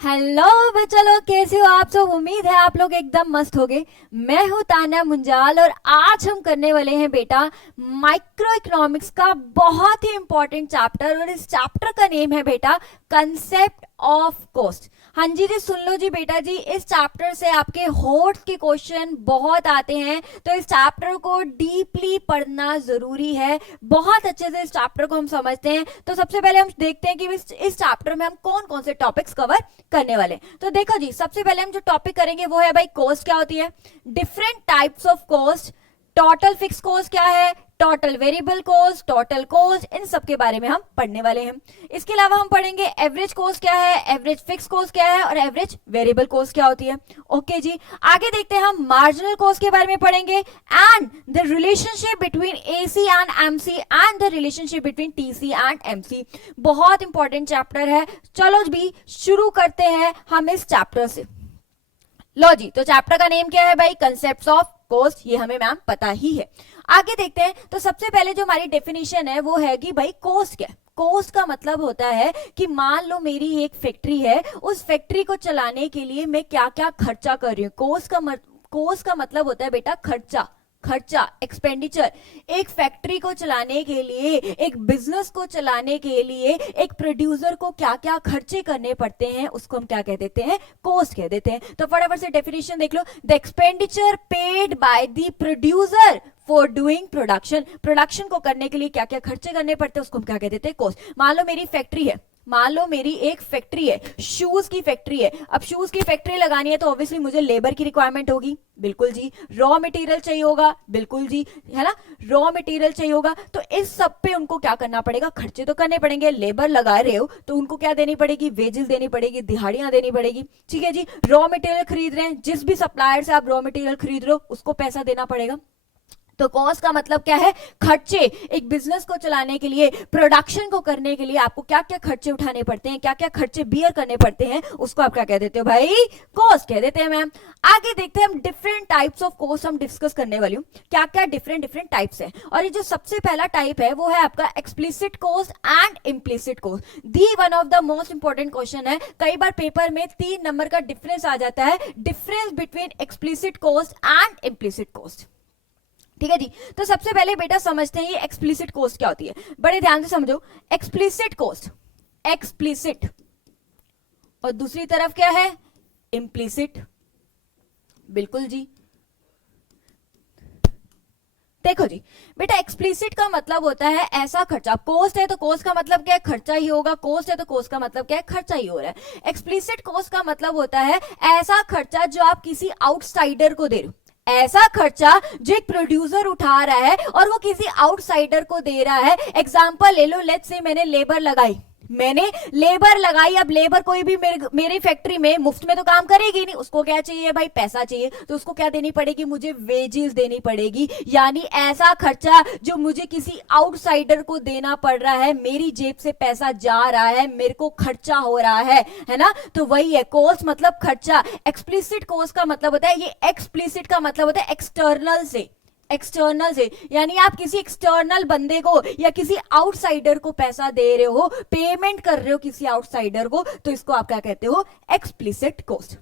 Hello बच्चा लोग, कैसे हो आप सब। उम्मीद है आप लोग एकदम मस्त होगे। मैं हूं तान्या मुंजाल और आज हम करने वाले हैं बेटा माइक्रो इकोनॉमिक्स का बहुत ही इंपॉर्टेंट चैप्टर, और इस चैप्टर का नेम है बेटा कंसेप्ट ऑफ कॉस्ट। हाँ जी सुन लो जी बेटा जी, इस चैप्टर से आपके होर्स के क्वेश्चन बहुत आते हैं, तो इस चैप्टर को डीपली पढ़ना जरूरी है। बहुत अच्छे से इस चैप्टर को हम समझते हैं। तो सबसे पहले हम देखते हैं कि इस चैप्टर में हम कौन कौन से टॉपिक्स कवर करने वाले। तो देखो जी, सबसे पहले हम जो टॉपिक करेंगे वो है भाई कॉस्ट क्या होती है, different types of cost, total fix cost क्या है, total variable cost, total cost, इन सब के बारे में हम पढ़ने वाले हैं। इसके अलावा हम पढ़ेंगे एवरेज कॉस्ट क्या है, एवरेज फिक्स कॉस्ट क्या है और एवरेज वेरिएबल कॉस्ट क्या होती है। ओके जी, आगे देखते हैं हम मार्जिनल कॉस्ट के बारे में पढ़ेंगे and the relationship between AC and MC and the relationship between TC and MC. बहुत इंपॉर्टेंट चैप्टर है। चलो भी शुरू करते हैं हम इस चैप्टर से। लो जी, तो चैप्टर का नेम क्या है भाई, कंसेप्ट्स ऑफ कॉस्ट, ये हमें मैम पता ही है। आगे देखते हैं। तो सबसे पहले जो हमारी डेफिनेशन है वो है कि भाई कॉस्ट क्या है। कॉस्ट का मतलब होता है कि मान लो मेरी एक फैक्ट्री है, उस फैक्ट्री को चलाने के लिए मैं क्या क्या खर्चा कर रही हूँ। कॉस्ट का मतलब होता है बेटा खर्चा एक्सपेंडिचर। एक फैक्ट्री को चलाने के लिए, एक बिजनेस को चलाने के लिए एक प्रोड्यूसर को क्या क्या खर्चे करने पड़ते हैं, उसको हम क्या कह देते हैं, कॉस्ट कह देते हैं। तो फटाफट से डेफिनेशन देख लो, the expenditure paid by the producer for doing production को करने के लिए क्या क्या खर्चे करने पड़ते हैं, उसको हम क्या कह देते हैं, कॉस्ट। मान लो मेरी फैक्ट्री है, मान लो मेरी एक फैक्ट्री है, शूज की फैक्ट्री है। अब शूज की फैक्ट्री लगानी है तो ऑब्वियसली मुझे लेबर की रिक्वायरमेंट होगी, बिल्कुल जी। रॉ मटेरियल चाहिए होगा, बिल्कुल जी, है ना, रॉ मटेरियल चाहिए होगा। तो इस सब पे उनको क्या करना पड़ेगा, खर्चे तो करने पड़ेंगे। लेबर लगा रहे हो तो उनको क्या देनी पड़ेगी, वेजेस देनी पड़ेगी, दिहाड़ियां देनी पड़ेगी, ठीक है जी। रॉ मटेरियल खरीद रहे हैं, जिस भी सप्लायर से आप रॉ मटेरियल खरीद रहे हो उसको पैसा देना पड़ेगा। तो कॉस्ट का मतलब क्या है, खर्चे। एक बिजनेस को चलाने के लिए, प्रोडक्शन को करने के लिए आपको क्या क्या खर्चे उठाने पड़ते हैं, क्या क्या खर्चे बियर करने पड़ते हैं, उसको आप क्या कह देते हो भाई, कॉस्ट कह देते हैं मैम। आगे देखते हैं हम डिफरेंट टाइप्स ऑफ कॉस्ट हम डिस्कस करने वाली हूँ, क्या क्या डिफरेंट टाइप्स है। और ये जो सबसे पहला टाइप है वो है आपका explicit cost and implicit cost. The one of the most important question है, कई बार पेपर में 3 नंबर का डिफरेंस आ जाता है, difference between explicit cost and implicit cost, ठीक है जी। तो सबसे पहले बेटा समझते हैं ये एक्सप्लिसिट कॉस्ट क्या होती है, बड़े ध्यान से समझो। एक्सप्लिसिट कॉस्ट, एक्सप्लिसिट, और दूसरी तरफ क्या है, इम्प्लिसिट, बिल्कुल जी। देखो जी बेटा, एक्सप्लिसिट का मतलब होता है ऐसा खर्चा, कॉस्ट है तो कॉस्ट का मतलब क्या है, खर्चा ही होगा, कॉस्ट है तो कॉस्ट का मतलब क्या है, खर्चा ही हो रहा है। एक्सप्लिसिट कॉस्ट का मतलब होता है ऐसा खर्चा जो आप किसी आउटसाइडर को दे रहे हो, ऐसा खर्चा जो एक प्रोड्यूसर उठा रहा है और वो किसी आउटसाइडर को दे रहा है। एग्जांपल ले लो, लेट्स से मैंने लेबर लगाई, अब लेबर कोई भी मेरी फैक्ट्री में मुफ्त में तो काम करेगी नहीं, उसको क्या चाहिए भाई, पैसा चाहिए। तो उसको क्या देनी पड़ेगी, मुझे वेजेस देनी पड़ेगी। यानी ऐसा खर्चा जो मुझे किसी आउटसाइडर को देना पड़ रहा है, मेरी जेब से पैसा जा रहा है, मेरे को खर्चा हो रहा है ना। तो वही है कॉस्ट, मतलब खर्चा। एक्सप्लिसिट कॉस्ट का मतलब होता है, ये एक्सप्लिसिट का मतलब होता है एक्सटर्नल से, यानी आप किसी एक्सटर्नल बंदे को या किसी आउटसाइडर को पैसा दे रहे हो, पेमेंट कर रहे हो किसी आउटसाइडर को, तो इसको आप क्या कहते हो, एक्सप्लिसिट कॉस्ट।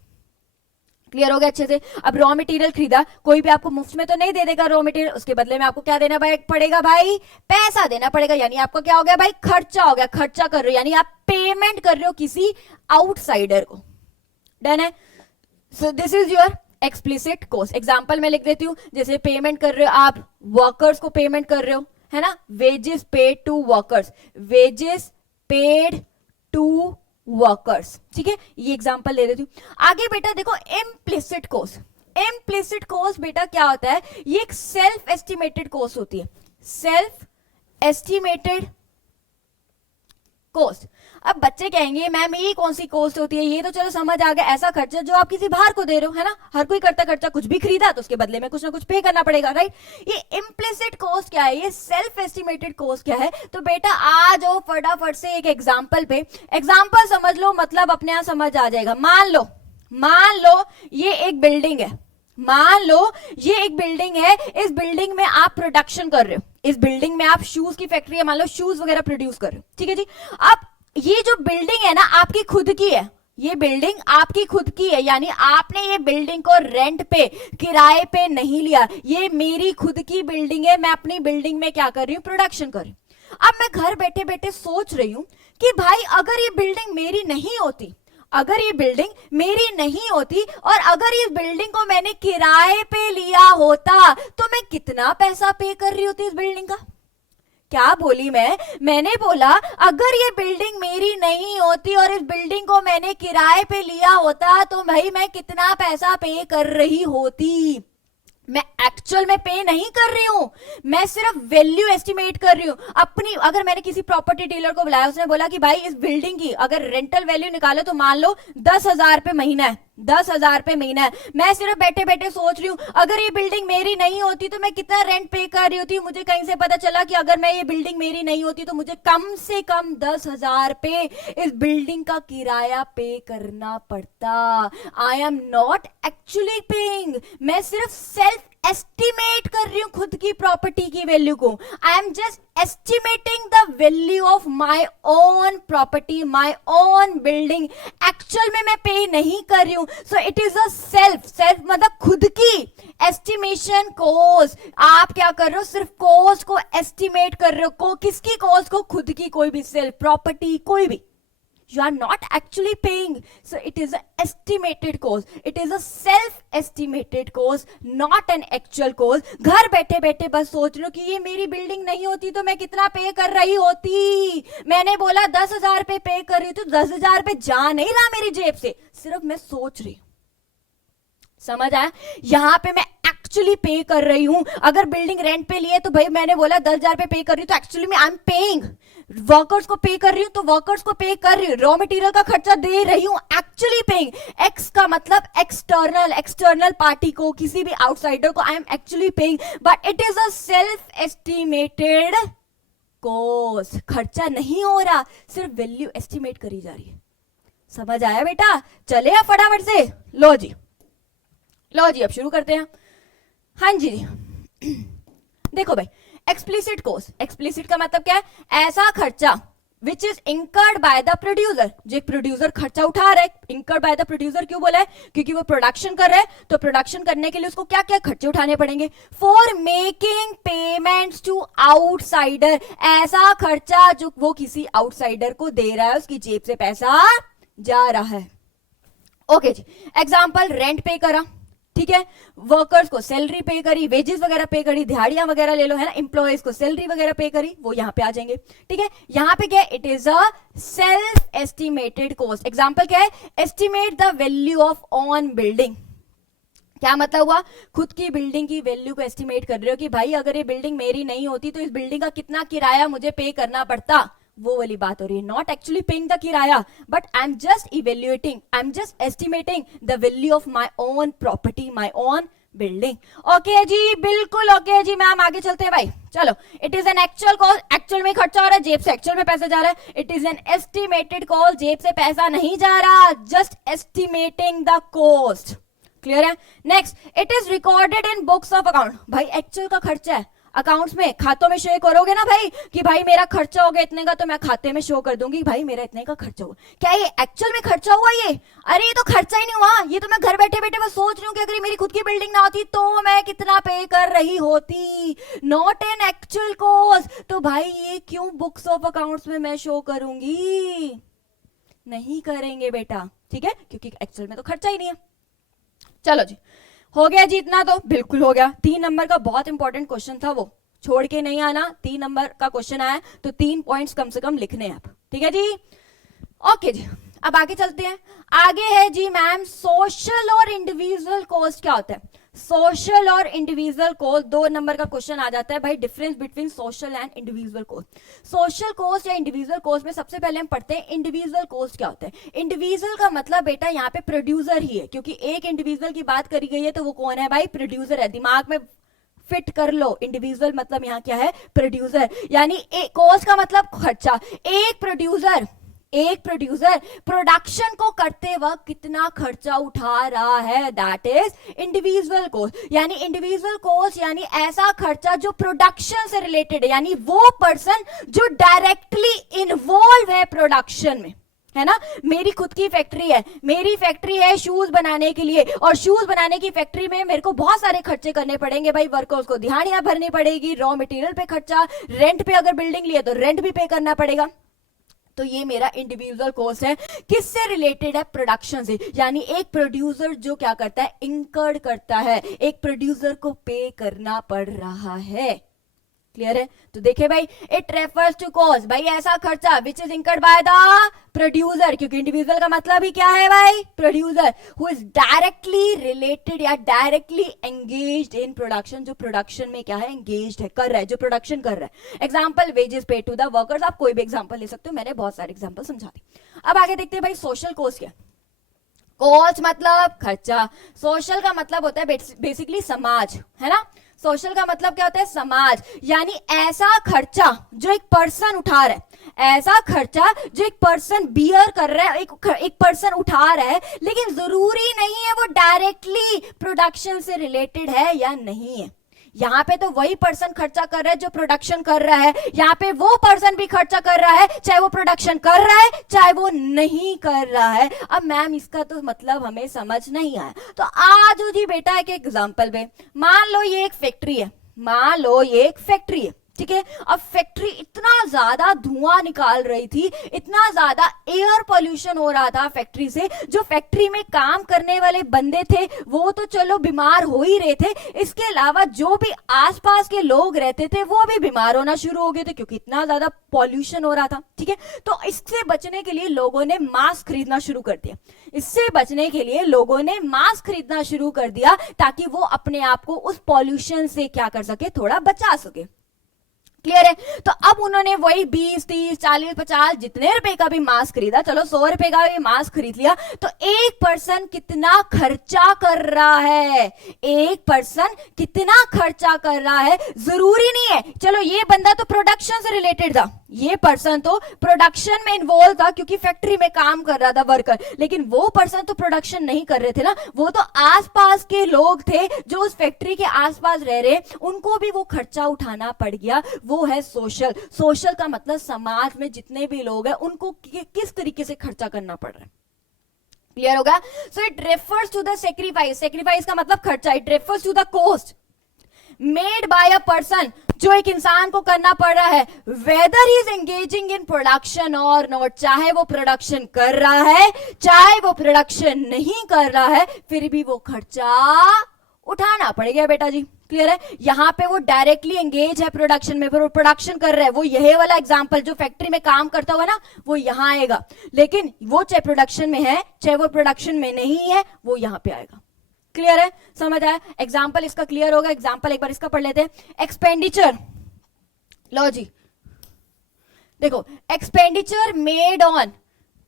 क्लियर हो गया अच्छे से। अब रॉ मटेरियल खरीदा, कोई भी आपको मुफ्त में तो नहीं दे देगा रॉ मटेरियल, उसके बदले में आपको क्या देना पड़ेगा भाई, पैसा देना पड़ेगा। यानी आपका क्या हो गया भाई, खर्चा हो गया, खर्चा कर रहे हो, यानी आप पेमेंट कर रहे हो किसी आउटसाइडर को। डन है। So this is your explicit cost. Example में लिख देती हूं, जैसे पेमेंट कर रहे हो आप वर्कर्स को, पेमेंट कर रहे हो, है ना, wages paid to workers, wages paid to workers, ठीक है, ये एग्जांपल ले देती हूं। आगे बेटा देखो इम्प्लिसिट कॉस्ट। इम्प्लिसिट कॉस्ट बेटा क्या होता है, ये एक सेल्फ एस्टिमेटेड कॉस्ट होती है, सेल्फ एस्टिमेटेड कॉस्ट। अब बच्चे कहेंगे मैम ये कौन सी कॉस्ट होती है, ये तो चलो समझ आ गया, ऐसा खर्चा जो आप किसी बाहर को दे रहे हो, है ना, हर कोई करता खर्चा, कुछ भी खरीदा तो उसके बदले में कुछ ना कुछ पे करना पड़ेगा, राइट। ये इम्प्लिसिट कॉस्ट क्या है, ये सेल्फ एस्टिमेटेड कॉस्ट क्या है। तो बेटा आ जाओ फटाफट से एक एग्जाम्पल पे, एग्जाम्पल समझ लो, मतलब अपने यहां समझ आ जाएगा। मान लो ये एक बिल्डिंग है, मान लो ये एक बिल्डिंग है, इस बिल्डिंग में आप प्रोडक्शन कर रहे हो, इस बिल्डिंग में आप शूज की फैक्ट्री है, मान लो शूज वगैरह प्रोड्यूस कर रहे हो, ठीक है जी। अब ये जो बिल्डिंग है ना आपकी खुद की है, ये बिल्डिंग आपकी खुद की है, यानी आपने ये बिल्डिंग को रेंट पे, किराए पे नहीं लिया, ये मेरी खुद की बिल्डिंग है, मैं अपनी बिल्डिंग में क्या कर रही हूँ, प्रोडक्शन कर रही हूँ। अब मैं घर बैठे बैठे सोच रही हूँ कि भाई अगर ये बिल्डिंग मेरी नहीं होती, अगर ये बिल्डिंग मेरी नहीं होती और अगर इस बिल्डिंग को मैंने किराए पे लिया होता तो मैं कितना पैसा पे कर रही होती इस बिल्डिंग का। क्या बोली मैंने बोला अगर ये बिल्डिंग मेरी नहीं होती और इस बिल्डिंग को मैंने किराए पे लिया होता तो भाई मैं कितना पैसा पे कर रही होती। मैं एक्चुअल में पे नहीं कर रही हूं, मैं सिर्फ वैल्यू एस्टिमेट कर रही हूं अपनी। अगर मैंने किसी प्रॉपर्टी डीलर को बुलाया, उसने बोला कि भाई इस बिल्डिंग की अगर रेंटल वैल्यू निकालो तो मान लो 10,000 रुपए महीना है, 10,000 रुपए महीना है। मैं सिर्फ बैठे बैठे सोच रही हूं अगर ये बिल्डिंग मेरी नहीं होती तो मैं कितना रेंट पे कर रही होती। मुझे कहीं से पता चला कि अगर मैं ये बिल्डिंग मेरी नहीं होती तो मुझे कम से कम 10,000 पे इस बिल्डिंग का किराया पे करना पड़ता। I am not actually paying, मैं सिर्फ सेल्फ एस्टिमेट कर रही हूं खुद की प्रॉपर्टी की वैल्यू को। आई am just estimating the value of my own property, my own building. Actual में मैं पे नहीं कर रही हूं। So it is a self मतलब खुद की एस्टिमेशन कॉस्ट। आप क्या कर रहे हो, सिर्फ कॉस्ट को एस्टिमेट कर रहे हो। किसकी कॉस्ट को, खुद की, कोई भी सेल्फ प्रॉपर्टी कोई भी। You are not actually paying, so it is an estimated cost. It is a self-estimated cost, not an actual cost. घर बैठे बैठे बस सोच रहे हो कि ये मेरी बिल्डिंग नहीं होती तो मैं कितना पे कर रही होती। मैंने बोला 10,000 पे कर रही, तो 10,000 पे जा नहीं रहा मेरी जेब से, सिर्फ मैं सोच रही हूं। समझ आया? यहां पे मैं एक्चुअली पे कर रही हूं। अगर बिल्डिंग रेंट पे लिए तो भाई मैंने बोला 10,000 पे कर रही हूं तो एक्चुअली में आई एम पेइंग। वर्कर्स को पे कर रही हूं तो वर्कर्स को पे कर रही हूं, रॉ मटेरियल का खर्चा दे रही हूं, एक्चुअली पेइंग। एक्स का मतलब एक्सटर्नल पार्टी को, किसी भी आउटसाइडर को I am actually paying, but it is a self estimated cost. खर्चा नहीं हो रहा, सिर्फ वैल्यू एस्टिमेट करी जा रही है। समझ आया बेटा? चले आप फटाफट से, लो जी अब शुरू करते हैं। हाँ जी देखो भाई, एक्सप्लिसिट कॉस्ट, एक्सप्लिसिट का मतलब क्या है, ऐसा खर्चा विच is incurred by the producer, जो एक प्रोड्यूसर खर्चा उठा रहा है। इंकर्ड बाय द प्रोड्यूसर क्यों बोला है, क्योंकि वो प्रोडक्शन कर रहा है, तो प्रोडक्शन करने के लिए उसको क्या क्या खर्चे उठाने पड़ेंगे। For making payments to outsider, ऐसा खर्चा जो वो किसी आउटसाइडर को दे रहा है, उसकी जेब से पैसा जा रहा है। ओके जी, एग्जाम्पल, रेंट पे करा, ठीक है, वर्कर्स को सैलरी पे करी, वेजेस वगैरह पे करी, दिहाड़ियां वगैरह ले लो, है ना, एम्प्लॉयज को सैलरी वगैरह पे करी, वो यहां पे आ जाएंगे। ठीक है, यहां पे क्या है, it is a self estimated cost. Example क्या है, estimate the value of on building. क्या मतलब हुआ, खुद की बिल्डिंग की वैल्यू को एस्टिमेट कर रहे हो कि भाई अगर ये बिल्डिंग मेरी नहीं होती तो इस बिल्डिंग का कितना किराया मुझे पे करना पड़ता, वो वाली बात हो रही है। नॉट एक्चुअली पेइंग द किराया, but I am just evaluating, I am just estimating the value of my own property, my own building. Okay जी, बिल्कुल ओके जी मैम, आगे चलते हैं भाई। चलो, it is an actual cost, actual में खर्चा हो रहा है, जेब से एक्चुअल में पैसा जा रहा है। It is an estimated cost, जेब से पैसा नहीं जा रहा, just estimating the cost. Clear है? Next, it is recorded in books of account. भाई एक्चुअल का खर्चा है, अकाउंट्स में, खातों में शो करोगे ना भाई कि भाई मेरा खर्चा हो गया इतने का, तो मैं खाते में शो कर दूंगी भाई मेरा इतने का खर्चा हुआ। क्या ये एक्चुअल में खर्चा हुआ ये? अरे ये तो खर्चा ही नहीं हुआ, ये तो मैं घर बैठे बैठे बस सोच रही हूँ कि अगर मेरी खुद की बिल्डिंग ना होती तो मैं कितना पे कर रही होती। Not an actual cost. तो भाई ये क्यों बुक्स ऑफ अकाउंट्स में मैं शो करूंगी? नहीं करेंगे बेटा, ठीक है, क्योंकि एक्चुअल में तो खर्चा ही नहीं है। चलो जी, हो गया जी इतना, तो बिल्कुल हो गया। 3 नंबर का बहुत इंपॉर्टेंट क्वेश्चन था, वो छोड़ के नहीं आना। 3 नंबर का क्वेश्चन आया तो 3 पॉइंट्स कम से कम लिखने हैं आप, ठीक है जी। ओके जी, अब आगे चलते हैं। आगे है जी मैम, सोशल और इंडिविजुअल कॉस्ट क्या होता है। सोशल और इंडिविजुअल कॉस्ट 2 नंबर का क्वेश्चन आ जाता है भाई, difference between social and individual cost. Social cost या इंडिविजुअल कॉस्ट में सबसे पहले हम पढ़ते हैं इंडिविजुअल कॉस्ट क्या होता है। इंडिविजुअल का मतलब बेटा यहाँ पे प्रोड्यूसर ही है, क्योंकि एक इंडिविजुअल की बात करी गई है तो वो कौन है भाई, प्रोड्यूसर है। दिमाग में फिट कर लो, इंडिविजुअल मतलब यहाँ क्या है, प्रोड्यूसर। यानी कॉस्ट का मतलब खर्चा। एक प्रोड्यूसर प्रोडक्शन को करते वक्त कितना खर्चा उठा रहा है, दैट इज इंडिविजुअल कॉस्ट। यानी इंडिविजुअल कॉस्ट यानी ऐसा खर्चा जो प्रोडक्शन से रिलेटेड है, यानी वो पर्सन जो डायरेक्टली इन्वॉल्व है प्रोडक्शन में, है ना, मेरी खुद की फैक्ट्री है, मेरी फैक्ट्री है शूज बनाने के लिए, और शूज बनाने की फैक्ट्री में मेरे को बहुत सारे खर्चे करने पड़ेंगे भाई, वर्कर्स को दिहाड़ियां भरनी पड़ेगी, रॉ मटेरियल पे खर्चा, रेंट पे अगर बिल्डिंग लिए तो रेंट भी पे करना पड़ेगा। तो ये मेरा इंडिविजुअल कॉस्ट है, किससे रिलेटेड है, प्रोडक्शन से। यानी एक प्रोड्यूसर जो क्या करता है, इंकर्ड करता है, एक प्रोड्यूसर को पे करना पड़ रहा है। क्लियर है? तो देखिए भाई, इट रेफर्स टू कॉस्ट, भाई ऐसा खर्चा विच is incurred by the producer, क्योंकि इंडिविजुअल का मतलब ही क्या है भाई, producer, who is directly related या डायरेक्टली एंगेज्ड इन प्रोडक्शन, जो प्रोडक्शन में क्या है, एंगेज्ड है, कर रहा है, जो प्रोडक्शन कर रहा है। एग्जाम्पल, वेजेस पे टू द वर्कर्स, आप कोई भी एग्जाम्पल ले सकते हो, मैंने बहुत सारे एग्जाम्पल समझा दी। अब आगे देखते हैं भाई, सोशल कॉस्ट क्या। कॉस्ट मतलब खर्चा, सोशल का मतलब होता है बेसिकली समाज, है ना। सोशल का मतलब क्या होता है, समाज, यानी ऐसा खर्चा जो एक पर्सन उठा रहा है, ऐसा खर्चा जो एक पर्सन बियर कर रहा है, एक पर्सन उठा रहा है, लेकिन जरूरी नहीं है वो डायरेक्टली प्रोडक्शन से रिलेटेड है या नहीं है। यहाँ पे तो वही पर्सन खर्चा कर रहा है जो प्रोडक्शन कर रहा है, यहाँ पे वो पर्सन भी खर्चा कर रहा है, चाहे वो प्रोडक्शन कर रहा है चाहे वो नहीं कर रहा है। अब मैम इसका तो मतलब हमें समझ नहीं आया, तो आज जी बेटा एक एग्जांपल पे, मान लो ये एक फैक्ट्री है, मान लो ये एक फैक्ट्री है, ठीक है। अब फैक्ट्री इतना ज्यादा धुआं निकाल रही थी, इतना ज्यादा एयर पोल्यूशन हो रहा था फैक्ट्री से, जो फैक्ट्री में काम करने वाले बंदे थे वो तो चलो बीमार हो ही रहे थे, इसके अलावा जो भी आसपास के लोग रहते थे वो भी बीमार होना शुरू हो गए थे, क्योंकि इतना ज्यादा पॉल्यूशन हो रहा था, ठीक है। तो इससे बचने के लिए लोगों ने मास्क खरीदना शुरू कर दिया, इससे बचने के लिए लोगों ने मास्क खरीदना शुरू कर दिया, ताकि वो अपने आप को उस पॉल्यूशन से क्या कर सके, थोड़ा बचा सके। क्लियर है? तो अब उन्होंने वही 20, 30, 40, 50 जितने रुपए का भी मास्क खरीदा, चलो 100 रुपए का भी मास्क खरीद लिया, तो एक पर्सन कितना खर्चा कर रहा है, एक पर्सन कितना खर्चा कर रहा है, जरूरी नहीं है, चलो ये बंदा तो प्रोडक्शन से रिलेटेड था, ये पर्सन तो प्रोडक्शन में इन्वॉल्व था क्योंकि फैक्ट्री में काम कर रहा था वर्कर, लेकिन वो पर्सन तो प्रोडक्शन नहीं कर रहे थे ना, वो तो आसपास के लोग थे जो उस फैक्ट्री के आसपास रह रहे, उनको भी वो खर्चा उठाना पड़ गया, वो है सोशल। सोशल का मतलब समाज में जितने भी लोग हैं उनको किस तरीके से खर्चा करना पड़ रहा है। क्लियर होगा? So it refers to the sacrifice, sacrifice का मतलब खर्चा, it refers to the cost made by a person, जो एक इंसान को करना पड़ रहा है, whether he is engaging in production और नॉट, चाहे वो प्रोडक्शन कर रहा है चाहे वो प्रोडक्शन नहीं कर रहा है, फिर भी वो खर्चा उठाना पड़ेगा बेटा जी। क्लियर है? यहां पे वो डायरेक्टली एंगेज है प्रोडक्शन में, वो प्रोडक्शन कर रहा है, वो यही वाला एग्जांपल जो फैक्ट्री में काम करता हुआ ना, वो यहां आएगा, लेकिन वो चाहे प्रोडक्शन में है चाहे वो प्रोडक्शन में नहीं है, वो यहां पे आएगा। क्लियर है? समझ आया? एग्जाम्पल इसका क्लियर होगा। एग्जाम्पल एक बार इसका पढ़ लेते हैं। एक्सपेंडिचर, लो जी देखो, expenditure made on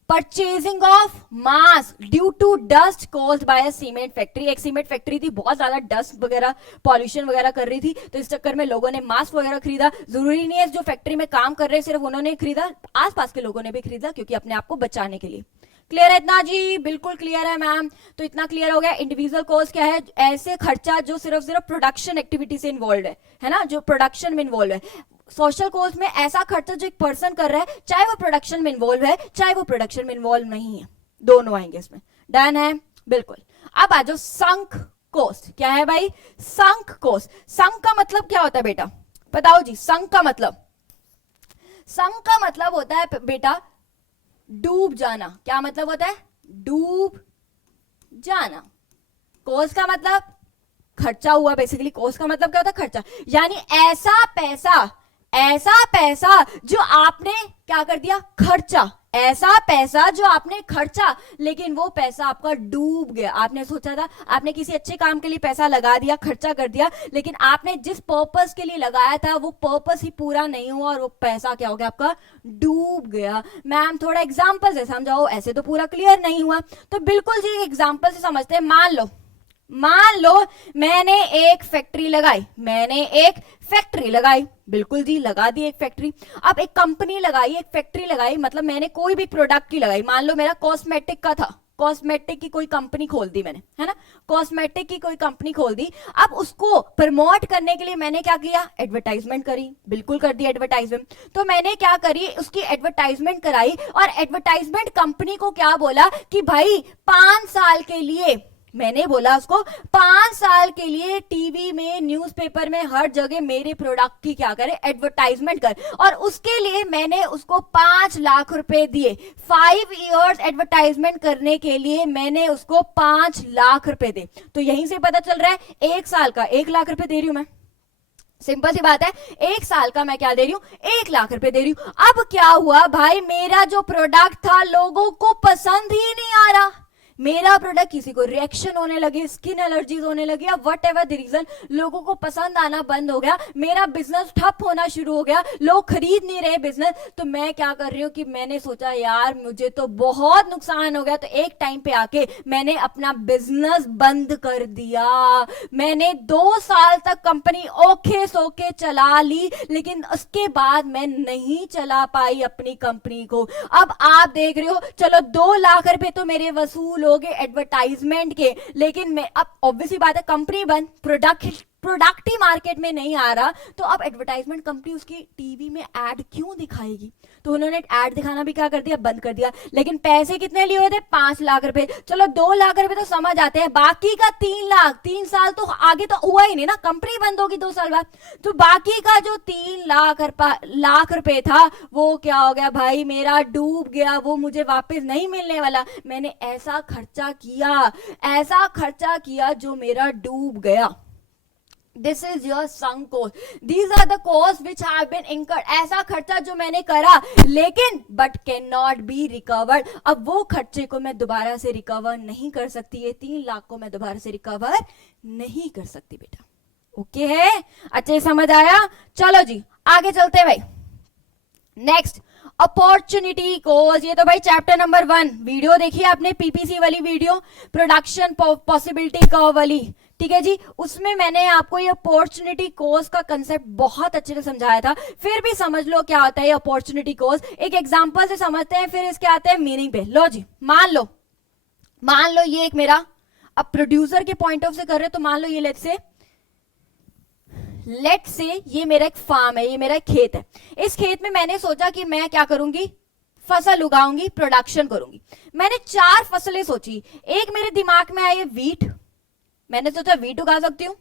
purchasing of mask due to dust caused by a cement factory. एक सीमेंट फैक्ट्री थी, बहुत ज्यादा डस्ट वगैरह पॉल्यूशन वगैरह कर रही थी, तो इस चक्कर में लोगों ने मास्क वगैरह खरीदा। जरूरी नहीं है जो फैक्ट्री में काम कर रहे हैं सिर्फ उन्होंने खरीदा, आसपास के लोगों ने भी खरीदा, क्योंकि अपने आप को बचाने के लिए। क्लियर है इतना जी? बिल्कुल क्लियर है मैम। तो इतना क्लियर हो गया। इंडिविजुअल कॉस्ट क्या है? ऐसे खर्चा जो सिर्फ प्रोडक्शन एक्टिविटी से इन्वॉल्व है ना, जो प्रोडक्शन में इन्वॉल्व है। सोशल कॉस्ट में ऐसा खर्चा जो एक पर्सन कर रहा है, चाहे वो प्रोडक्शन में इन्वॉल्व है चाहे वो प्रोडक्शन में इन्वॉल्व नहीं है, दोनों आएंगे इसमें। डन है? बिल्कुल। अब आ जाओ संक कॉस्ट। क्या है भाई? Sunk cost. संक का मतलब क्या होता है बेटा, बताओ जी। संक का मतलब होता है बेटा डूब जाना। क्या मतलब होता है? डूब जाना। कॉस्ट का मतलब खर्चा हुआ, बेसिकली कॉस्ट का मतलब क्या होता है? खर्चा। यानी ऐसा पैसा जो आपने क्या कर दिया? खर्चा। ऐसा पैसा जो आपने खर्चा, लेकिन वो पैसा आपका डूब गया। आपने सोचा था, आपने किसी अच्छे काम के लिए पैसा लगा दिया, खर्चा कर दिया, लेकिन आपने जिस पर्पस के लिए लगाया था वो पर्पस ही पूरा नहीं हुआ और वो पैसा क्या हो गया? आपका डूब गया। मैम थोड़ा एग्जांपल से समझाओ, ऐसे तो पूरा क्लियर नहीं हुआ। तो बिल्कुल जी एग्जांपल से समझते हैं। मान लो मैंने एक फैक्ट्री लगाई, बिल्कुल जी लगा दी एक फैक्ट्री। अब एक कंपनी लगाई, एक फैक्ट्री लगाई, मतलब मैंने कोई भी प्रोडक्ट की लगाई। मान लो मेरा कॉस्मेटिक का था, कॉस्मेटिक की कोई कंपनी खोल दी मैंने, है ना, कॉस्मेटिक की कोई कंपनी खोल दी। अब उसको प्रमोट करने के लिए मैंने क्या किया, एडवर्टाइजमेंट करी, बिल्कुल कर दी एडवर्टाइजमेंट। तो मैंने क्या करी, उसकी एडवर्टाइजमेंट कराई और एडवर्टाइजमेंट कंपनी को क्या बोला कि भाई 5 साल के लिए, मैंने बोला उसको 5 साल के लिए टीवी में, न्यूज़पेपर में, हर जगह मेरे प्रोडक्ट की क्या करे, एडवर्टाइजमेंट कर। और उसके लिए मैंने उसको 5 लाख रुपए दिए। 5 इयर्स एडवर्टाइजमेंट करने के लिए मैंने उसको 5 लाख रुपए दे। तो यहीं से पता चल रहा है 1 साल का 1 लाख रुपए दे रही हूं मैं। सिंपल सी बात है, 1 साल का मैं क्या दे रही हूं, 1 लाख रुपए दे रही हूं। अब क्या हुआ भाई, मेरा जो प्रोडक्ट था लोगों को पसंद ही नहीं आ रहा। मेरा प्रोडक्ट किसी को रिएक्शन होने लगे, स्किन एलर्जीज होने लगी, या वट एवर द रीजन, लोगों को पसंद आना बंद हो गया, मेरा बिजनेस ठप होना शुरू हो गया, लोग खरीद नहीं रहे बिजनेस। तो मैं क्या कर रही हूँ कि मैंने सोचा यार मुझे तो बहुत नुकसान हो गया। तो एक टाइम पे आके मैंने अपना बिजनेस बंद कर दिया। मैंने 2 साल तक कंपनी ओखे सोके चला ली, लेकिन उसके बाद मैं नहीं चला पाई अपनी कंपनी को। अब आप देख रहे हो, चलो 2 लाख रुपए तो मेरे वसूल हो गए एडवर्टाइजमेंट के, लेकिन मैं अब ऑब्वियसली बात है कंपनी बंद, प्रोडक्ट ही मार्केट में नहीं आ रहा, तो अब एडवर्टाइजमेंट कंपनी उसकी टीवी में ऐड क्यों दिखाएगी। तो उन्होंने ऐड दिखाना भी क्या कर दिया, बंद कर दिया। लेकिन पैसे कितने लिए हुए थे, 5 लाख रुपए। चलो 2 लाख रुपए तो समझ आते हैं, बाकी का 3 लाख, 3 साल तो आगे तो हुआ ही नहीं ना, कंपनी बंद होगी 2 साल बाद। तो बाकी का जो 3 लाख रुपए था वो क्या हो गया भाई, मेरा डूब गया, वो मुझे वापस नहीं मिलने वाला। मैंने ऐसा खर्चा किया जो मेरा डूब गया। This is your sunk cost. These are the costs which have been incurred. ऐसा खर्चा जो मैंने करा, लेकिन but cannot be recovered. अब वो खर्चे को मैं दोबारा से रिकवर नहीं कर सकती, ये 3 लाख को मैं दोबारा से रिकवर नहीं कर सकती बेटा। ओके है, अच्छे समझ आया। चलो जी आगे चलते हैं भाई। नेक्स्ट अपॉर्चुनिटी कोस्ट, ये तो भाई चैप्टर नंबर 1 वीडियो देखिए आपने, पीपीसी वाली वीडियो, प्रोडक्शन पॉसिबिलिटी कर्व वाली, ठीक है जी। उसमें मैंने आपको ये अपॉर्चुनिटी कोस्ट का कंसेप्ट बहुत अच्छे से समझाया था। फिर भी समझ लो क्या होता है अपॉर्चुनिटी कोस्ट। एक एग्जांपल से समझते हैं, फिर इसके आते हैं मीनिंग पे। लो जी, मान लो ये एक मेरा, अब प्रोड्यूसर के पॉइंट ऑफ से कर रहे तो मान लो ये लेट्स से ये मेरा एक फार्म है, ये मेरा एक खेत है। इस खेत में मैंने सोचा कि मैं क्या करूंगी, फसल उगाऊंगी, प्रोडक्शन करूंगी। मैंने 4 फसलें सोची। एक मेरे दिमाग में आई वीट, मैंने सोचा वीट उगा सकती हूँ,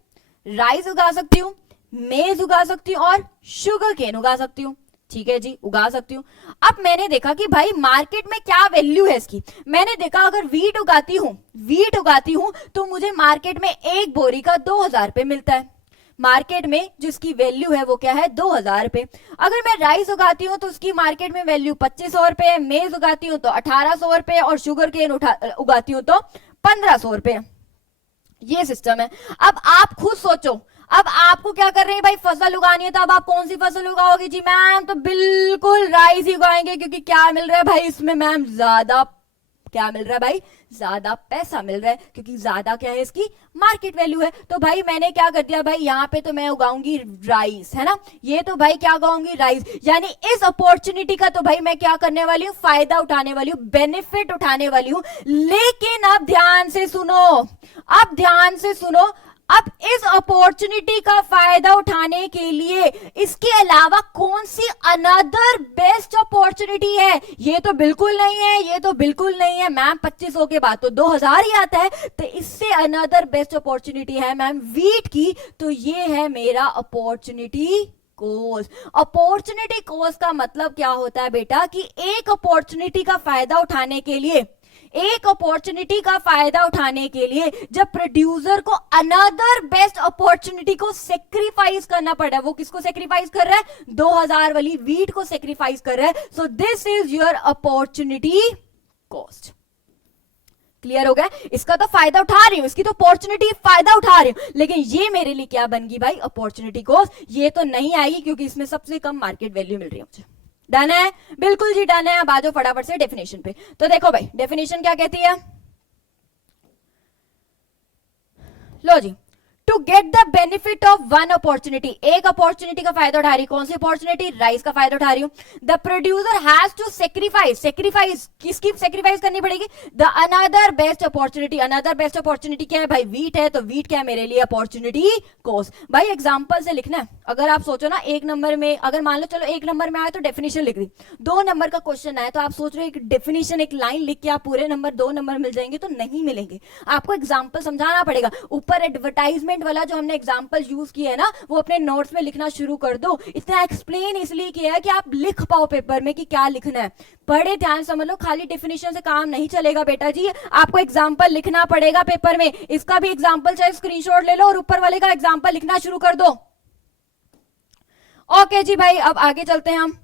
राइस उगा सकती हूँ, मेज उगा सकती हूँ और शुगर केन उगा सकती हूँ। ठीक है जी, उगा सकती हूँ। अब मैंने देखा कि भाई मार्केट में क्या वैल्यू है इसकी। मैंने देखा अगर वीट उगाती हूँ तो मुझे मार्केट में एक बोरी का 2000 रुपए मिलता है। मार्केट में जिसकी वैल्यू है वो क्या है, 2000 रुपए। अगर मैं राइस उगाती हूँ तो उसकी मार्केट में वैल्यू 2500 रुपए, मेज उगाती हूँ तो 1800 रुपए और शुगर केन उगाती हूँ तो 1500 रुपए। ये सिस्टम है। अब आप खुद सोचो, अब आपको क्या कर रहे हैं भाई, फसल उगानी है, तो अब आप कौन सी फसल उगाओगे जी। मैम तो बिल्कुल राइस ही उगाएंगे, क्योंकि क्या मिल रहा है भाई इसमें मैम, ज्यादा पैसा मिल रहा है, क्योंकि ज्यादा क्या है इसकी मार्केट वैल्यू है। तो भाई मैंने क्या कर दिया भाई, यहाँ पे तो मैं उगाऊंगी राइस, है ना, ये तो भाई क्या उगाऊंगी, राइस। यानी इस अपॉर्चुनिटी का तो भाई मैं क्या करने वाली हूँ, फायदा उठाने वाली हूँ, बेनिफिट उठाने वाली हूँ। लेकिन अब ध्यान से सुनो, अब इस अपॉर्चुनिटी का फायदा उठाने के लिए इसके अलावा कौन सी अनदर बेस्ट अपॉर्चुनिटी है, ये तो बिल्कुल नहीं है मैम। 2500 के बाद तो 2000 ही आता है, तो इससे अनदर बेस्ट अपॉर्चुनिटी है मैम वीट की। तो ये है मेरा अपॉर्चुनिटी कोस्ट। अपॉर्चुनिटी कोस्ट का मतलब क्या होता है बेटा, कि एक अपॉर्चुनिटी का फायदा उठाने के लिए जब प्रोड्यूसर को अनदर बेस्ट अपॉर्चुनिटी को सेक्रीफाइस करना पड़ रहा है, वो किसको सेक्रीफाइस कर रहा है, 2000 वाली वीट को सेक्रीफाइस कर रहा है। So this is your opportunity cost. Clear हो गया, इसका तो फायदा उठा रही हूं, इसकी तो अपॉर्चुनिटी फायदा उठा रही हूं, लेकिन ये मेरे लिए क्या बन गई भाई, अपॉर्चुनिटी कॉस्ट। ये तो नहीं आएगी क्योंकि इसमें सबसे कम मार्केट वैल्यू मिल रही है मुझे। डन है, बिल्कुल जी डन है। अब आ जाओ फटाफट से डेफिनेशन पे। तो देखो भाई डेफिनेशन क्या कहती है, लो जी, to get the benefit of one opportunity, एक अपॉर्चुनिटी का फायदा उठा रही, कौन सी अपॉर्चुनिटी, राइस का फायदा उठा रही हूं. The producer has to sacrifice, sacrifice किसकी सेक्रीफाइस करनी पड़ेगी, the another best opportunity. Another best opportunity क्या है भाई, वीट है, तो वीट क्या है मेरे लिए, अपॉर्चुनिटी कॉस्ट. भाई एग्जांपल से लिखना है. अगर आप सोचो ना एक नंबर में, अगर मान लो चलो एक नंबर में आए तो डेफिनेशन लिख दी, 2 नंबर का क्वेश्चन आए तो आप सोच रहे हो एक डेफिनेशन एक लाइन लिख के आप पूरे नंबर 2 नंबर मिल जाएंगे, तो नहीं मिलेंगे. आपको एग्जांपल समझाना पड़ेगा. ऊपर एडवर्टाइजमेंट वाला जो हमने एग्जांपल यूज किया है ना, वो अपने नोट्स में लिखना शुरू कर दो. इतना एक्सप्लेन इसलिए किया है कि आप लिख पाओ पेपर में कि क्या लिखना है. बड़े ध्यान समझ लो, खाली डेफिनेशन से काम नहीं चलेगा बेटा जी, आपको एग्जांपल लिखना पड़ेगा पेपर में. इसका भी एग्जांपल चाहे स्क्रीनशॉट ले लो और ऊपर वाले का एग्जांपल लिखना शुरू कर दो. ओके जी भाई, अब आगे चलते हैं हम.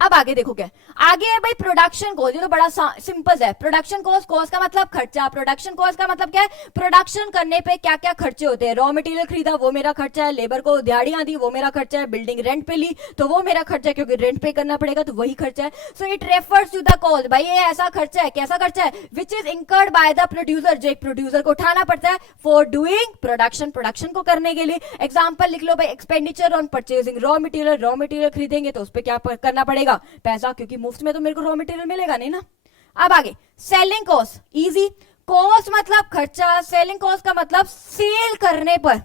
अब आगे देखो क्या आगे है भाई, प्रोडक्शन कॉस्ट. ये तो बड़ा सिंपल है. प्रोडक्शन कॉस्ट, कॉस्ट का मतलब खर्चा. प्रोडक्शन कॉस्ट का मतलब क्या है, प्रोडक्शन करने पे क्या क्या खर्चे होते हैं. रॉ मटेरियल खरीदा वो मेरा खर्चा है, लेबर को दिहाड़ियां दी वो मेरा खर्चा है, बिल्डिंग रेंट पे ली तो वो मेरा खर्चा है क्योंकि रेंट पे करना पड़ेगा तो वही खर्चा है. So it refers to the cost. भाई ये ऐसा खर्चा है, कैसा खर्चा है, which is incurred by the producer, जो एक प्रोड्यूसर को उठाना पड़ता है फॉर डूइंग प्रोडक्शन, प्रोडक्शन को करने के लिए. एग्जाम्पल लिख लो भाई, expenditure on purchasing raw material. Raw material खरीदेंगे तो उस पर क्या करना पड़ेगा, पैसा, क्योंकि मुफ्त में तो मेरे को रॉ मटेरियल मिलेगा नहीं ना. अब आगे सेलिंग कॉस्ट, इजी. कॉस्ट मतलब खर्चा, सेलिंग कॉस्ट का मतलब सेल करने पर,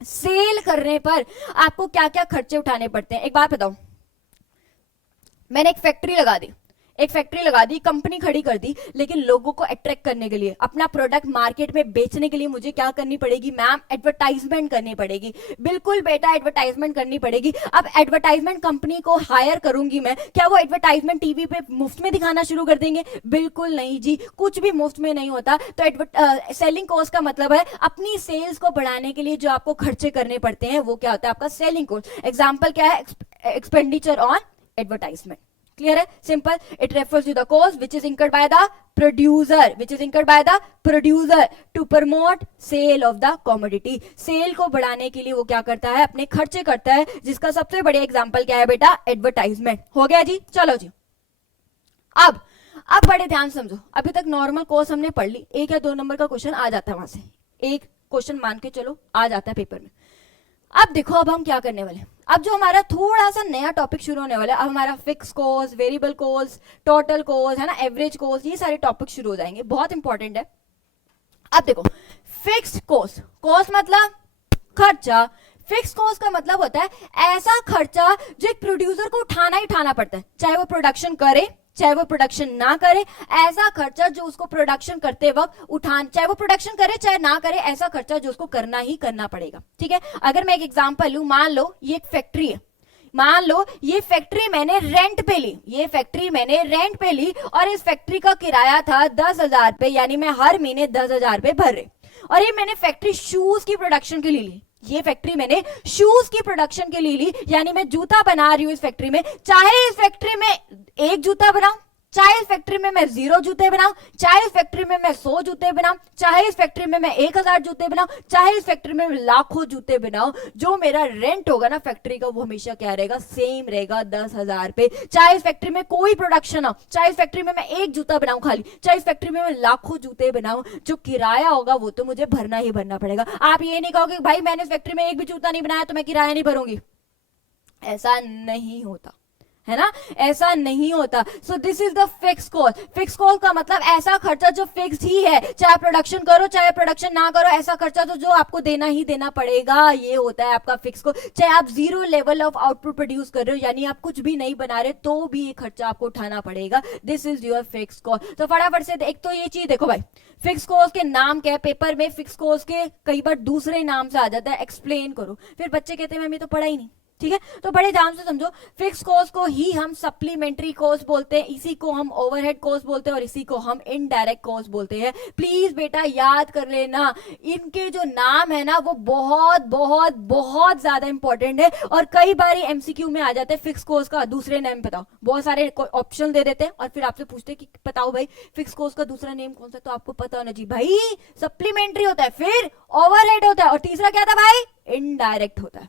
सेल करने पर आपको क्या क्या खर्चे उठाने पड़ते हैं. एक बात बताओ, मैंने एक फैक्ट्री लगा दी, कंपनी खड़ी कर दी, लेकिन लोगों को अट्रैक्ट करने के लिए, अपना प्रोडक्ट मार्केट में बेचने के लिए मुझे क्या करनी पड़ेगी मैम, एडवर्टाइजमेंट करनी पड़ेगी. बिल्कुल बेटा, एडवर्टाइजमेंट करनी पड़ेगी. अब एडवर्टाइजमेंट कंपनी को हायर करूंगी मैं, क्या वो एडवर्टाइजमेंट टीवी पे मुफ्त में दिखाना शुरू कर देंगे, बिल्कुल नहीं जी, कुछ भी मुफ्त में नहीं होता. तो सेलिंग कॉस्ट का मतलब है अपनी सेल्स को बढ़ाने के लिए जो आपको खर्चे करने पड़ते हैं वो क्या होता है आपका सेलिंग कॉस्ट. एग्जाम्पल क्या है, एक्सपेंडिचर ऑन एडवर्टाइजमेंट. क्लियर है, simple. It refers to the cost which is incurred by the producer, which is incurred by the producer to promote sale of the commodity. Sale को बढ़ाने के लिए वो क्या करता है, अपने खर्चे करता है, जिसका सबसे बड़े एग्जांपल क्या है बेटा, एडवर्टाइजमेंट. हो गया जी, चलो जी. अब बड़े ध्यान समझो, अभी तक नॉर्मल कॉस्ट हमने पढ़ ली, 1 या 2 नंबर का क्वेश्चन आ जाता है वहां से, एक क्वेश्चन मान के चलो आ जाता है पेपर में. अब देखो, अब हम क्या करने वाले, अब जो हमारा थोड़ा सा नया टॉपिक शुरू होने वाला है, अब हमारा fix cost, variable cost, total cost है ना, एवरेज कॉस्ट, ये सारे टॉपिक शुरू हो जाएंगे, बहुत इंपॉर्टेंट है. अब देखो, फिक्स्ड कॉस्ट, कॉस्ट मतलब खर्चा. फिक्स कॉस्ट का मतलब होता है ऐसा खर्चा जो एक प्रोड्यूसर को उठाना ही उठाना पड़ता है, चाहे वो प्रोडक्शन करे चाहे वो प्रोडक्शन ना करे. ऐसा खर्चा जो उसको प्रोडक्शन करते वक्त चाहे वो प्रोडक्शन करे चाहे ना करे, ऐसा खर्चा जो उसको करना ही करना पड़ेगा. ठीक है, अगर मैं एक एग्जांपल लूं, मान लो ये एक फैक्ट्री है, मान लो ये फैक्ट्री मैंने रेंट पे ली, ये फैक्ट्री मैंने रेंट पे ली और इस फैक्ट्री का किराया था 10,000 पे, यानी मैं हर महीने 10,000 रुपए भर रही. और ये मैंने फैक्ट्री शूज की प्रोडक्शन के लिए ली, ये फैक्ट्री मैंने शूज की प्रोडक्शन के लिए ली, यानी मैं जूता बना रही हूं इस फैक्ट्री में. चाहे इस फैक्ट्री में 1 जूता बनाऊं, चाहे इस फैक्ट्री में मैं 0 जूते बनाऊं, चाहे इस फैक्ट्री में मैं 100 जूते बनाऊं, चाहे इस फैक्ट्री में मैं 1,000 जूते बनाऊं, चाहे इस फैक्ट्री में मैं लाखों जूते बनाऊं, जो मेरा रेंट होगा ना फैक्ट्री का वो हमेशा क्या रहेगा, सेम रहेगा, 10,000 रुपए. चाहे इस फैक्ट्री में कोई प्रोडक्शन हो, चाहे इस फैक्ट्री में मैं 1 जूता बनाऊं खाली, चाहे इस फैक्ट्री में मैं लाखों जूते बनाऊं, जो किराया होगा वो तो मुझे भरना ही भरना पड़ेगा. आप ये नहीं कहोगे भाई मैंने इस फैक्ट्री में 1 भी जूता नहीं बनाया तो मैं किराया नहीं भरूंगी, ऐसा नहीं होता है ना, ऐसा नहीं होता. सो this is the fix cost. Fix cost का मतलब ऐसा खर्चा जो फिक्स ही है, चाहे प्रोडक्शन करो चाहे प्रोडक्शन ना करो, ऐसा खर्चा तो जो आपको देना ही देना पड़ेगा, ये होता है आपका फिक्स कॉस्ट. चाहे आप 0 लेवल ऑफ आउटपुट प्रोड्यूस कर रहे हो, यानी आप कुछ भी नहीं बना रहे, तो भी ये खर्चा आपको उठाना पड़ेगा. This is your fix cost. तो फटाफट से एक तो ये चीज देखो भाई, फिक्स कॉस्ट के नाम क्या है, पेपर में फिक्स कॉस्ट के कई बार दूसरे नाम से आ जाता है, एक्सप्लेन करो, फिर बच्चे कहते हैं मैंने तो पढ़ा ही नहीं. ठीक है, तो बड़े ध्यान से समझो, फिक्स कॉस्ट को ही हम सप्लीमेंट्री कॉस्ट बोलते हैं, इसी को हम ओवरहेड कॉस्ट बोलते हैं और इसी को हम इनडायरेक्ट कॉस्ट बोलते हैं. प्लीज बेटा याद कर लेना, इनके जो नाम है ना वो बहुत बहुत बहुत ज्यादा इंपॉर्टेंट है और कई बार एमसीक्यू में आ जाते हैं. फिक्स कॉस्ट का दूसरे नेम बताओ, बहुत सारे ऑप्शन दे देते हैं और फिर आपसे पूछते हैं कि बताओ भाई फिक्स कॉस्ट का दूसरा नेम कौन सा, तो आपको पता होना जी भाई सप्लीमेंट्री होता है, फिर ओवरहेड होता है और तीसरा क्या था भाई, इनडायरेक्ट होता है.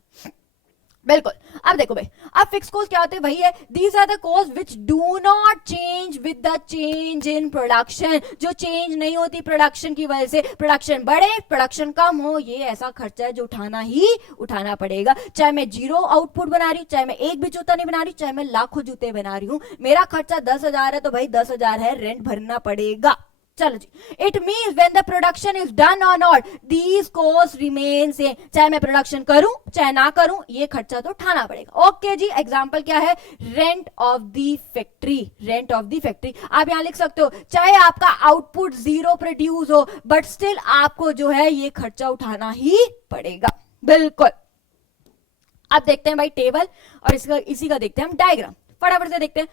बिल्कुल। अब देखो भाई, अब फिक्स कॉस्ट क्या होते हैं, वही है, these are the cost which do not change with the change in production, जो चेंज नहीं होती प्रोडक्शन की वजह से, प्रोडक्शन बढ़े प्रोडक्शन कम हो, ये ऐसा खर्चा है जो उठाना ही उठाना पड़ेगा। चाहे मैं 0 आउटपुट बना रही हूँ, चाहे मैं एक भी जूता नहीं बना रही, चाहे मैं लाखों जूते बना रही हूँ, मेरा खर्चा 10,000 है तो भाई 10,000 है, रेंट भरना पड़ेगा। चलो जी, it means when the production is done और not these cost remain same, चाहे मैं प्रोडक्शन करूं चाहे ना करूं, ये खर्चा तो उठाना पड़ेगा। ओके जी, एग्जांपल क्या है, rent of the factory, rent of the factory. आप यहां लिख सकते हो, चाहे आपका आउटपुट 0 प्रोड्यूस हो बट स्टिल आपको जो है ये खर्चा उठाना ही पड़ेगा। बिल्कुल। अब देखते हैं भाई टेबल, और इसका इसी का देखते हैं हम डायग्राम, फटाफट से देखते हैं,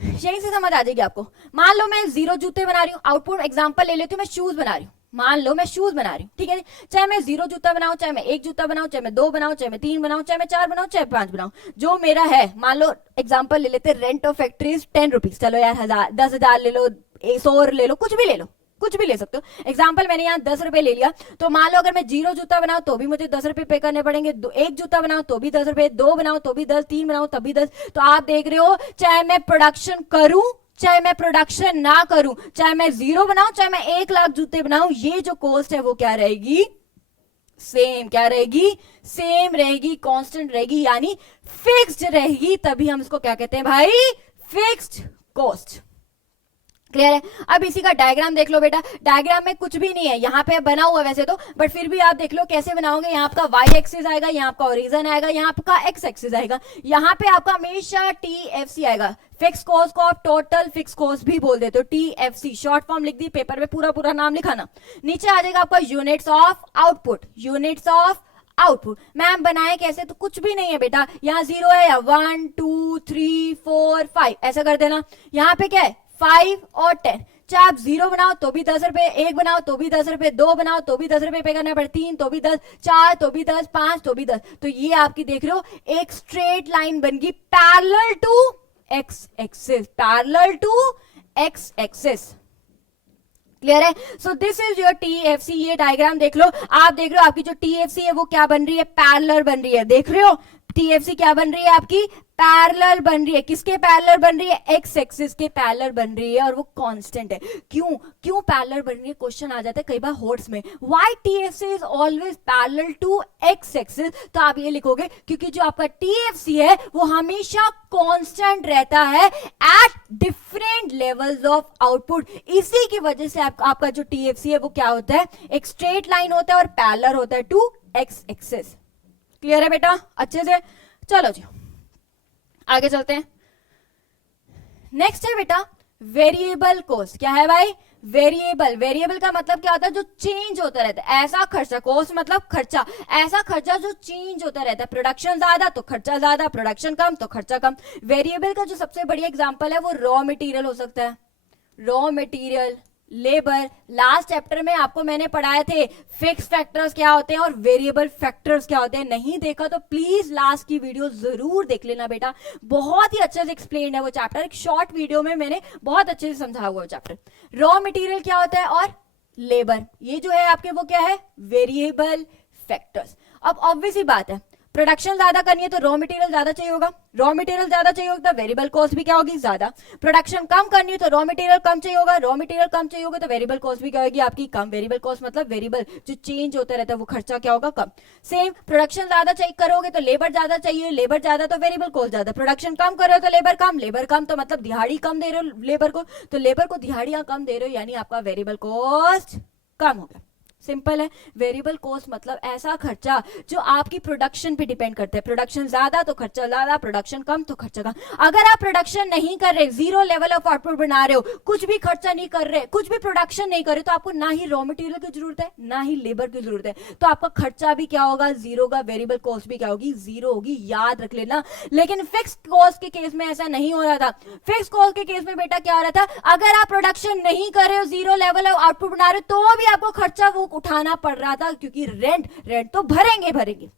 यहीं से समझ आ जाएगी आपको। मान लो मैं 0 जूते बना रही हूँ, आउटपुट एग्जांपल ले लेती हूँ, मैं शूज बना रही हूँ, मान लो मैं शूज बना रही हूँ, ठीक है, चाहे मैं 0 जूता बनाऊं, चाहे मैं 1 जूता बनाऊं, चाहे मैं 2 बनाऊं, चाहे मैं 3 बनाऊं, चाहे मैं 4 बनाऊं, चाहे 5 बनाऊं, जो मेरा है, मान लो एग्जांपल ले लेते, rent of factory is 10 rupees, चलो यार 10,000 ले लो, 100 ले लो, कुछ भी ले लो, कुछ भी ले सकते हो। एग्जाम्पल मैंने यहाँ 10 रुपए ले लिया, तो मान लो अगर मैं 0 जूता बनाऊं तो भी मुझे 10 रुपए पे करने पड़ेंगे, 1 जूता बनाऊं तो भी 10 रुपए, 2 बनाऊं तो भी 10, 3 बनाऊं तभी 10। तो आप देख रहे हो, चाहे मैं प्रोडक्शन करूं चाहे मैं प्रोडक्शन ना करूं, चाहे मैं 0 बनाऊं चाहे मैं 1 लाख जूते बनाऊं, ये जो कॉस्ट है वो क्या रहेगी, सेम। क्या रहेगी, सेम रहेगी, कांस्टेंट रहेगी, यानी फिक्स्ड रहेगी, तभी हम इसको क्या कहते हैं भाई, फिक्स्ड कॉस्ट। क्लियर है। अब इसी का डायग्राम देख लो बेटा, डायग्राम में कुछ भी नहीं है, यहाँ पे बना हुआ है वैसे तो, बट फिर भी आप देख लो कैसे बनाओगे। यहाँ आपका वाई एक्सिस आएगा, यहाँ आपका ओरिजिन आएगा, यहाँ आपका एक्स एक्सिस आएगा, यहाँ पे आपका हमेशा TFC आएगा। फिक्स कॉस्ट को आप टोटल फिक्स कॉस्ट भी बोल देते हो, TFC शॉर्ट फॉर्म लिख दी, पेपर में पूरा पूरा नाम लिखाना। नीचे आ जाएगा आपका units of output, units of output. Ma'am बनाए कैसे, तो कुछ भी नहीं है बेटा, यहाँ 0 है या 1 2 3 4 5 ऐसा कर देना। यहाँ पे क्या है, 5 और 10, चाहे आप 0 बनाओ तो भी 10 रुपए, 1 बनाओ तो भी 10 रुपए, 2 बनाओ तो भी 10 रुपए पे करना पड़े, 3 तो भी 10, 4 तो भी 10, 5 तो भी 10। तो ये आपकी देख रहे हो एक स्ट्रेट लाइन बन गई parallel to X axis, parallel to X axis. Clear है। So this is your TFC, ये डायग्राम देख लो, आप देख रहे हो आपकी जो TFC है वो क्या बन रही है, पैरेलल बन रही है। देख रहे हो TFC क्या बन रही है आपकी, पैरेलल बन रही है। किसके पैरेलल बन रही है, एक्स एक्सिस के पैरेलल बन रही है, और वो कांस्टेंट है। क्यों क्यों पैरेलल बन रही है, क्वेश्चन आ जाता है कई बार होर्ड्स में, why TFC is always parallel to X axis. तो आप ये लिखोगे क्योंकि जो आपका TFC है वो हमेशा कांस्टेंट रहता है eight different levels of output. इसी की वजह से आपका जो TFC है वो क्या होता है, एक स्ट्रेट लाइन होता है और पैरेलल होता है टू एक्स एक्सिस। क्लियर है बेटा, अच्छे से। चलो जी आगे चलते हैं। नेक्स्ट है बेटा वेरिएबल कॉस्ट। क्या है भाई, वेरिएबल। वेरिएबल का मतलब क्या होता है, जो चेंज होता रहता है। ऐसा खर्चा, कॉस्ट मतलब खर्चा, ऐसा खर्चा जो चेंज होता रहता है। प्रोडक्शन ज्यादा तो खर्चा ज्यादा, प्रोडक्शन कम तो खर्चा कम। वेरिएबल का जो सबसे बढ़िया एग्जांपल है वो रॉ मटेरियल हो सकता है, raw material, labour. Last chapter में आपको मैंने पढ़ाए थे फिक्स फैक्टर्स क्या होते हैं और वेरिएबल फैक्टर्स क्या होते हैं। नहीं देखा तो प्लीज लास्ट की वीडियो जरूर देख लेना बेटा, बहुत ही अच्छे से एक्सप्लेन है वो चैप्टर। एक शॉर्ट वीडियो में मैंने बहुत अच्छे से समझा हुआ चैप्टर। रॉ मटेरियल क्या होता है और लेबर, ये जो है आपके वो क्या है, वेरिएबल फैक्टर्स। अब ऑब्वियस ही बात है, प्रोडक्शन ज्यादा करनी है तो रॉ मटेरियल ज्यादा चाहिए होगा, रॉ मटेरियल ज्यादा चाहिए होगा तो वेरिएबल कॉस्ट भी क्या होगी, ज्यादा। प्रोडक्शन कम करनी है तो रॉ मटेरियल कम चाहिए होगा, रॉ मटेरियल कम चाहिए होगा तो वेरिएबल कॉस्ट भी क्या होगी आपकी, कम। वेरिएबल कॉस्ट मतलब वेरिएबल जो चेंज होता रहता है वो खर्चा क्या होगा, कम। सेम प्रोडक्शन ज्यादा चाहिए करोगे तो लेबर ज्यादा चाहिए, लेबर ज्यादा तो वेरिएबल कॉस्ट ज्यादा। प्रोडक्शन कम कर रहे हो तो लेबर कम, लेबर कम तो मतलब दिहाड़ी कम दे रहे हो लेबर को, तो लेबर को दिहाड़ियां कम दे रहे हो, यानी आपका वेरिएबल कॉस्ट कम होगा। सिंपल है। वेरिएबल कॉस्ट मतलब ऐसा खर्चा जो आपकी प्रोडक्शन पे डिपेंड करता है। प्रोडक्शन ज्यादा तो खर्चा ज्यादा, प्रोडक्शन कम तो खर्चा कम। अगर आप प्रोडक्शन नहीं कर रहे, 0 लेवल ऑफ आउटपुट बना रहे हो, कुछ भी खर्चा नहीं कर रहे, कुछ भी प्रोडक्शन नहीं कर रहे, तो आपको ना ही रॉ मटेरियल की जरूरत है ना ही लेबर की जरूरत है, तो आपका खर्चा भी क्या होगा, 0 होगा, वेरिएबल कॉस्ट भी क्या होगी, 0 होगी। याद रख लेना। लेकिन फिक्स कॉस्ट के केस में ऐसा नहीं हो रहा था। फिक्स कॉस्ट के केस में बेटा क्या हो रहा था, अगर आप प्रोडक्शन नहीं कर रहे हो, 0 लेवल ऑफ आउटपुट बना रहे हो, तो भी आपको खर्चा वो उठाना पड़ रहा था, क्योंकि रेंट तो भरेंगे।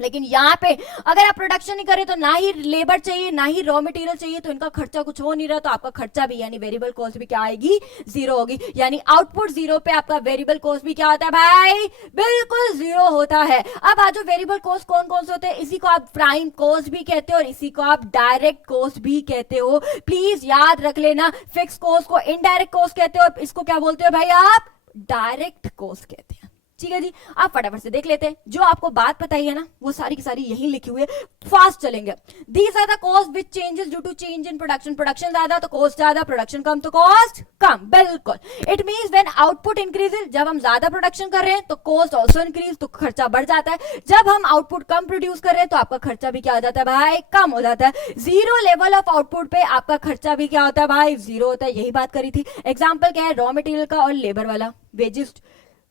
लेकिन यहाँ पे अगर आप प्रोडक्शन नहीं करें तो ना ही लेबर चाहिए ना ही रॉ मटेरियल चाहिए, तो इनका खर्चा कुछ हो नहीं रहा, तो आपका खर्चा भी यानी वेरिएबल कॉस्ट भी क्या आएगी, जीरो होगी। यानी आउटपुट जीरो पे आपका वेरिएबल कॉस्ट भी क्या होता है भाई, बिल्कुल जीरो होता है। अब आज वेरिएबल कॉस्ट कौन कौन से होते हैं, इसी को आप प्राइम कॉस्ट भी कहते हो और इसी को आप डायरेक्ट कॉस्ट भी कहते हो। प्लीज याद रख लेना, फिक्स कॉस्ट को इनडायरेक्ट कॉस्ट कहते हो, इसको क्या बोलते हो भाई आप, डायरेक्ट कॉस्ट कहते हैं। ठीक है जी, आप फटाफट से देख लेते हैं, जो आपको बात बताई है ना वो सारी की सारी यही लिखी हुई है, फास्ट चलेंगे। These are the cost which changes due to change in production, production ज्यादा तो कॉस्ट ज्यादा, प्रोडक्शन कम तो कॉस्ट कम, बिल्कुल। It means when output increases, जब हम ज्यादा प्रोडक्शन कर रहे हैं तो कॉस्ट ऑल्सो इंक्रीज, तो खर्चा बढ़ जाता है। जब हम आउटपुट कम प्रोड्यूस कर रहे हैं तो आपका खर्चा भी क्या हो जाता है भाई, कम हो जाता है। जीरो लेवल ऑफ आउटपुट पे आपका खर्चा भी क्या होता है भाई, जीरो होता है। यही बात करी थी। एग्जाम्पल क्या है, रॉ मटेरियल का और लेबर वाला,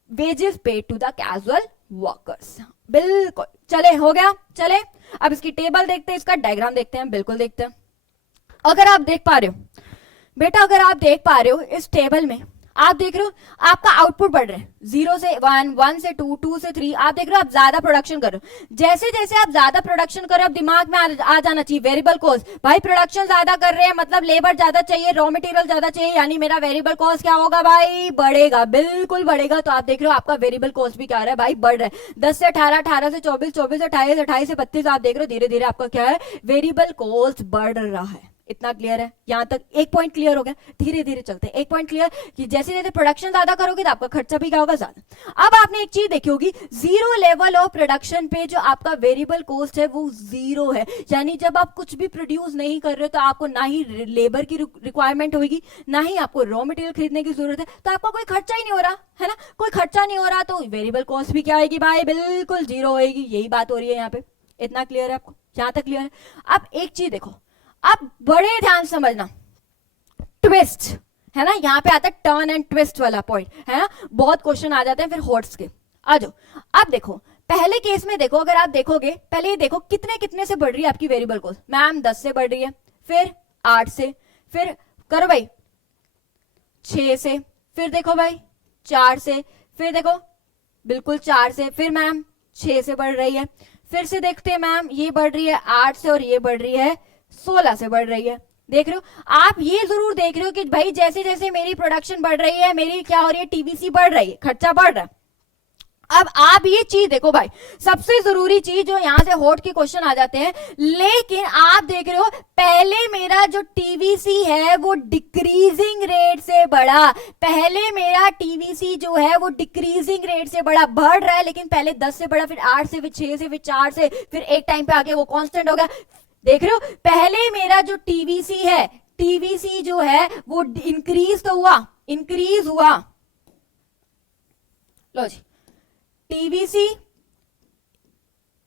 wages paid to the casual workers, बिल्कुल। चले, हो गया, चले अब इसकी टेबल देखते हैं, इसका डायग्राम देखते हैं, बिल्कुल देखते हैं। अगर आप देख पा रहे हो बेटा, अगर आप देख पा रहे हो इस टेबल में, आप देख रहे हो आपका आउटपुट बढ़ रहा है, 0 से 1, 1 से 2, 2 से 3, आप देख रहे हो आप ज्यादा प्रोडक्शन कर रहे हो। जैसे जैसे आप ज्यादा प्रोडक्शन कर रहे हो, अब दिमाग में आ जाना चाहिए वेरिएबल कॉस्ट, भाई प्रोडक्शन ज्यादा कर रहे हैं मतलब लेबर ज्यादा चाहिए, रॉ मटेरियल ज्यादा चाहिए, यानी मेरा वेरिएबल कॉस्ट क्या होगा भाई, बढ़ेगा, बिल्कुल बढ़ेगा। तो आप देख रहे हो आपका वेरिएबल कॉस्ट भी क्या रहा है भाई, बढ़ रहा है। 10 से 18, 18 से 24, 24 से 28, 28 से 32, आप देख रहे हो धीरे धीरे आपका क्या है, वेरिएबल कॉस्ट बढ़ रहा है। इतना क्लियर है? यहां तक एक पॉइंट क्लियर हो गया। धीरे धीरे चलते हैं, एक पॉइंट क्लियर कि जैसे जैसे प्रोडक्शन ज्यादा करोगे तो आपका खर्चा भी क्या होगा, ज्यादा। अब आपने एक चीज देखी होगी, जीरो लेवल ऑफ प्रोडक्शन पे जो आपका वेरिएबल कॉस्ट है वो जीरो है। यानी जब आप कुछ भी प्रोड्यूस नहीं कर रहे हो तो आपको ना ही लेबर की रिक्वायरमेंट होगी, ना ही आपको रॉ मटेरियल खरीदने की जरूरत है, तो आपका कोई खर्चा ही नहीं हो रहा है ना, कोई खर्चा नहीं हो रहा, तो वेरिएबल कॉस्ट भी क्या आएगी भाई, बिल्कुल जीरो होगी। यही बात हो रही है यहाँ पे। इतना क्लियर है आपको? यहां तक क्लियर है? अब एक चीज देखो, अब बड़े ध्यान समझना, ट्विस्ट है ना, यहां पे आता है टर्न एंड ट्विस्ट वाला पॉइंट है ना, बहुत क्वेश्चन आ जाते हैं फिर हॉट्स के। आ जाओ, अब देखो पहले केस में देखो, अगर आप देखोगे पहले ये देखो कितने कितने से बढ़ रही है आपकी वेरिएबल कॉस्ट, मैम 10 से बढ़ रही है, फिर 8 से, फिर करो भाई 6 से, फिर देखो भाई 4 से, फिर देखो बिल्कुल 4 से, फिर मैम 6 से बढ़ रही है, फिर से देखते हैं मैम ये बढ़ रही है 8 से और ये बढ़ रही है 16 से बढ़ रही है। देख रहे हो आप, ये जरूर देख रहे हो कि भाई जैसे जैसे मेरी प्रोडक्शन बढ़ रही है, मेरी क्या हो रही है, टीवीसी बढ़ रही है, खर्चा बढ़ रहा है। अब आप ये चीज देखो भाई, सबसे जरूरी चीज जो यहां से होट के क्वेश्चन आ जाते हैं, लेकिन आप देख रहे हो पहले मेरा जो टीवीसी है वो डिक्रीजिंग रेट से बढ़ा, पहले मेरा टीवीसी जो है वो डिक्रीजिंग रेट से बढ़ा, बढ़ रहा है लेकिन पहले 10 से बढ़ा, फिर 8 से, फिर 6 से, फिर 4 से, फिर एक टाइम पे आके वो कांस्टेंट हो गया। देख रहे हो पहले मेरा जो टीवीसी है, टीवीसी जो है वो इंक्रीज तो हुआ, इंक्रीज हुआ, लो जी, TVC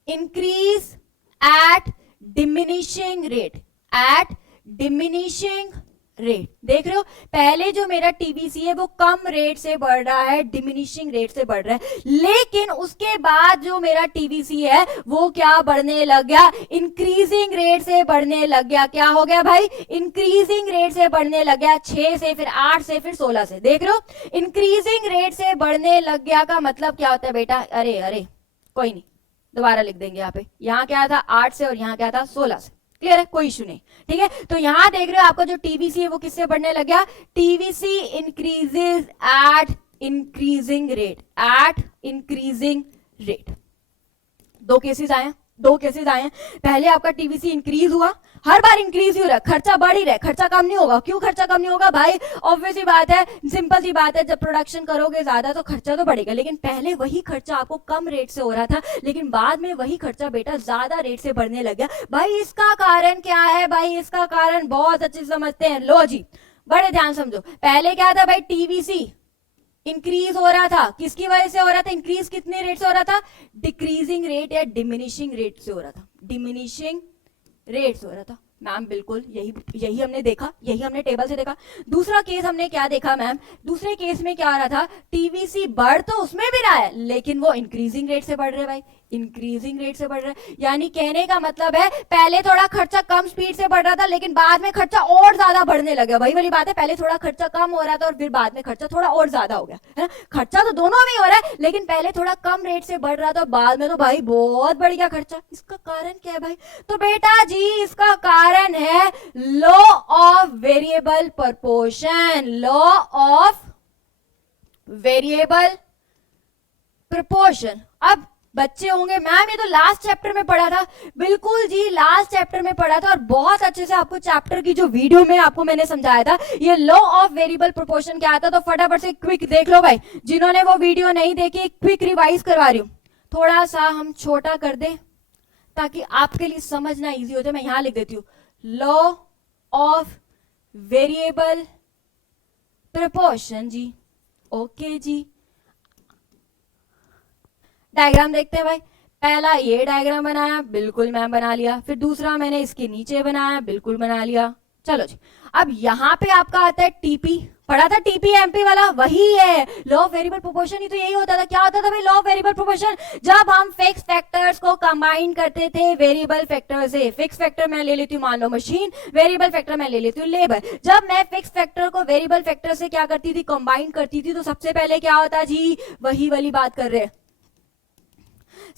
increase at diminishing rate, at diminishing rate. देख रहे हो पहले जो मेरा टीवीसी है वो कम रेट से बढ़ रहा है, डिमिनिशिंग रेट से बढ़ रहा है, लेकिन उसके बाद जो मेरा टीवीसी है वो क्या बढ़ने लग गया, इंक्रीजिंग रेट से बढ़ने लग गया। क्या हो गया भाई, इंक्रीजिंग रेट से बढ़ने लग गया, 6 से, फिर 8 से, फिर 16 से। देख रहे हो इंक्रीजिंग रेट से बढ़ने लग गया का मतलब क्या होता है बेटा, अरे अरे कोई नहीं, दोबारा लिख देंगे यहाँ पे, यहाँ क्या था 8 से और यहाँ क्या था 16 से। क्लियर है, कोई इशू नहीं, ठीक है। तो यहां देख रहे हो आपका जो टीवीसी है वो किससे बढ़ने लग गया, TVC increases at increasing rate, at increasing rate. दो केसेस आए, दो केसेस आए हैं। पहले आपका टीवीसी इंक्रीज हुआ, हर बार इंक्रीज ही हो रहा है, खर्चा बढ़ ही रहा है, खर्चा कम नहीं होगा। क्यों खर्चा कम नहीं होगा भाई, ऑब्वियस सी बात है, सिंपल सी बात है, जब प्रोडक्शन करोगे ज्यादा तो खर्चा तो बढ़ेगा, लेकिन पहले वही खर्चा आपको कम रेट से हो रहा था, लेकिन बाद में वही खर्चा बेटा ज्यादा रेट से बढ़ने लग गया। भाई इसका कारण क्या है, भाई इसका कारण बहुत अच्छे से समझते हैं। लो जी बड़े ध्यान समझो, पहले क्या था भाई, टीवीसी इंक्रीज हो रहा था, किसकी वजह से हो रहा था, इंक्रीज कितने रेट से हो रहा था, डिक्रीजिंग रेट या डिमिनिशिंग रेट से हो रहा था, डिमिनिशिंग रेट से हो रहा था। मैम बिल्कुल यही हमने देखा, यही हमने टेबल से देखा। दूसरा केस हमने क्या देखा मैम, दूसरे केस में क्या आ रहा था, टीवीसी बढ़ तो उसमें भी रहा है लेकिन वो इंक्रीजिंग रेट से बढ़ रहे भाई, इंक्रीजिंग रेट से बढ़ रहा है, यानी कहने का मतलब है पहले थोड़ा खर्चा कम स्पीड से बढ़ रहा था लेकिन बाद में खर्चा और ज्यादा बढ़ने लगा। वही वाली बात है, पहले थोड़ा खर्चा कम हो रहा था और फिर बाद में खर्चा थोड़ा और ज्यादा हो गया, है ना। खर्चा तो दोनों में हो रहा है लेकिन पहले थोड़ा कम रेट से बढ़ रहा था, बाद में तो भाई बहुत बढ़ गया खर्चा। इसका कारण क्या है भाई? तो बेटा जी इसका कारण है law of variable proportion, law of variable proportion. अब बच्चे होंगे मैम ये तो लास्ट चैप्टर में पढ़ा था। बिल्कुल जी लास्ट चैप्टर में पढ़ा था और बहुत अच्छे से आपको चैप्टर की जो वीडियो में आपको मैंने समझाया था ये लॉ ऑफ वेरिएबल प्रोपोर्शन क्या आता। तो फटाफट से क्विक देख लो भाई, जिन्होंने वो वीडियो नहीं देखी क्विक रिवाइज करवा रही हूं। थोड़ा सा हम छोटा कर दें ताकि आपके लिए समझना इजी हो जाए। मैं यहां लिख देती हूं लॉ ऑफ वेरिएबल प्रोपोर्शन जी। ओके जी, डायग्राम देखते हैं भाई। पहला ये डायग्राम बनाया, बिल्कुल मैम बना लिया। फिर दूसरा मैंने इसके नीचे बनाया, बिल्कुल बना लिया। चलो जी, अब यहां पे आपका आता है टीपी। पढ़ा था टीपी एमपी वाला, वही है लॉ ऑफ वेरिएबल प्रोपोर्शन। ही तो यही होता था। क्या होता था भाई लॉ ऑफ वेरिएबल प्रोपोर्शन? जब हम फिक्स फैक्टर्स को कंबाइन करते थे वेरिएबल फैक्टर से। फिक्स फैक्टर मैं ले लेती हूँ मान लो मशीन, वेरिएबल फैक्टर मैं ले लेती हूँ लेबर। जब मैं फिक्स फैक्टर को वेरिएबल फैक्टर से क्या करती थी, कंबाइन करती थी, तो सबसे पहले क्या होता जी, वही वाली बात कर रहे हैं।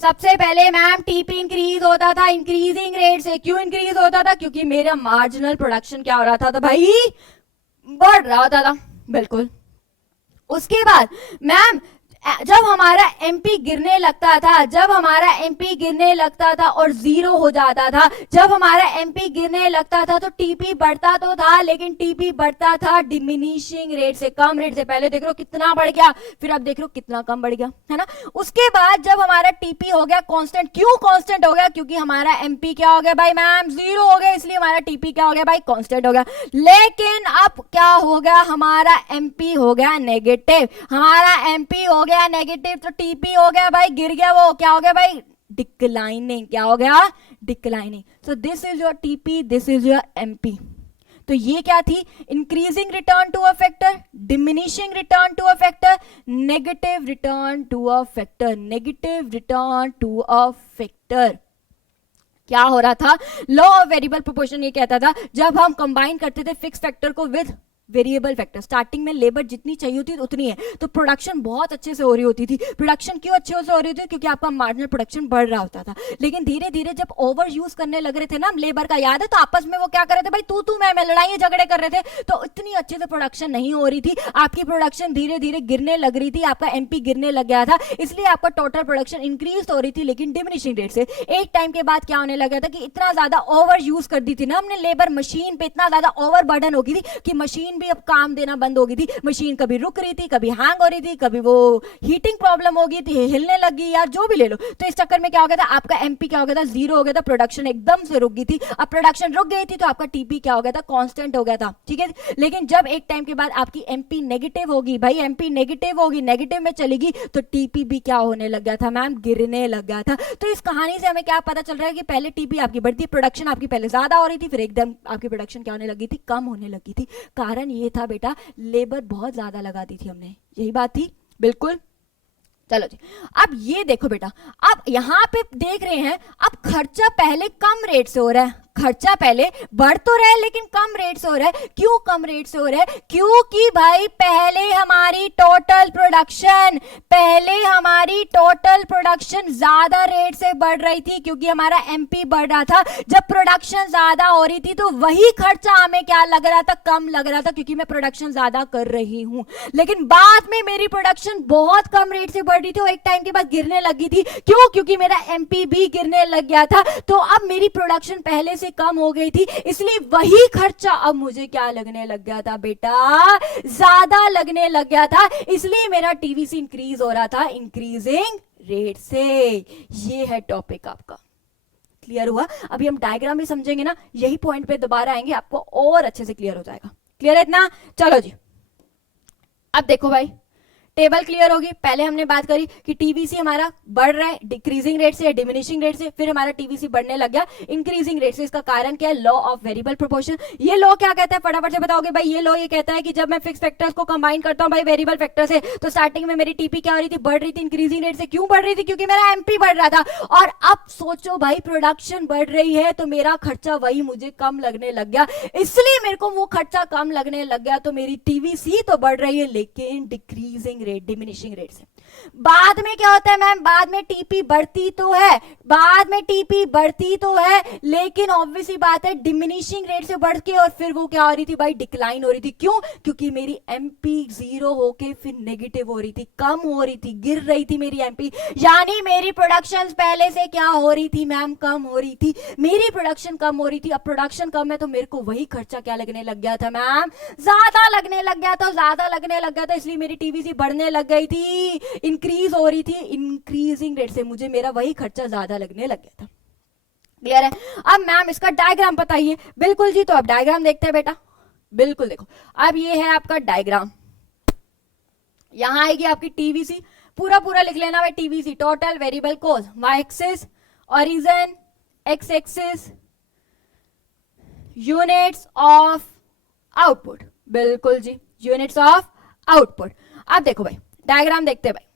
सबसे पहले मैम टीपी इंक्रीज होता था इंक्रीजिंग रेट से। क्यों इंक्रीज होता था? क्योंकि मेरा मार्जिनल प्रोडक्शन क्या हो रहा था, तो भाई बढ़ रहा होता था। बिल्कुल। उसके बाद मैम जब हमारा एमपी गिरने लगता था, जब हमारा एमपी गिरने लगता था और जीरो हो जाता था, जब हमारा एमपी गिरने लगता था तो टीपी बढ़ता तो था लेकिन टीपी बढ़ता था डिमिनिशिंग रेट से, कम रेट से। पहले देख लो कितना बढ़ गया, फिर अब देख लो कितना कम बढ़ गया, है ना। उसके बाद जब हमारा टीपी हो गया कांस्टेंट। क्यों कांस्टेंट हो गया? क्योंकि हमारा एमपी क्या हो गया भाई मैम, जीरो हो गया, इसलिए हमारा टीपी क्या हो गया भाई, कांस्टेंट हो गया। लेकिन अब क्या हो गया, हमारा एमपी हो गया नेगेटिव। हमारा एमपी हो गया नेगेटिव तो टीपी हो गया भाई, गिर गया। वो क्या हो गया भाई, डिक्लाइनिंग। क्या हो गया, declining. So this is your TP, this is your MP. तो ये क्या थी, increasing return to a factor, diminishing return to a factor, negative return to a factor, negative return to a factor. क्या हो रहा था, लॉ ऑफ वेरिएबल प्रोपोर्शन ये कहता था जब हम कंबाइन करते थे फिक्स फैक्टर को विद वेरिएबल फैक्टर, स्टार्टिंग में लेबर जितनी चाहिए होती थी उतनी है, तो प्रोडक्शन बहुत अच्छे से हो रही होती थी। प्रोडक्शन क्यों अच्छे से हो रही थी, क्योंकि आपका मार्जिनल प्रोडक्शन बढ़ रहा होता था। लेकिन धीरे धीरे जब ओवर यूज करने लग रहे थे ना हम लेबर का, याद है, तो आपस में वो क्या कर रहे थे भाई, तू मैं लड़ाई झगड़े कर रहे थे, तो इतनी अच्छे से प्रोडक्शन नहीं हो रही थी। आपकी प्रोडक्शन धीरे धीरे गिरने लग रही थी, आपका एमपी गिरने लग गया था, इसलिए आपका टोटल प्रोडक्शन इंक्रीज हो रही थी लेकिन डिमिनिशिंग रेट से। एक टाइम के बाद क्या होने लगा था कि इतना ज्यादा ओवर यूज कर दी थी ना हमने लेबर, मशीन पे इतना ज्यादा ओवर बर्डन हो गई थी कि मशीन भी अब काम देना बंद हो गई थी। मशीन कभी रुक रही थी, कभी हैंग हो रही थी, कभी वो हीटिंग प्रॉब्लम हो गई थी, हिलने लगी, यार जो भी ले लो। तो इस चक्कर में क्या हो गया था, आपका एमपी क्या हो गया था, जीरो हो गया था, प्रोडक्शन एकदम से रुक गई थी। अब प्रोडक्शन रुक गई थी तो आपका टीपी क्या हो गया था, कांस्टेंट हो गया था, ठीक है। लेकिन जब एक टाइम के बाद आपकी एमपी नेगेटिव होगी, भाई एमपी नेगेटिव होगी, नेगेटिव में चलेगी, तो टीपी भी क्या होने लग गया था मैम, गिरने लग गया था। तो इस कहानी से हमें क्या पता चल रहा है कि पहले टीपी आपकी बढ़ती, प्रोडक्शन आपकी पहले ज्यादा हो रही थी, फिर एकदम आपकी प्रोडक्शन क्या होने लगी थी, कम होने लगी थी। कारण ये था बेटा, लेबर बहुत ज्यादा लगा दी थी हमने, यही बात थी। बिल्कुल। चलो जी, अब ये देखो बेटा, अब यहां पे देख रहे हैं, अब खर्चा पहले कम रेट से हो रहा है, खर्चा पहले बढ़ तो रहा है लेकिन कम रेट से हो रहा है। क्यों कम रेट से हो रहा है, क्योंकि भाई पहले हमारी टोटल प्रोडक्शन ज्यादा रेट से बढ़ रही थी, क्योंकि हमारा एमपी बढ़ रहा था। जब प्रोडक्शन ज्यादा हो रही थी तो वही खर्चा हमें क्या लग रहा था, कम लग रहा था, क्योंकि मैं प्रोडक्शन ज्यादा कर रही हूं। लेकिन बाद में मेरी प्रोडक्शन बहुत कम रेट से बढ़ रही थी और एक टाइम के बाद गिरने लगी थी। क्यों, क्योंकि मेरा एमपी भी गिरने लग गया था। तो अब मेरी प्रोडक्शन पहले से कम हो गई थी, इसलिए वही खर्चा अब मुझे क्या लगने लग गया था बेटा, ज्यादा लगने लग गया था। इसलिए मेरा टीवीसी इंक्रीज हो रहा था इंक्रीजिंग रेट से। ये है टॉपिक आपका, क्लियर हुआ। अभी हम डायग्राम भी समझेंगे ना, यही पॉइंट पे दोबारा आएंगे, आपको और अच्छे से क्लियर हो जाएगा। क्लियर है इतना? चलो जी, अब देखो भाई, टेबल क्लियर होगी। पहले हमने बात करी कि टीवीसी हमारा बढ़ रहा है डिक्रीजिंग रेट से या डिमिनिशिंग रेट से, फिर हमारा टीवीसी बढ़ने लग गया इंक्रीजिंग रेट से। इसका कारण क्या है? Law of variable proportion. ये लॉ क्या कहता है फटाफट से बताओगे भाई? ये लॉ ये कहता है कि जब मैं फिक्स फैक्टर्स को कंबाइन करता हूं भाई वेरिएबल फैक्टर से, तो स्टार्टिंग में मेरी टीपी क्या हो रही थी? बढ़ रही थी इंक्रीजिंग रेट से। क्यों बढ़ रही थी? क्योंकि मेरा एमपी बढ़ रहा था। और अब सोचो भाई प्रोडक्शन बढ़ रही है तो मेरा खर्चा वही मुझे कम लगने लग गया, इसलिए मेरे को वो खर्चा कम लगने लग गया, तो मेरी टीवीसी तो बढ़ रही है लेकिन डिक्रीजिंग रेट डिमिनिशिंग रेट से। बाद में क्या होता है मैम? बाद में टीपी बढ़ती तो है, बाद में टीपी बढ़ती तो है, लेकिन ऑब्वियसली बात है डिमिनिशिंग रेट से बढ़ के और फिर वो क्या हो रही थी भाई? डिक्लाइन हो रही थी। क्यों? क्योंकि मेरी एमपी जीरो होके फिर नेगेटिव हो रही थी, कम हो रही थी, गिर रही थी मेरी एमपी। यानी मेरी प्रोडक्शन पहले से क्या हो रही थी मैम? कम हो रही थी। मेरी प्रोडक्शन कम हो रही थी। अब प्रोडक्शन कम है तो मेरे को वही खर्चा क्या लगने लग गया था मैम? ज्यादा लगने लग गया था, ज्यादा लगने लग गया था, इसलिए मेरी टीवीसी बढ़ने लग गई थी, इंक्रीज हो रही थी इंक्रीजिंग रेट से, मुझे मेरा वही खर्चा ज्यादा लगने लग गया था। क्लियर है? अब मैम इसका डायग्राम बताइए। बिल्कुल जी, तो अब डायग्राम देखते हैं बेटा। बिल्कुल देखो, अब ये है आपका डायग्राम। यहां आएगी आपकी टीवीसी, पूरा पूरा लिख लेना भाई। TVC total variable cost, Y axis origin, X axis units of output. बिल्कुल जी, यूनिट्स ऑफ आउटपुट। अब देखो भाई डायग्राम देखते हैं भाई।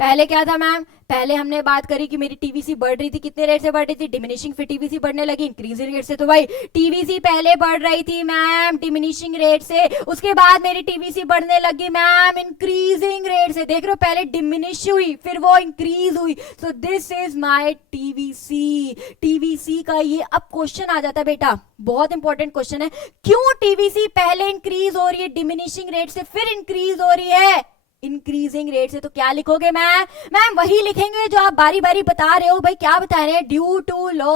पहले क्या था मैम? पहले हमने बात करी कि मेरी टीवीसी बढ़ रही थी, कितने रेट से बढ़ रही थी? डिमिनिशिंग। फिर टीवीसी बढ़ने लगी इंक्रीजिंग रेट से। तो भाई टीवीसी पहले बढ़ रही थी मैम डिमिनिशिंग रेट से, उसके बाद मेरी टीवीसी बढ़ने लगी मैम इंक्रीजिंग रेट से। देख रहे हो, पहले डिमिनिश हुई फिर वो इंक्रीज हुई। सो this is my TVC. TVC का ये अब क्वेश्चन आ जाता है बेटा, बहुत इंपॉर्टेंट क्वेश्चन है। क्यों टीवीसी पहले इंक्रीज हो रही है डिमिनिशिंग रेट से, फिर इंक्रीज हो रही है इंक्रीजिंग रेट से? तो क्या लिखोगे मैम? मैम वही लिखेंगे जो आप बारी बारी बता रहे हो भाई। क्या बता रहे हैं? Due to law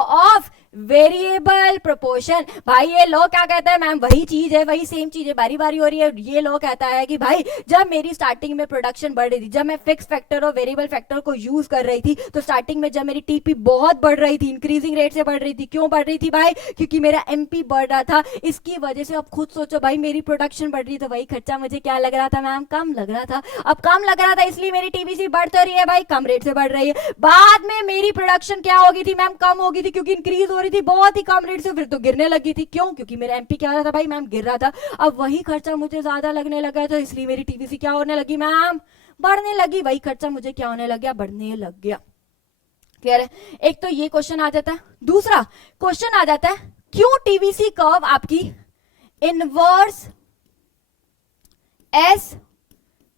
of variable proportion. भाई ये लॉ क्या कहता है मैम? वही चीज है, वही सेम चीज है, बारी बारी हो रही है। ये लॉ कहता है कि भाई जब मेरी स्टार्टिंग में प्रोडक्शन बढ़ रही थी, जब मैं फिक्स फैक्टर और वेरिएबल फैक्टर को यूज कर रही थी, तो स्टार्टिंग में जब मेरी टीपी बहुत बढ़ रही थी, इंक्रीजिंग रेट से बढ़ रही थी। क्यों बढ़ रही थी भाई? क्योंकि मेरा एमपी बढ़ रहा था, इसकी वजह से। अब खुद सोचो भाई, मेरी प्रोडक्शन बढ़ रही, तो वही खर्चा मुझे क्या लग रहा था मैम? कम लग रहा था। अब कम लग रहा था इसलिए मेरी टीवीसी बढ़ तो रही है भाई, कम रेट से बढ़ रही है। बाद में मेरी प्रोडक्शन क्या हो गई थी मैम? कम हो गई थी, क्योंकि इंक्रीज हो रही थी बहुत ही कम रेट से, फिर तो गिरने लगी थी। क्यों? क्योंकि मेरा एमपी क्या हो रहा था भाई मैम? गिर रहा था। अब वही खर्चा मुझे ज्यादा लगने लगा, तो इसलिए मेरी टीवीसी क्या होने लगी मैम? बढ़ने लगी। वही खर्चा मुझे क्या होने लग गया? बढ़ने लग गया। क्लियर है? एक तो ये क्वेश्चन आ जाता है। दूसरा क्वेश्चन आ जाता है, क्यों टीवीसी कर्व आपकी इनवर्स एस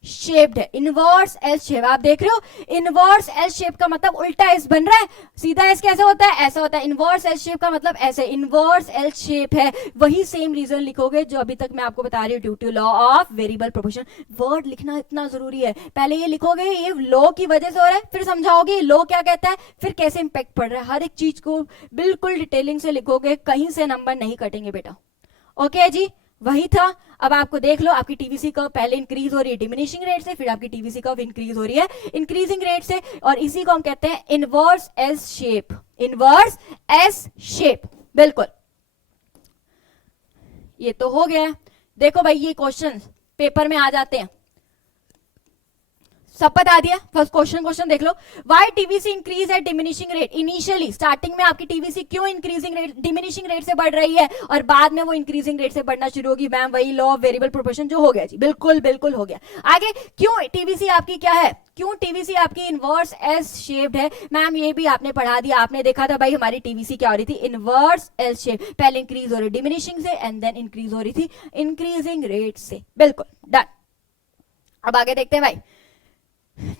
शेप्ड है? इनवर्स एस शेप आप देख रहे हो, इनवर्स एस शेप का मतलब उल्टा एस बन रहा है। सीधा एस कैसे होता है? ऐसा होता है। इनवर्स एस शेप का मतलब ऐसे, इनवर्स एस शेप है। वही सेम रीजन लिखोगे जो अभी तक मैं आपको बता रही हूँ, due to law of variable proportion. Word लिखना इतना जरूरी है। पहले ये लिखोगे ये लॉ की वजह से हो रहा है, फिर समझाओगे लॉ क्या कहता है, फिर कैसे इंपैक्ट पड़ रहा है। हर एक चीज को बिल्कुल डिटेलिंग से लिखोगे, कहीं से नंबर नहीं कटेंगे बेटा। ओके जी, वही था। अब आपको देख लो, आपकी टीवीसी कर्व पहले इंक्रीज हो रही है डिमिनिशिंग रेट से, फिर आपकी टीवीसी कर्व इंक्रीज हो रही है इंक्रीजिंग रेट से, और इसी को हम कहते हैं inverse S shape. Inverse S shape, बिल्कुल। ये तो हो गया। देखो भाई, ये क्वेश्चन पेपर में आ जाते हैं, सब बता दिया। फर्स्ट क्वेश्चन देख लो, why TVC increase at diminishing rate? Initially starting में आपकी टीवीसी क्यों इंक्रीजिंग रेट डिमिनिशिंग रेट से बढ़ रही है, और बाद में वो इंक्रीजिंग रेट से बढ़ना शुरू होगी मैम? वही लॉ ऑफ वेरिएबल प्रोपोर्शन जो हो गया जी, बिल्कुल बिल्कुल हो गया। आगे, क्यों टीवीसी आपकी क्या है? क्यों टीवीसी आपकी इनवर्स एस शेप्ड है? मैम ये भी आपने पढ़ा दिया, आपने देखा था भाई हमारी टीवीसी क्या हो रही थी? Inverse S shape. पहले इंक्रीज हो रही डिमिनिशिंग से एंड देन इंक्रीज हो रही थी इंक्रीजिंग रेट से। बिल्कुल डन। अब आगे देखते हैं भाई,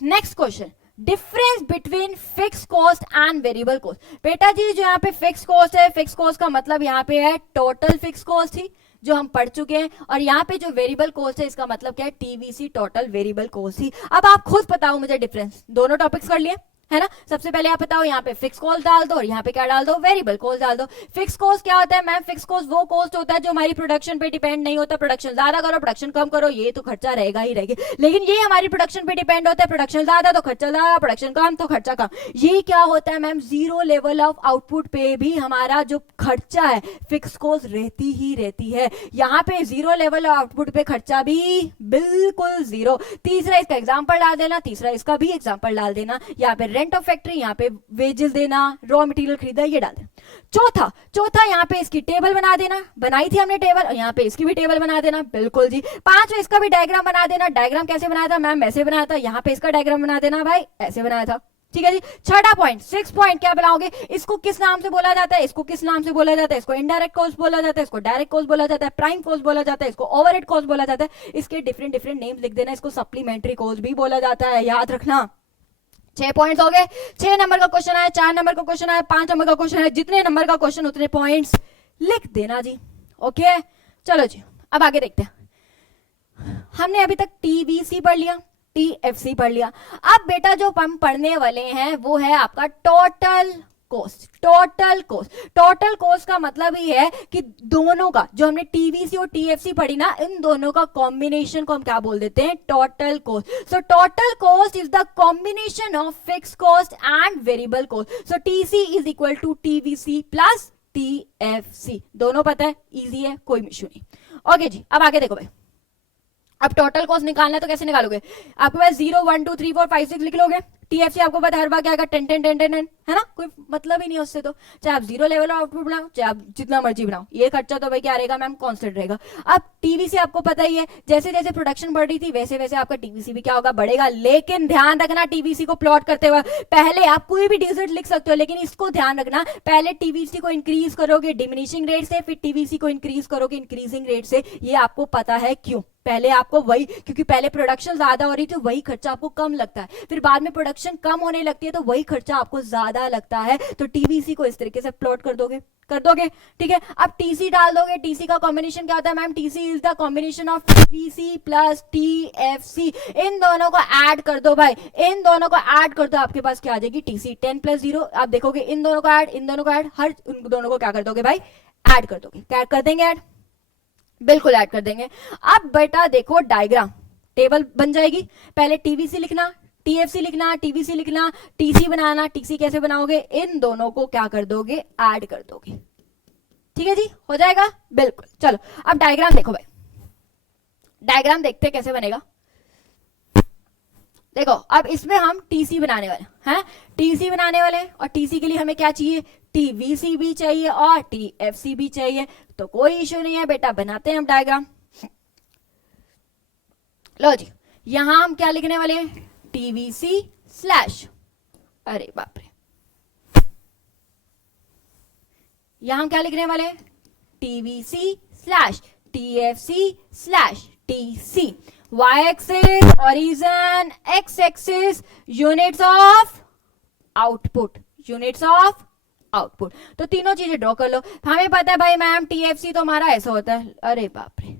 next question, difference between fix cost and variable cost. बेटा जी जो यहाँ पे फिक्स कॉस्ट है, फिक्स कॉस्ट का मतलब यहाँ पे है टोटल फिक्स कॉस्ट थी जो हम पढ़ चुके हैं, और यहाँ पे जो वेरिएबल कॉस्ट है इसका मतलब क्या है? टीवीसी टोटल वेरिएबल कॉस्ट थी। अब आप खुद बताओ मुझे डिफरेंस, दोनों टॉपिक्स कर लिए, है ना। सबसे पहले आप बताओ, यहाँ पे फिक्स कॉस्ट डाल दो और यहाँ पे क्या डाल दो, वेरिएबल कॉस्ट डाल दो। फिक्स कॉस्ट क्या होता है मैम? फिक्स कॉस्ट वो कॉस्ट होता है जो हमारी प्रोडक्शन पे डिपेंड नहीं होता। प्रोडक्शन ज्यादा करो, प्रोडक्शन कम करो, ये तो खर्चा रहेगा ही रहेगा, लेकिन ये हमारी प्रोडक्शन पे डिपेंड होता है। प्रोडक्शन ज्यादा तो खर्चा ज्यादा, प्रोडक्शन कम तो खर्चा कम। ये क्या होता है ma'am? Zero level of output पे भी हमारा जो खर्चा है फिक्स कॉस्ट रहती ही रहती है। यहाँ पे जीरो लेवल ऑफ आउटपुट पे खर्चा भी बिल्कुल जीरो। तीसरा इसका एग्जाम्पल डाल देना, तीसरा इसका भी एग्जाम्पल डाल देना। यहाँ पे रेंट ऑफ फैक्ट्री, यहाँ पे वेजेस देना, रॉ मटेरियल खरीदा, ये डाल देना। चौथा यहाँ पे इसकी टेबल बना देना, बनाई थी हमने टेबल, और यहाँ पे इसकी भी टेबल बना देना, बिल्कुल जी। पांचवा इसका भी डायग्राम बना देना। डायग्राम कैसे बनाया था मैम? ऐसे बनाया था। यहाँ पे इसका डायग्राम बना देना भाई, ऐसे बनाया था, ठीक है जी। छठा पॉइंट, 6 पॉइंट क्या बनाओगे? इसको किस नाम से बोला जाता है? इसको किस नाम से बोला जाता है? इसको इनडायरेक्ट कॉस्ट बोला जाता है, इसको डायरेक्ट कॉस्ट बोला जाता है, प्राइम कॉस्ट बोला जाता है, इसको ओवरहेड कॉस्ट बोला जाता है। इसके डिफरेंट डिफरेंट नेम्स लिख देना। इसको सप्लीमेंट्री कॉस्ट भी बोला जाता है, याद रखना। 6 पॉइंट्स हो गए। 6 नंबर का क्वेश्चन आया, 4 नंबर का क्वेश्चन आया, 5 नंबर का क्वेश्चन आया। जितने नंबर का क्वेश्चन उतने पॉइंट्स लिख देना जी। ओके चलो जी, अब आगे देखते हैं। हमने अभी तक टीवीसी पढ़ लिया, टीएफसी पढ़ लिया। अब बेटा जो हम पढ़ने वाले हैं वो है आपका टोटल कॉस्ट। टोटल कॉस्ट का मतलब ही है कि दोनों का, जो हमने टीवीसी और टीएफसी पढ़ी ना, इन दोनों का कॉम्बिनेशन को हम क्या बोल देते हैं? Total cost. So total cost is the combination of fix cost and variable cost. So TC is equal to TVC plus TFC. दोनों पता है, इजी है, कोई इशू नहीं। ओके जी, अब आगे देखो भाई। अब टोटल कॉस्ट निकालना है तो कैसे निकालोगे? आपके पास 0 1 2 3 4 5 6 लिख लोगे। टीएफसी आपको पता है हर बार क्या आएगा? 10 10 10 10 है ना, कोई मतलब ही नहीं उससे। तो चाहे आप जीरो लेवल आउटपुट बनाओ, चाहे आप जितना मर्जी बनाओ, ये खर्चा तो भाई क्या रहेगा मैम? कांस्टेंट रहेगा। अब टीवीसी आपको पता ही है, जैसे जैसे प्रोडक्शन बढ़ रही थी वैसे वैसे आपका टीवीसी भी क्या होगा? बढ़ेगा। लेकिन ध्यान रखना, टीवीसी को प्लॉट करते हुए पहले आप कोई भी डिजिट लिख सकते हो, लेकिन इसको ध्यान रखना, पहले टीवीसी को इंक्रीज करोगे डिमिनिशिंग रेट से, फिर टीवीसी को इंक्रीज करोगे इंक्रीजिंग रेट से। ये आपको पता है क्यों? पहले आपको वही, क्योंकि पहले प्रोडक्शन ज्यादा हो रही थी, वही खर्चा आपको कम लगता है, फिर बाद में प्रोडक्शन कम होने लगती है तो वही खर्चा आपको ज्यादा लगता है। तो टीवीसी को इस तरीके से प्लॉट कर दोगे, ठीक है। अब टीसी डाल दोगे। टीसी का कॉम्बिनेशन क्या होता है ma'am? TC is the combination of TVC plus TFC. इन दोनों को ऐड कर दो भाई, इन दोनों को ऐड कर दो, आपके पास क्या आ जाएगी? टीसी 10 + 0। आप देखोगे इन दोनों को ऐड, इन दोनों को ऐड, हर उन दोनों को क्या कर दोगे भाई? ऐड कर दोगे। क्या कर देंगे? ऐड, बिल्कुल ऐड कर देंगे। अब बेटा देखो डायग्राम, टेबल बन जाएगी। पहले टीवीसी लिखना, टीएफसी लिखना, टीवीसी लिखना, टीसी बनाना। टीसी कैसे बनाओगे? इन दोनों को क्या कर दोगे? ऐड कर दोगे, ठीक है जी, हो जाएगा, बिल्कुल। चलो अब डायग्राम देखो भाई, डायग्राम देखते कैसे बनेगा। देखो अब इसमें हम टीसी बनाने वाले हैं, टीसी बनाने वाले हैं, और टीसी के लिए हमें क्या चाहिए? टीवीसी भी चाहिए और टीएफसी भी चाहिए। तो कोई इश्यू नहीं है बेटा, बनाते हैं हम डायग्राम। लो जी, यहां हम क्या लिखने वाले हैं? टीवीसी स्लैश, अरे बाप रे, यहां हम क्या लिखने वाले हैं? TVC slash TFC slash TC. y axis origin, x axis units of output, units of output. तो तीनों चीजें ड्रॉ कर लो। हमें पता है भाई मैम टीएफसी तो हमारा ऐसा होता है, अरे बाप रे,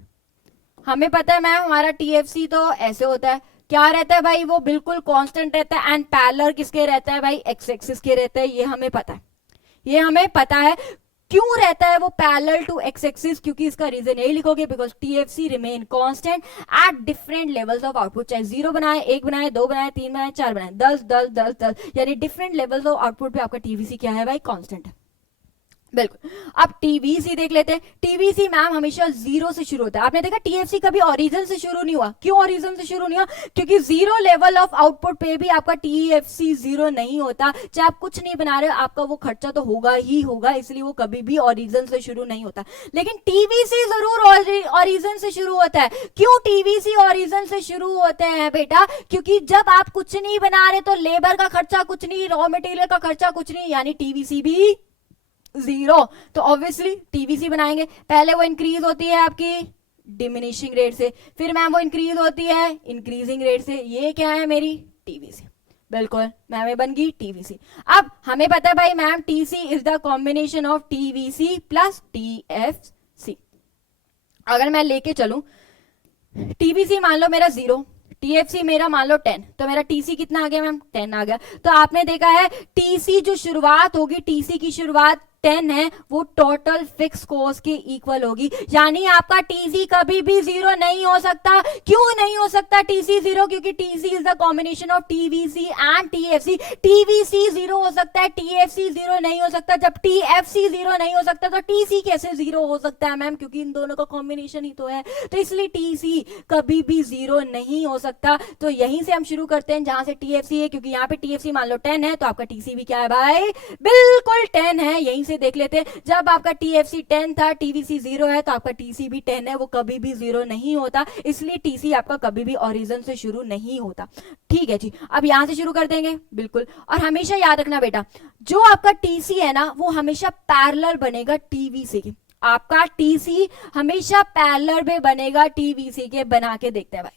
हमें पता है मैम हमारा टीएफसी तो ऐसे होता है। क्या रहता है भाई? वो बिल्कुल कांस्टेंट रहता है। एंड पैरेलल किसके रहता है भाई? एक्स एक्सिस के रहता है। ये हमें पता है, ये हमें पता है। क्यों रहता है वो पैरेलल टू एक्स एक्सिस? क्योंकि इसका रीजन यही लिखोगे, because TFC remain constant at different levels of output. चाहे 0 बनाए, 1 बनाए, 2 बनाए, 3 बनाए, 4 बनाए, 10 10 10 10, यानी डिफरेंट लेवल्स ऑफ आउटपुट पे आपका टीवीसी क्या है भाई? कांस्टेंट है, बिल्कुल। अब टीवीसी देख लेते हैं। टीवीसी मैम हमेशा 0 से शुरू होता है। आपने देखा टीएफसी कभी ओरिजिन से शुरू नहीं हुआ। क्यों ओरिजिन से शुरू नहीं हुआ? क्योंकि 0 लेवल ऑफ आउटपुट पे भी आपका टीएफसी 0 नहीं होता। चाहे आप कुछ नहीं बना रहे हो, आपका वो खर्चा तो होगा ही होगा, इसलिए वो कभी भी ओरिजिन से शुरू नहीं होता। लेकिन टीवीसी जरूर ओरिजिन से शुरू होता है। क्यों टीवीसी ओरिजिन से शुरू होते हैं बेटा? क्योंकि जब आप कुछ नहीं बना रहे तो लेबर का खर्चा कुछ नहीं, रॉ मटेरियल का खर्चा कुछ नहीं, यानी टीवीसी भी 0। तो ऑब्वियसली टीवीसी बनाएंगे। पहले वो इंक्रीज होती है आपकी डिमिनिशिंग रेट से, फिर मैम वो इंक्रीज होती है इंक्रीजिंग रेट से। ये क्या है मेरी? टीवीसी, बिल्कुल मैम, ये बन गई टीवीसी। अब हमें पता है भाई ma'am TC is the combination of TVC plus TFC. अगर मैं लेके चलूं टीवीसी मान लो मेरा 0, टीएफसी मेरा मान लो 10, तो मेरा टीसी कितना आ गया मैम 10 आ गया। तो आपने देखा है टीसी जो शुरुआत होगी, टीसी की शुरुआत 10 है, वो टोटल फिक्स कॉस्ट के इक्वल होगी, यानी आपका टीसी कभी भी जीरो नहीं हो सकता। क्यों नहीं हो सकता टीसी जीरो? क्योंकि TC is the combination of TVC and TFC. TVC zero हो सकता है, टीएफसी जीरो नहीं हो सकता। जब टीएफसी जीरो नहीं हो सकता तो टीसी कैसे जीरो हो सकता है मैम? क्योंकि इन दोनों का कॉम्बिनेशन ही तो है, तो इसलिए टीसी कभी भी जीरो नहीं हो सकता। तो यहीं से हम शुरू करते हैं जहां से टीएफसी है, क्योंकि यहाँ पे टीएफसी मान लो 10 है, तो आपका टीसी भी क्या है भाई? बिल्कुल 10 है। यहीं से देख लेते हैं, जब आपका टीएफसी 10 था, टीवीसी 0 है, तो आपका टीसी भी 10 है, वो कभी भी 0 नहीं होता, इसलिए टीसी आपका कभी भी ओरिजिन से शुरू नहीं होता। ठीक है जी, अब यहां से शुरू कर देंगे, बिल्कुल। और हमेशा याद रखना बेटा, जो आपका टीसी है ना, वो हमेशा पैरेलल बनेगा टीवीसी के। आपका टीसी हमेशा पैरेलल में बनेगा टीवीसी के। बना के देखते हैं भाई।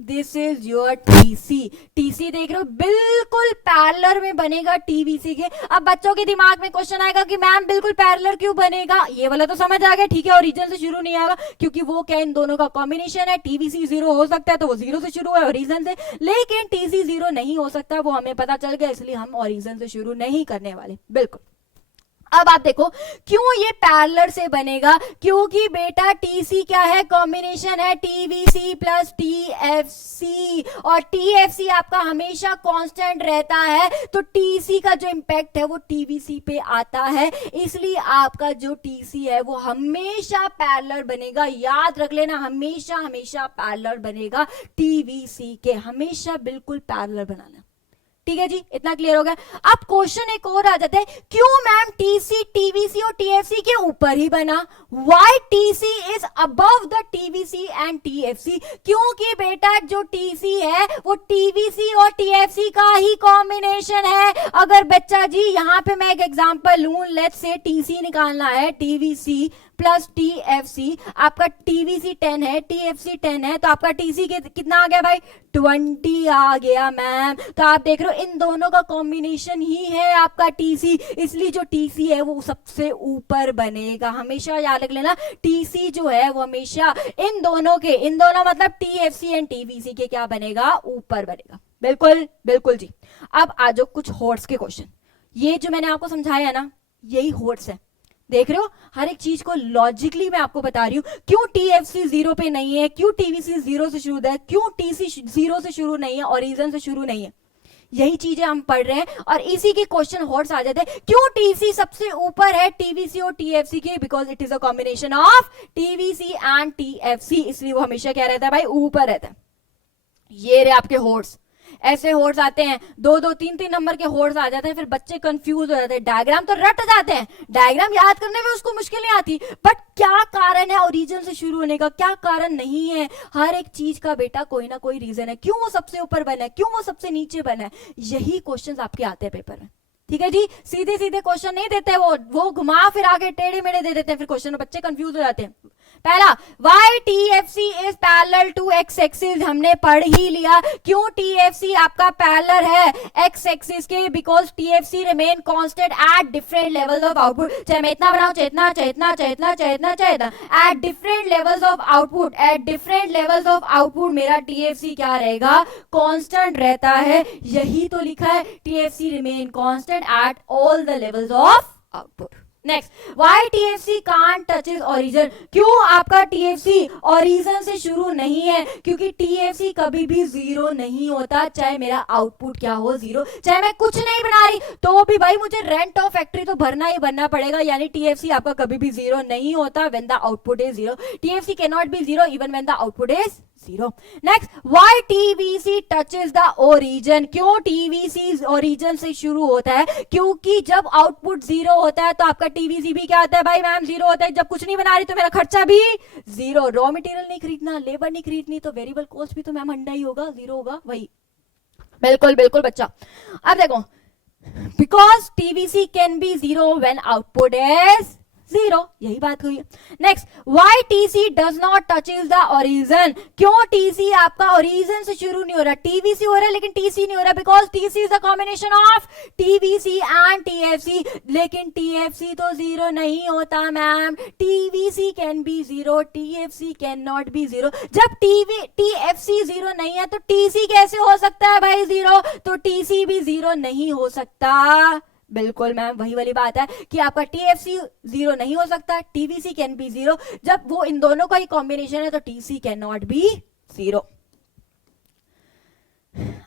This is your TC. TC देख रहे हो, बिल्कुल पैरेलल में बनेगा टीवीसी के। अब बच्चों के दिमाग में क्वेश्चन आएगा कि मैम बिल्कुल पैरेलल क्यों बनेगा? ये वाला तो समझ आ गया, ठीक है। ओरिजिन से शुरू नहीं आएगा, क्योंकि वो क्या इन दोनों का कॉम्बिनेशन है। टीवीसी जीरो हो सकता है तो वो जीरो से शुरू है ओरिजिन से, लेकिन टीसी जीरो नहीं हो सकता, वो हमें पता चल गया, इसलिए हम ओरिजिन से शुरू नहीं करने वाले। बिल्कुल। अब आप देखो क्यों ये पैरेलल से बनेगा, क्योंकि बेटा टीसी क्या है? कॉम्बिनेशन है टीवीसी प्लस टीएफसी, और टीएफसी आपका हमेशा कांस्टेंट रहता है, तो टीसी का जो इंपैक्ट है वो टीवीसी पे आता है, इसलिए आपका जो टीसी है वो हमेशा पैरेलल बनेगा। याद रख लेना, हमेशा हमेशा पैरेलल बनेगा टीवीसी के, हमेशा बिल्कुल पैरेलल बनाना। ठीक है जी, इतना क्लियर हो गया। अब क्वेश्चन एक और आ जाता है, क्यों मैम टीसी टीवीसी और टीएफसी के ऊपर ही बना? Why TC is above the TVC and TFC? क्योंकि बेटा जो टीसी है वो टीवीसी और टीएफसी का ही कॉम्बिनेशन है। अगर बच्चा जी यहाँ पे मैं एक एग्जांपल लूं, लेट्स से टीसी निकालना है, टीवीसी प्लस टीएफसी, आपका टीवीसी 10 है, टीएफसी 10 है, तो आपका टीसी कितना आ गया भाई? 20 आ गया मैम। तो आप देख रहे हो इन दोनों का कॉम्बिनेशन ही है आपका टीसी, इसलिए जो टीसी है वो सबसे ऊपर बनेगा। हमेशा याद रख लेना, टीसी जो है वो हमेशा इन दोनों के, इन दोनों मतलब टीएफसी एंड टीवीसी के क्या बनेगा? ऊपर बनेगा। बिल्कुल बिल्कुल जी। अब आ जाओ कुछ हॉर्स के क्वेश्चन। ये जो मैंने आपको समझाया ना, यही हॉर्स है। देख रहे हो, हर एक चीज को लॉजिकली मैं आपको बता रही हूं। क्यों टीएफसी 0 पे नहीं है, क्यों टीवीसी 0 से शुरू है, क्यों टीसी 0 से शुरू नहीं है, ओरिजिन से शुरू नहीं है, यही चीजें हम पढ़ रहे हैं। और इसी के क्वेश्चन हॉर्स आ जाते हैं। क्यों टीसी सबसे ऊपर है टीवीसी और टीएफसी के? Because it is a combination of TVC and TFC, इसलिए वो हमेशा क्या रहता है भाई? ऊपर रहता है। ये रहे आपके हॉर्स। ऐसे हॉर्स आते हैं, 2-2, 3-3 नंबर के हॉर्स आ जाते हैं, फिर बच्चे कंफ्यूज हो जाते हैं। डायग्राम तो रट जाते हैं, डायग्राम याद करने में उसको मुश्किल नहीं आती, बट क्या कारण है ओरिजिन से शुरू होने का, क्या कारण नहीं है? हर एक चीज का बेटा कोई ना कोई रीजन है। क्यों वो सबसे ऊपर बना है, क्यों वो सबसे नीचे बना है, यही क्वेश्चन आपके आते हैं पेपर में। ठीक है जी, सीधे सीधे क्वेश्चन नहीं देते, वो घुमा फिर आगे टेढ़े मेढ़े दे देते हैं, फिर क्वेश्चन में बच्चे कंफ्यूज हो जाते हैं। पहला, why TFC is parallel to X axis, हमने पढ़ ही लिया। क्यों टीएफसी आपका पैरेलल है एक्स एक्सिस के? Because TFC remain constant at different levels of output. चाहे मैं इतना बनाऊं, चाहे इतना, चाहे इतना, चाहे इतना, चाहे इतना, चाहे इतना, at different levels of output, at different levels of output मेरा टीएफसी क्या रहेगा? कांस्टेंट रहता है। यही तो लिखा है, TFC remain constant at all the levels of output. Next, why TFC can't touch is origin? क्यों आपका टीएफसी ओरिजिन से शुरू नहीं है? क्योंकि टीएफसी कभी भी 0 नहीं होता, चाहे मेरा आउटपुट क्या हो 0, चाहे मैं कुछ नहीं बना रही तो भी भाई मुझे रेंट ऑफ फैक्ट्री तो भरना ही भरना पड़ेगा, यानी टीएफसी आपका कभी भी 0 नहीं होता when the output is 0। TFC can not B 0 even when the output is 0। Next, why TVC touches the origin? क्यों टीवीसी ओरिजिन से शुरू होता है? क्योंकि जब आउटपुट 0 होता है तो आपका टीवीसी भी क्या होता है भाई मैम? 0 होता है। जब कुछ नहीं बना रही तो मेरा खर्चा भी 0, रॉ मटेरियल नहीं खरीदना, लेबर नहीं खरीदनी, तो वेरिएबल कॉस्ट भी तो मैम अंडा ही होगा, 0 होगा वही। बिल्कुल बिल्कुल बच्चा। अब देखो, because TVC can be 0 when output is 0, यही बात हुई है। Next, why TC does not touches the origin, क्यों टीसी आपका ओरिजिन से शुरू नहीं हो रहा, टीवीसी हो रहा है लेकिन टीसी नहीं हो रहा, because TC is the combination of TVC and TFC, लेकिन टीएफसी तो जीरो नहीं होता ma'am, TVC can be zero, TFC can not be zero. जब टीएफसी जीरो नहीं है तो टीसी कैसे हो सकता है भाई जीरो, तो टीसी भी जीरो नहीं हो सकता। बिल्कुल मैम वही वाली बात है कि आपका टीएफसी जीरो नहीं हो सकता, टीवीसी कैन बी जीरो, जब वो इन दोनों का ही कॉम्बिनेशन है तो TC can not be zero.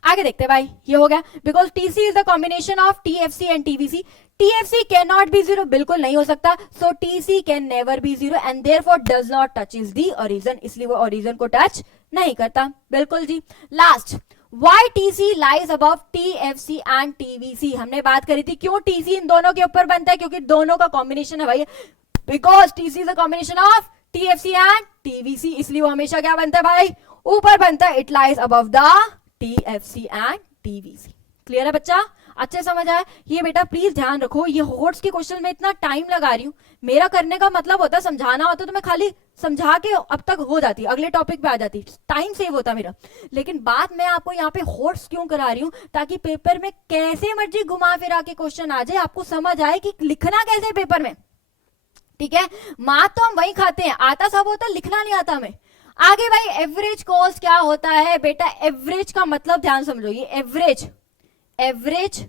आगे देखते हैं भाई, ये हो गया, because TC is the combination of TFC and TVC, TFC can not be zero, बिल्कुल नहीं हो सकता, so TC can never be zero and therefore does not touches the origin, इसलिए वो ओरिजिन को टच नहीं करता। बिल्कुल जी। Last, Why TC lies above TFC and TVC, हमने बात करी थी क्यों TC इन दोनों के ऊपर बनता है, क्योंकि दोनों का कॉम्बिनेशन है भाई, because TC is a combination of TFC and TVC, इसलिए वो हमेशा क्या बनता है भाई, ऊपर बनता है, it lies above the TFC and TVC। Clear है बच्चा, अच्छे समझ आया। ये बेटा प्लीज ध्यान रखो, ये होट्स के क्वेश्चन में इतना टाइम लगा रही हूँ, मेरा करने का मतलब होता है समझाना होता तो मैं खाली समझा के अब तक हो जाती, अगले टॉपिक पे आ जाती, टाइम सेव होता मेरा, लेकिन बात मैं आपको यहाँ पे होट्स क्यों करा रही हूँ, ताकि पेपर में कैसे मर्जी घुमा फिरा के क्वेश्चन आ जाए, आपको समझ आए कि लिखना कैसे पेपर में। ठीक है, मात तो हम वही खाते हैं, आता सब होता, लिखना नहीं आता हमें। आगे भाई एवरेज कॉस्ट क्या होता है बेटा, एवरेज का मतलब ध्यान समझो, ये एवरेज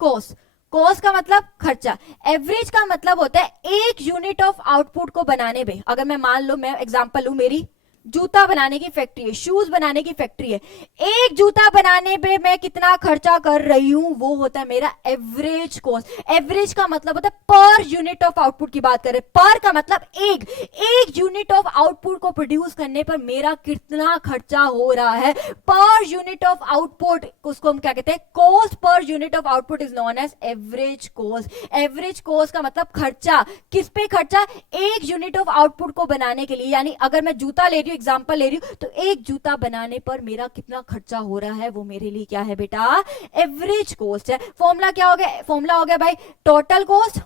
कॉस्ट, कॉस्ट का मतलब खर्चा, एवरेज का मतलब होता है एक यूनिट ऑफ आउटपुट को बनाने में, अगर मैं मान लो, मैं एग्जांपल लूं, मेरी जूता बनाने की फैक्ट्री है, शूज बनाने की फैक्ट्री है, एक जूता बनाने पे मैं कितना खर्चा कर रही हूं, वो होता है मेरा एवरेज कॉस्ट। एवरेज का मतलब होता है पर यूनिट ऑफ आउटपुट की बात करें, पर का मतलब एक यूनिट ऑफ आउटपुट को प्रोड्यूस करने पर मेरा कितना खर्चा हो रहा है, पर यूनिट ऑफ आउटपुट, उसको हम क्या कहते हैं, cost per unit of output is known as average cost. Average cost का मतलब खर्चा, किस पे खर्चा, एक यूनिट ऑफ आउटपुट को बनाने के लिए, यानी अगर मैं जूता ले रही हूं, एग्जांपल ले रही हूं, तो एक जूता बनाने पर मेरा कितना खर्चा हो रहा है, वो मेरे लिए क्या है बेटा, एवरेज कॉस्ट है। फॉर्मूला क्या हो गया, फॉर्मूला हो गया भाई टोटल कॉस्ट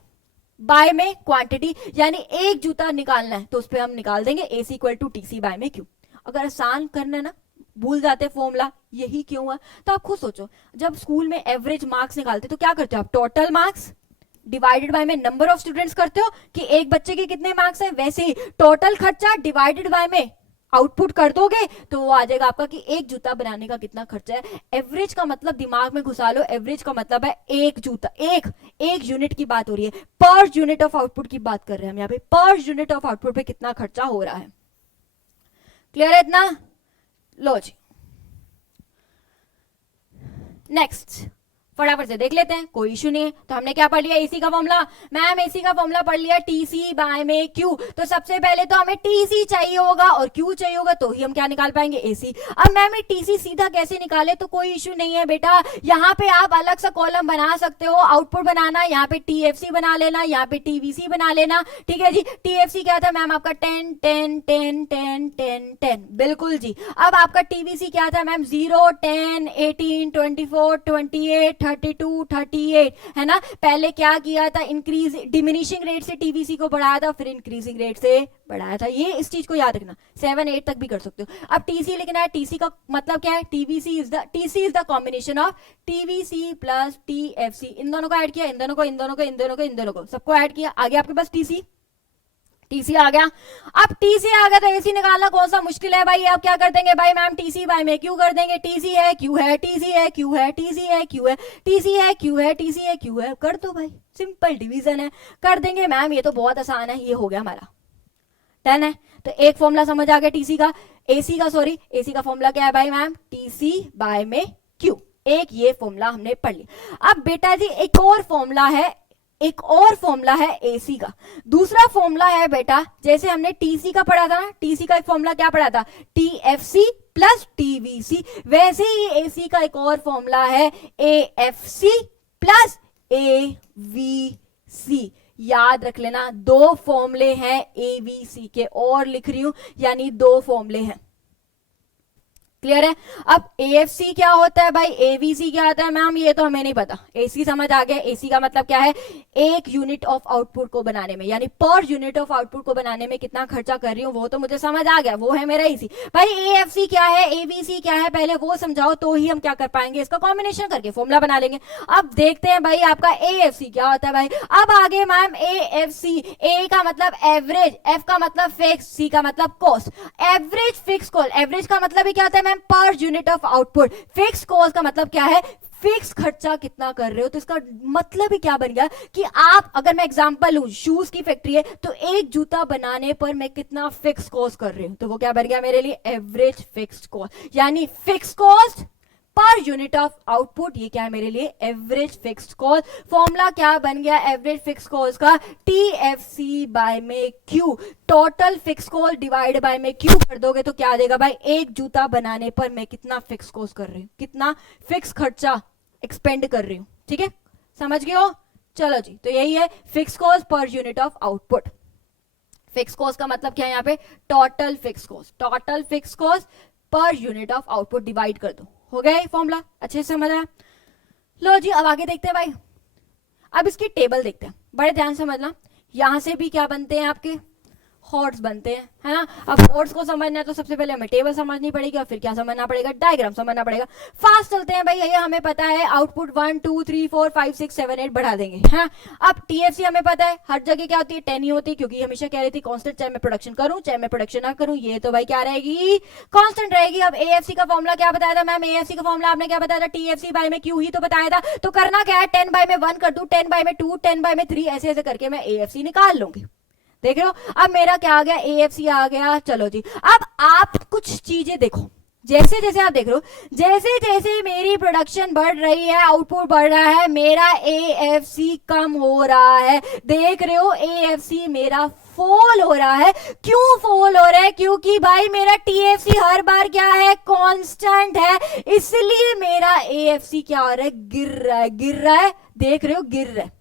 बाय में क्वांटिटी, यानी एक जूता निकालना है तो उस पर हम निकाल देंगे AC equal to TC by में Q। अगर आसान करना है ना, भूल जाते फॉर्मूला, यही क्यों हुआ, तो आप खुद सोचो, जब स्कूल में एवरेज मार्क्स निकालते तो क्या करते हो आप, टोटल मार्क्स डिवाइडेड बाय में नंबर ऑफ स्टूडेंट्स करते हो कि एक बच्चे के कितने मार्क्स है, वैसे ही टोटल खर्चा डिवाइडेड बाय में आउटपुट कर दोगे तो वो आ जाएगा आपका कि एक जूता बनाने का कितना खर्चा है। एवरेज का मतलब दिमाग में घुसा लो, एवरेज का मतलब है एक जूता, एक यूनिट की बात हो रही है, पर यूनिट ऑफ आउटपुट की बात कर रहे हैं हम यहाँ पे, पर यूनिट ऑफ आउटपुट पे कितना खर्चा हो रहा है। क्लियर है इतना, लो जी नेक्स्ट फटाफट से देख लेते हैं, कोई इशू नहीं है। तो हमने क्या पढ़ लिया, एसी का फॉर्मूला, मैम एसी का फॉर्मूला पढ़ लिया टीसी बाय में क्यू। तो सबसे पहले तो हमें टीसी चाहिए होगा और क्यू चाहिए होगा, तो ही हम क्या निकाल पाएंगे, एसी। अब मैम ये टीसी सीधा कैसे निकाले, तो कोई इशू नहीं है बेटा, यहाँ पे आप अलग सा कॉलम बना सकते हो, आउटपुट बनाना, यहाँ पे टीएफसी बना लेना, यहाँ पे टीवीसी बना लेना। ठीक है जी, टीएफसी क्या था मैम आपका 10 10 10 10 10 10, बिल्कुल जी। अब आपका टीवीसी क्या था मैम, 0 10 18 24 28 32 38, है ना। पहले क्या किया था, इंक्रीज डिमिनिशिंग रेट से टीवीसी को बढ़ाया था, फिर इंक्रीजिंग रेट से बढ़ाया था। ये इस चीज को याद रखना, 7 8 तक भी कर सकते हो। अब टीसी लिखना है, टीसी का मतलब क्या है, TC is the combination of TVC plus TFC. इन दोनों को ऐड किया, इन दोनों को, इन दोनों को, इन दोनों को, इन दोनों को, सबको ऐड किया, आगे आपके पास टीसी आ गया। अब टीसी आ गया तो एसी निकालना कौन सा मुश्किल है भाई, आप क्या कर देंगे भाई मैम, टीसी बाय में क्यू कर देंगे, टीसी है क्यू है, टीसी है क्यू है, टीसी है क्यू है, टीसी है क्यू है, टीसी है क्यू है, कर दो भाई, सिंपल डिवीजन है, कर देंगे मैम, ये तो बहुत आसान है, ये हो गया हमारा 10 है। तो एक फॉर्मूला समझ आ गया टीसी का, एसी का फॉर्मूला क्या है भाई मैम, टीसी बाय में क्यू, एक ये फॉर्मूला हमने पढ़ लिया। अब बेटा जी एक और फॉर्मूला है एसी का। दूसरा फॉर्मूला है बेटा, जैसे हमने टीसी का पढ़ा था ना, टीसी का एक फॉर्मूला क्या पढ़ा था, टीएफसी प्लस टीवीसी, वैसे ही एसी का एक और फॉर्मूला है एएफसी प्लस एवीसी। याद रख लेना, 2 फॉर्मूले हैं एवीसी के, और लिख रही हूं यानी 2 फॉर्मूले हैं। क्लियर है। अब AFC क्या होता है भाई, AVC क्या होता है मैम, ये तो हमें नहीं पता। AC समझ आ गया। AC का मतलब क्या है, एक यूनिट ऑफ आउटपुट को बनाने में, यानी पर यूनिट ऑफ आउटपुट को बनाने में कितना खर्चा कर रही हूँ, वो तो मुझे समझ आ गया, वो है मेरा EC। भाई AFC क्या है, AVC क्या है, पहले वो समझाओ तो ही हम क्या कर पाएंगे, इसका कॉम्बिनेशन करके फॉर्मूला बना लेंगे। अब देखते हैं भाई आपका AFC क्या होता है भाई। अब आगे मैम AFC, A का मतलब एवरेज, F का मतलब फिक्स, C का मतलब cost. Average fix cost, average का मतलब ही क्या होता है मैम, पर unit of output. Fix cost का मतलब क्या है, फिक्स खर्चा कितना कर रहे हो। तो इसका मतलब ही क्या बन गया कि आप, अगर मैं एग्जांपल लूं, शूज की फैक्ट्री है तो एक जूता बनाने पर मैं कितना फिक्स कॉस्ट कर रही हूं, तो वो क्या बन गया मेरे लिए, एवरेज फिक्स्ड कॉस्ट। यानी fix cost per unit of output, ये क्या है मेरे लिए, एवरेज फिक्स्ड कॉस्ट। फॉर्मूला क्या बन गया एवरेज फिक्स कॉस्ट का, TFC बाय में Q, total fix cost divide by में Q कर दोगे तो क्या देगा भाई, एक जूता बनाने पर मैं कितना फिक्स कॉस्ट कर रही हूँ, कितना फिक्स खर्चा एक्सपेंड कर रही हूँ। ठीक है, समझ गए हो। चलो जी, तो यही है fix cost per unit of output. Fix cost का मतलब क्या है यहाँ पे, total fix cost, total fix cost per unit of output divide कर दो, हो गया ये फॉर्मूला, अच्छे से समझ आया। लो जी, अब आगे देखते हैं भाई। अब इसकी टेबल देखते हैं, बड़े ध्यान से समझना। यहां से भी क्या बनते हैं आपके, हॉट्स बनते हैं, है ना। अब हॉट्स को समझना है तो सबसे पहले हमें टेबल समझनी पड़ेगी और फिर क्या समझना पड़ेगा, डायग्राम समझना पड़ेगा। फास्ट चलते हैं भाई, ये हमें पता है आउटपुट 1 2 3 4 5 6 7 8 बढ़ा देंगे, हाँ। अब TFC हमें पता है हर जगह क्या होती है, 10 ही होती है, क्योंकि हमेशा कह रही थी कांस्टेंट, चाहे मैं प्रोडक्शन करूं चाहे मैं प्रोडक्शन ना करूं, ये तो भाई क्या रहेगी, कांस्टेंट रहेगी। अब AFC का फॉर्मूला क्या बताया था मैम, AFC का फॉर्मूला आपने क्या बताया था, TFC बाय में Q ही तो बताया था। तो करना क्या है, 10 बाय में 1 कर दूं, 10 बाय में 2, 10 बाय में 3, ऐसे ऐसे करके मैं AFC निकाल लूंगी। देख रहे हो, अब मेरा क्या आ गया, AFC आ गया। चलो जी, अब आप कुछ चीजें देखो, जैसे जैसे आप देख रहे हो, जैसे जैसे मेरी प्रोडक्शन बढ़ रही है, आउटपुट बढ़ रहा है, मेरा AFC कम हो रहा है। देख रहे हो, AFC मेरा फॉल हो रहा है। क्यों फॉल हो रहा है, क्योंकि भाई मेरा TFC हर बार क्या है, कांस्टेंट है, इसलिए मेरा AFC क्या हो रहा है, गिर रहा है, गिर रहा है। देख रहे हो, गिर रहा है,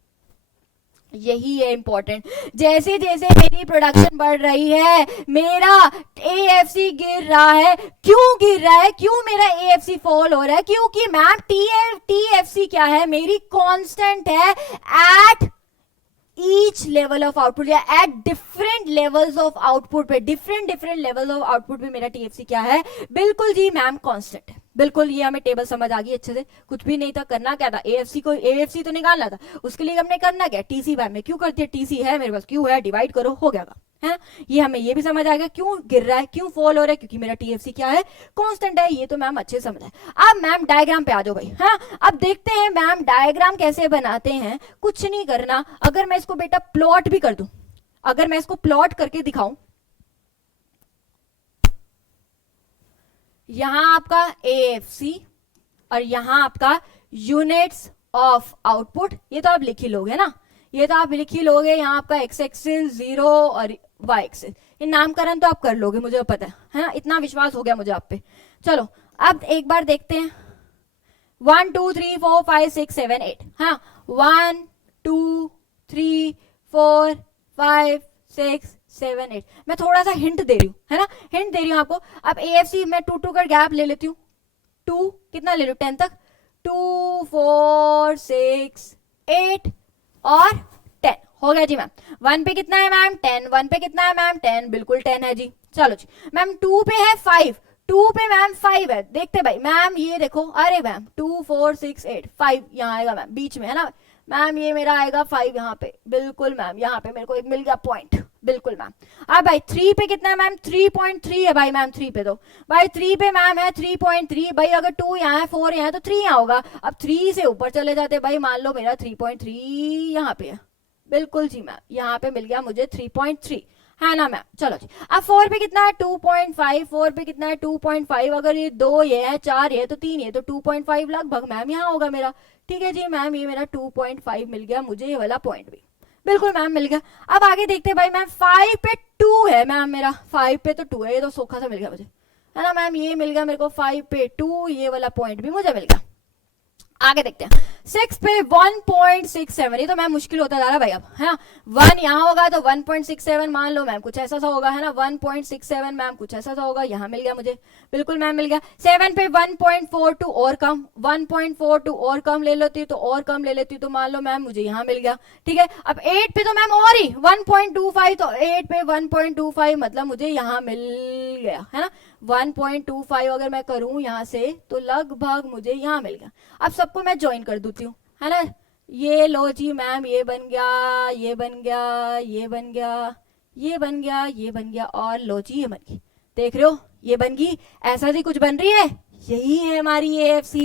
यही है इंपॉर्टेंट। जैसे जैसे मेरी प्रोडक्शन बढ़ रही है, मेरा AFC गिर रहा है। क्यों गिर रहा है, क्यों मेरा AFC फॉल हो रहा है, क्योंकि मैम TFC क्या है, मेरी कांस्टेंट है at each level of output, या at different levels of output पे, डिफरेंट लेवल ऑफ आउटपुट पे मेरा TFC क्या है, बिल्कुल जी मैम कांस्टेंट है। बिल्कुल, ये हमें टेबल समझ आ गई अच्छे से, कुछ भी नहीं था, करना क्या था, AFC तो निकालना था, उसके लिए हमने करना क्या, TC बाय में Q करती है, TC है मेरे पास, Q है, डिवाइड करो, हो गया है ना। ये हमें ये भी समझ आ गया क्यों गिर रहा है, क्यों फॉल हो रहा है, क्योंकि मेरा TFC क्या है, कांस्टेंट है। ये तो मैम अच्छे समझ है। अब मैम डायग्राम पे आ जाओ भाई, हाँ। अब देखते हैं मैम डायग्राम कैसे बनाते हैं। कुछ नहीं करना, अगर मैं इसको बेटा प्लॉट भी कर दूं, अगर मैं इसको प्लॉट करके दिखाऊं, यहां आपका AFC और यहां आपका यूनिट्स ऑफ आउटपुट, ये तो आप लिख ही लोगे ना, ये तो आप लिख ही लोगे। यहाँ आपका x एक्सिस 0 और y एक्सिस, ये नामकरण तो आप कर लोगे, मुझे पता है ना, इतना विश्वास हो गया मुझे आप पे। चलो अब एक बार देखते हैं, 1 2 3 4 5 6 7 8, हाँ 1 2 3 4 5 6 7 8। मैं थोड़ा सा हिंट दे रही हूँ, है ना, हिंट दे रही हूँ आपको। अब AFC मैं 2 2 का गैप ले लेती हूँ, 2 कितना ले लूँ, 10 तक, 2 4 6 8 और 10, हो गया जी मैम। 1 पे कितना है मैम, 10, 1 पे कितना है मैम, 10, बिल्कुल 10 है जी। चलो जी मैम, 2 पे है 5, 2 पे मैम 5 है, देखते भाई मैम, ये देखो, अरे मैम 2 4 6 8 5 यहाँ आएगा मैम, बीच में है ना मैम, ये मेरा आएगा 5 यहाँ पे, बिल्कुल मैम, यहाँ पे मेरे को एक मिल गया पॉइंट, बिल्कुल मैम। अब भाई 3 पे कितना है मैम, 3.3 है भाई मैम, 3 पे तो भाई 3 पे मैम है 3.3, भाई अगर 2 यहाँ है 4 यहाँ है तो 3 यहाँ होगा। अब 3 से ऊपर चले जाते भाई, मान लो मेरा 3.3 यहाँ पे है, बिल्कुल जी मैम, यहाँ पे मिल गया मुझे 3.3, है ना मैम। चलो जी, अब 4 पे कितना है 2.5, 4 पे कितना है 2.5, अगर ये 2 ये है 4 ये तो 3 ये तो 2.5 लगभग मैम यहाँ होगा मेरा। ठीक है जी मैम, ये मेरा 2.5 मिल गया मुझे, ये वाला पॉइंट भी बिल्कुल मैम मिल गया। अब आगे देखते हैं भाई मैम, 5 पे 2 है मैम मेरा, 5 पे तो 2 है, ये तो सोखा सा मिल गया मुझे, है ना मैम, ये मिल गया मेरे को 5 पे 2, ये वाला पॉइंट भी मुझे मिल गया। आगे देखते हैं 6 पे 1.67, ये तो मैम मुश्किल होता जा रहा भाई अब, है ना। 1 यहाँ होगा तो 1.67 मान लो मैम कुछ ऐसा सा होगा, है ना। 1.67 मैम कुछ ऐसा सा होगा, यहाँ मिल गया मुझे, बिल्कुल मैम मिल गया। 7 पे 1.42 और कम, 1.42 और कम ले लेती हूँ तो और कम ले लेती हूँ तो मान लो मैम मुझे यहाँ मिल गया, ठीक है। अब 8 पे तो मैम और ही 1.25, तो 8 पे 1.25 मतलब मुझे यहाँ मिल गया, है ना। 1.25 अगर मैं करूं यहाँ से तो लगभग मुझे यहाँ मिल गया। अब सबको मैं ज्वाइन कर देती हूँ, है ना। ये लो जी मैम, ये बन गया, ये बन गया, ये बन गया, ये बन गया, ये बन गया, और लो जी ये बन गई। देख रहे हो ये बन गई, ऐसा जी कुछ बन रही है, यही है हमारी AFC।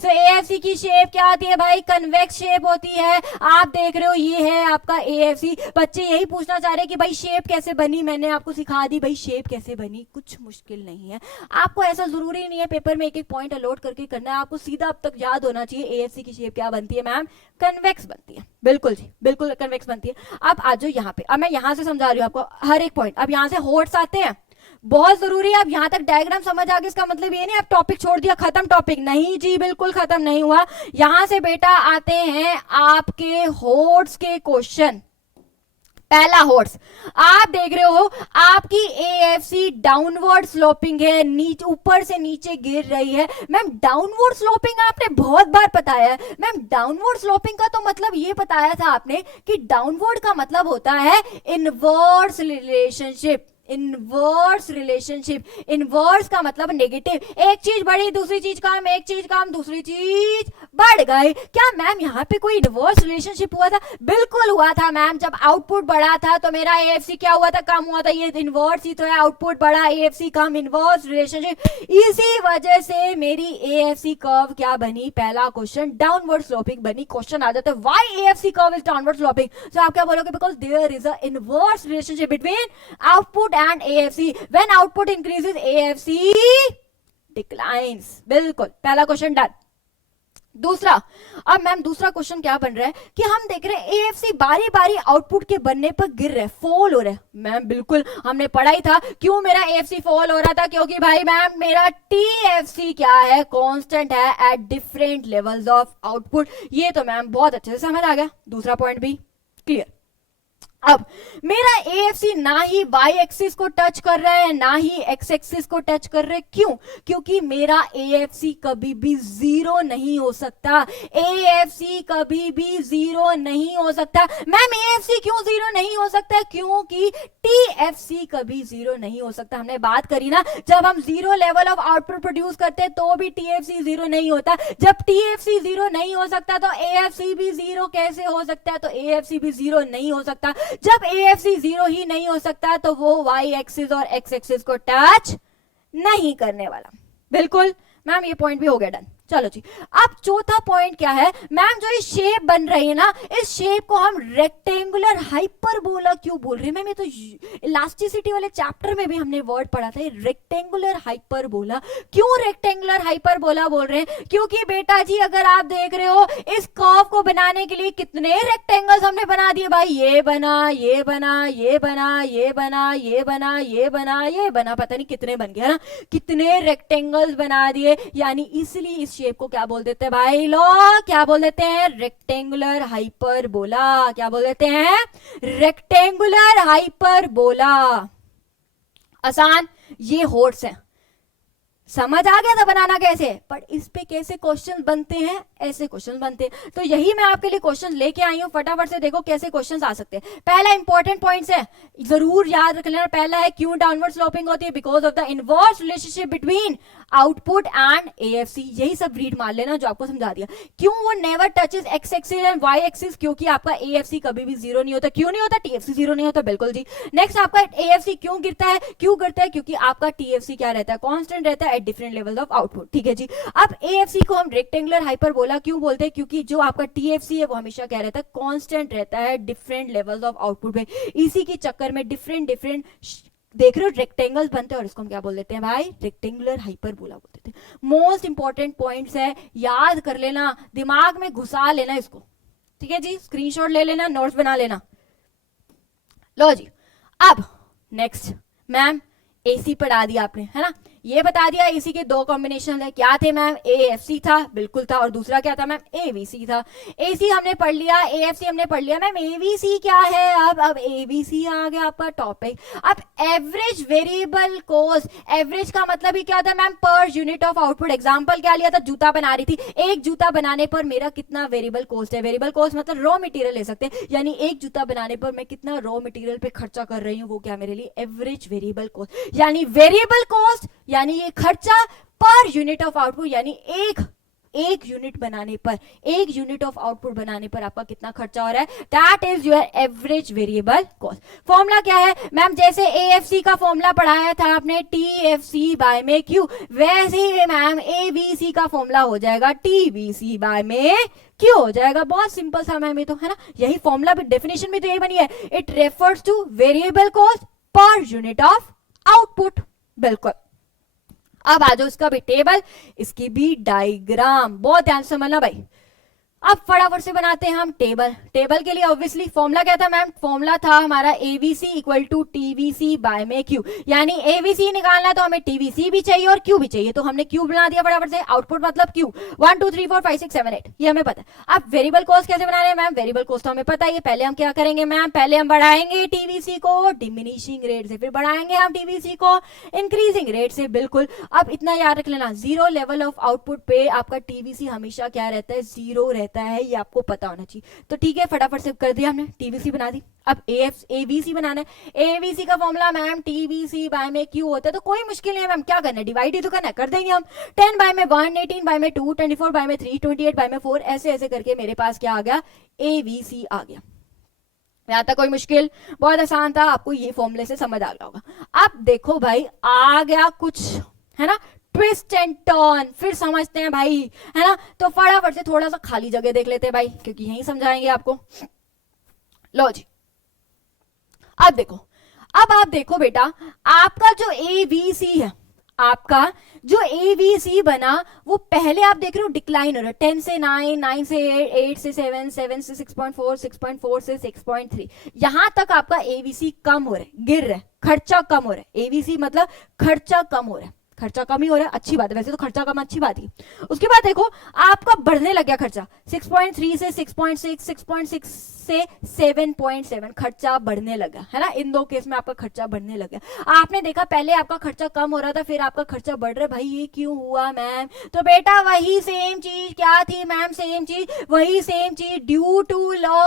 सो AFC की शेप क्या आती है भाई, कन्वेक्स शेप होती है। आप देख रहे हो ये है आपका AFC। बच्चे यही पूछना चाह रहे हैं कि भाई शेप कैसे बनी, मैंने आपको सिखा दी भाई शेप कैसे बनी, कुछ मुश्किल नहीं है। आपको ऐसा जरूरी नहीं है पेपर में एक एक पॉइंट अलॉट करके करना है, आपको सीधा अब तक याद होना चाहिए AFC की शेप क्या बनती है मैम, कन्वेक्स बनती है। बिल्कुल जी, बिल्कुल कन्वेक्स बनती है। अब आ जाओ यहाँ पे, अब मैं यहाँ से समझा रही हूँ आपको हर एक पॉइंट। अब यहाँ से हॉर्स आते हैं, बहुत जरूरी है। अब यहां तक डायग्राम समझ आ गया, इसका मतलब ये नहीं आप टॉपिक छोड़ दिया, खत्म टॉपिक, नहीं जी बिल्कुल खत्म नहीं हुआ। यहां से बेटा आते हैं आपके हॉर्स के क्वेश्चन। पहला हॉर्स आप देख रहे हो, आपकी AFC डाउनवर्ड स्लोपिंग है, नीचे ऊपर से नीचे गिर रही है। मैम डाउनवर्ड स्लोपिंग आपने बहुत बार बताया है मैम। डाउनवर्ड स्लोपिंग का तो मतलब ये बताया था आपने कि डाउनवर्ड का मतलब होता है inverse relationship. Inverse relationship, inverse का मतलब नेगेटिव। एक चीज बढ़ी दूसरी चीज कम, एक चीज कम दूसरी चीज बढ़ गई। क्या मैम यहाँ पे कोई इनवर्स रिलेशनशिप हुआ था? बिल्कुल हुआ था मैम। जब आउटपुट बढ़ा था तो मेरा AFC क्या हुआ था, कम हुआ था। ये इनवर्स ही तो है, आउटपुट बढ़ा AFC कम, इनवर्स रिलेशनशिप। इसी वजह से मेरी AFC कर्व क्या बनी, पहला क्वेश्चन डाउनवर्ड स्लोपिंग बनी। क्वेश्चन आ जाता है why AFC curve is downward sloping, तो आप क्या बोलोगे, because there is a inverse relationship between output and AFC. When output increases, AFC declines. बिल्कुल, पहला क्वेश्चन डन। दूसरा, अब मैम दूसरा क्वेश्चन क्या बन रहा है कि हम देख रहे हैं AFC बारी बारी आउटपुट के बनने पर गिर रहे, फॉल हो रहा है। मैम बिल्कुल हमने पढ़ा ही था, क्यों मेरा AFC फॉल हो रहा था, क्योंकि भाई मैम मेरा TFC क्या है, कांस्टेंट है eight different levels of output. ये तो मैम बहुत अच्छे से समझ आ गया, दूसरा पॉइंट भी क्लियर। अब मेरा AFC ना ही Y एक्सिस को टच कर रहा है ना ही X एक्सिस को टच कर रहे, क्यों, क्योंकि मेरा AFC कभी भी जीरो नहीं हो सकता। AFC कभी भी जीरो नहीं हो सकता। मैम AFC क्यों जीरो नहीं हो सकता, क्योंकि TFC कभी जीरो नहीं हो सकता। हमने बात करी ना, जब हम zero level of output produce करते हैं तो भी TFC जीरो नहीं होता। जब TFC जीरो नहीं हो सकता तो AFC भी जीरो कैसे हो सकता है, तो AFC भी जीरो नहीं हो सकता। जब AFC जीरो ही नहीं हो सकता तो वो Y एक्सिस और X एक्सिस को टच नहीं करने वाला। बिल्कुल मैम, ये पॉइंट भी हो गया डन। चलो जी, अब चौथा पॉइंट क्या है मैम, जो ये शेप बन रही है ना, इस शेप को हम रेक्टेंगुलर हाइपरबोला क्यों बोल रहे हैं मैम? ये तो इलास्टिसिटी वाले चैप्टर में भी हमने वर्ड पढ़ा था, रेक्टेंगुलर हाइपरबोला। क्यों रेक्टेंगुलर हाइपरबोला बोल रहे हैं? क्योंकि बेटा जी अगर आप देख रहे हो, इस कर्व को बनाने के लिए कितने रेक्टेंगल्स हमने बना दिए भाई, ये बना, ये बना, ये बना, ये बना, ये बना, ये बना, ये बना, पता नहीं कितने बन गया ना, कितने रेक्टेंगल्स बना दिए। यानी इसलिए इस शेप को क्या बोल देते हैं भाई लोग, क्या बोल देते हैं, रेक्टेंगुलर हाइपरबोला। क्या बोल देते हैं, रेक्टेंगुलर हाइपरबोला। आसान, ये हॉर्स है, समझ आ गया था बनाना कैसे, पर इस पे कैसे क्वेश्चन बनते हैं, ऐसे क्वेश्चन बनते हैं। तो यही मैं आपके लिए क्वेश्चन लेके आई हूं, फटाफट से देखो कैसे क्वेश्चंस आ सकते हैं। पहला इंपॉर्टेंट पॉइंट्स है, जरूर याद रख लेना। पहला है क्यों डाउनवर्ड स्लोपिंग होती है, because of the inverse relationship between output and AFC। यही सब रीड मार लेना जो आपको समझा दिया। क्यों वो never touches X axis and Y axis, क्योंकि आपका AFC कभी भी जीरो नहीं होता। क्यों नहीं होता, TFC जीरो नहीं होता, बिल्कुल जी। नेक्स्ट, आपका AFC क्यों गिरता है, क्यों गिरता है, क्योंकि आपका TFC क्या रहता है, कांस्टेंट रहता है eight different levels of output. ठीक है जी। अब AFC को हम रेक्टेंगुलर हाइपरबोला क्यों बोलते हैं, क्योंकि जो आपका TFC है वो हमेशा क्या रहता है, कांस्टेंट रहता है डिफरेंट लेवल्स ऑफ आउटपुट में। इसी के चक्कर में डिफरेंट डिफरेंट देख रहे हो रेक्टेंगल्स बनते हैं, और इसको हम क्या बोल देते हैं भाई, रेक्टेंगुलर हाइपरबोला बोल देते हैं। मोस्ट इंपॉर्टेंट पॉइंट्स है, याद कर लेना, दिमाग में घुसा लेना इसको। ठीक है जी, स्क्रीनशॉट ले लेना, नोट्स बना लेना। लो जी, अब नेक्स्ट मैम AC पढ़ा दिया आपने, है ना। ये बता दिया एसी के दो कॉम्बिनेशन है, क्या थे मैम, एएफसी था, बिल्कुल था, और दूसरा क्या था मैम, एवीसी था। एसी हमने पढ़ लिया, एएफसी हमने पढ़ लिया, मैम एवीसी क्या है, अब एवीसी आ गया आपका टॉपिक। अब एवरेज वेरिएबल कॉस्ट, एवरेज का मतलब ही क्या था मैम, पर यूनिट ऑफ आउटपुट। एग्जांपल क्या लिया था, जूता बना रही थी, एक जूता बनाने पर मेरा कितना वेरिएबल कॉस्ट है, वेरिएबल कॉस्ट मतलब रॉ मटेरियल ले सकते हैं, यानी एक जूता बनाने पर मैं कितना रॉ मटेरियल पे खर्चा कर रही हूँ, वो क्या मेरे लिए एवरेज वेरिएबल कॉस्ट। यानी वेरिएबल कॉस्ट यानी ये खर्चा पर यूनिट ऑफ आउटपुट, यानी एक यूनिट बनाने पर, एक यूनिट ऑफ आउटपुट बनाने पर आपका कितना खर्चा हो रहा है, that is your average variable cost. Formula क्या है मैम, जैसे एएफसी का फॉर्मूला पढ़ाया था आपने टीएफसी बाय में क्यू, वैसे ही मैम एवीसी का फॉर्मूला हो जाएगा टीवीसी बाय में क्यों हो जाएगा। बहुत सिंपल सा मैम ये तो है ना, यही फॉर्मूला भी, डेफिनेशन में तो यही बनी है, it refers two variable cost per unit of output. बिल्कुल, अब आ जाओ इसका भी टेबल, इसकी भी डायग्राम, बहुत ध्यान से समझना भाई। अब फटाफट से बनाते हैं हम टेबल। टेबल के लिए ऑब्वियसली फॉर्मूला क्या था मैम, फॉर्मूला था हमारा AVC equal to TVC by में क्यू, यानी एवीसी निकालना है तो हमें टीवीसी भी चाहिए और क्यू भी चाहिए, तो हमने क्यू बना दिया फटाफट से, आउटपुट मतलब क्यू 1 2 3 4 5 6 7 8, ये हमें पता है। अब वेरिएबल कॉस्ट कैसे बना रहे हैं मैम, वेरिएबल कॉस्ट तो हमें पता है, पहले हम क्या करेंगे मैम, पहले हम बढ़ाएंगे टीवीसी को डिमिनिशिंग रेट से, फिर बढ़ाएंगे हम टीवीसी को इंक्रीजिंग रेट से। बिल्कुल, अब इतना याद रख लेना, जीरो लेवल ऑफ आउटपुट पे आपका टीवीसी हमेशा क्या रहता है, जीरो रहता है, ये आपको पता होना चाहिए। तो ठीक है, फटाफट से कर दिया हमने, टीवीसी बना दी। अब एवीसी बनाना है, एवीसी का फॉर्मूला मैम टीवीसी बाय में क्यू होता है, तो कोई मुश्किल नहीं है मैम, क्या करना है, डिवाइड ही तो करना है, कर देंगे हम। 10 बाय में 1, 18 बाय में 2, 24 बाय में 3, 28 बाय में 4, ऐसे ऐसे करके मेरे पास क्या आ गया, एवीसी आ गया। यहाँ तक कोई मुश्किल, बहुत आसान था, आपको ये फॉर्मूले से समझ आ गया होगा। अब देखो भाई, आ गया कुछ है ना, ट्विस्ट एंड टर्न, फिर समझते हैं भाई, है ना। तो फटाफट से थोड़ा सा खाली जगह देख लेते हैं भाई, क्योंकि यही समझाएंगे आपको। लो जी, अब देखो, अब आप देखो बेटा, आपका जो एवीसी है, आपका जो एवीसी बना वो पहले आप देख रहे हो डिक्लाइन हो रहा है, 10 से 9, 9 से 8, 8 से 7, 7 से 6.4, 6.4 से 6.3, यहां तक आपका एवीसी कम हो रहा है, गिर रहा है, खर्चा कम हो रहा है। एवीसी मतलब खर्चा कम हो रहा है, खर्चा कम ही हो रहा है, अच्छी बात है, वैसे तो खर्चा कम अच्छी बात ही। उसके बाद देखो आपका बढ़ने लग गया खर्चा, 6.3 से 6.6, 6.6 से 7.7, खर्चा बढ़ने लगा, है ना। इन दो केस में आपका खर्चा बढ़ने लगा। आपने देखा पहले आपका खर्चा कम हो रहा था, फिर आपका खर्चा बढ़ रहा है, भाई ये क्यों हुआ मैम, तो बेटा वही सेम चीज क्या थी मैम, सेम चीज, वही सेम चीज, due to law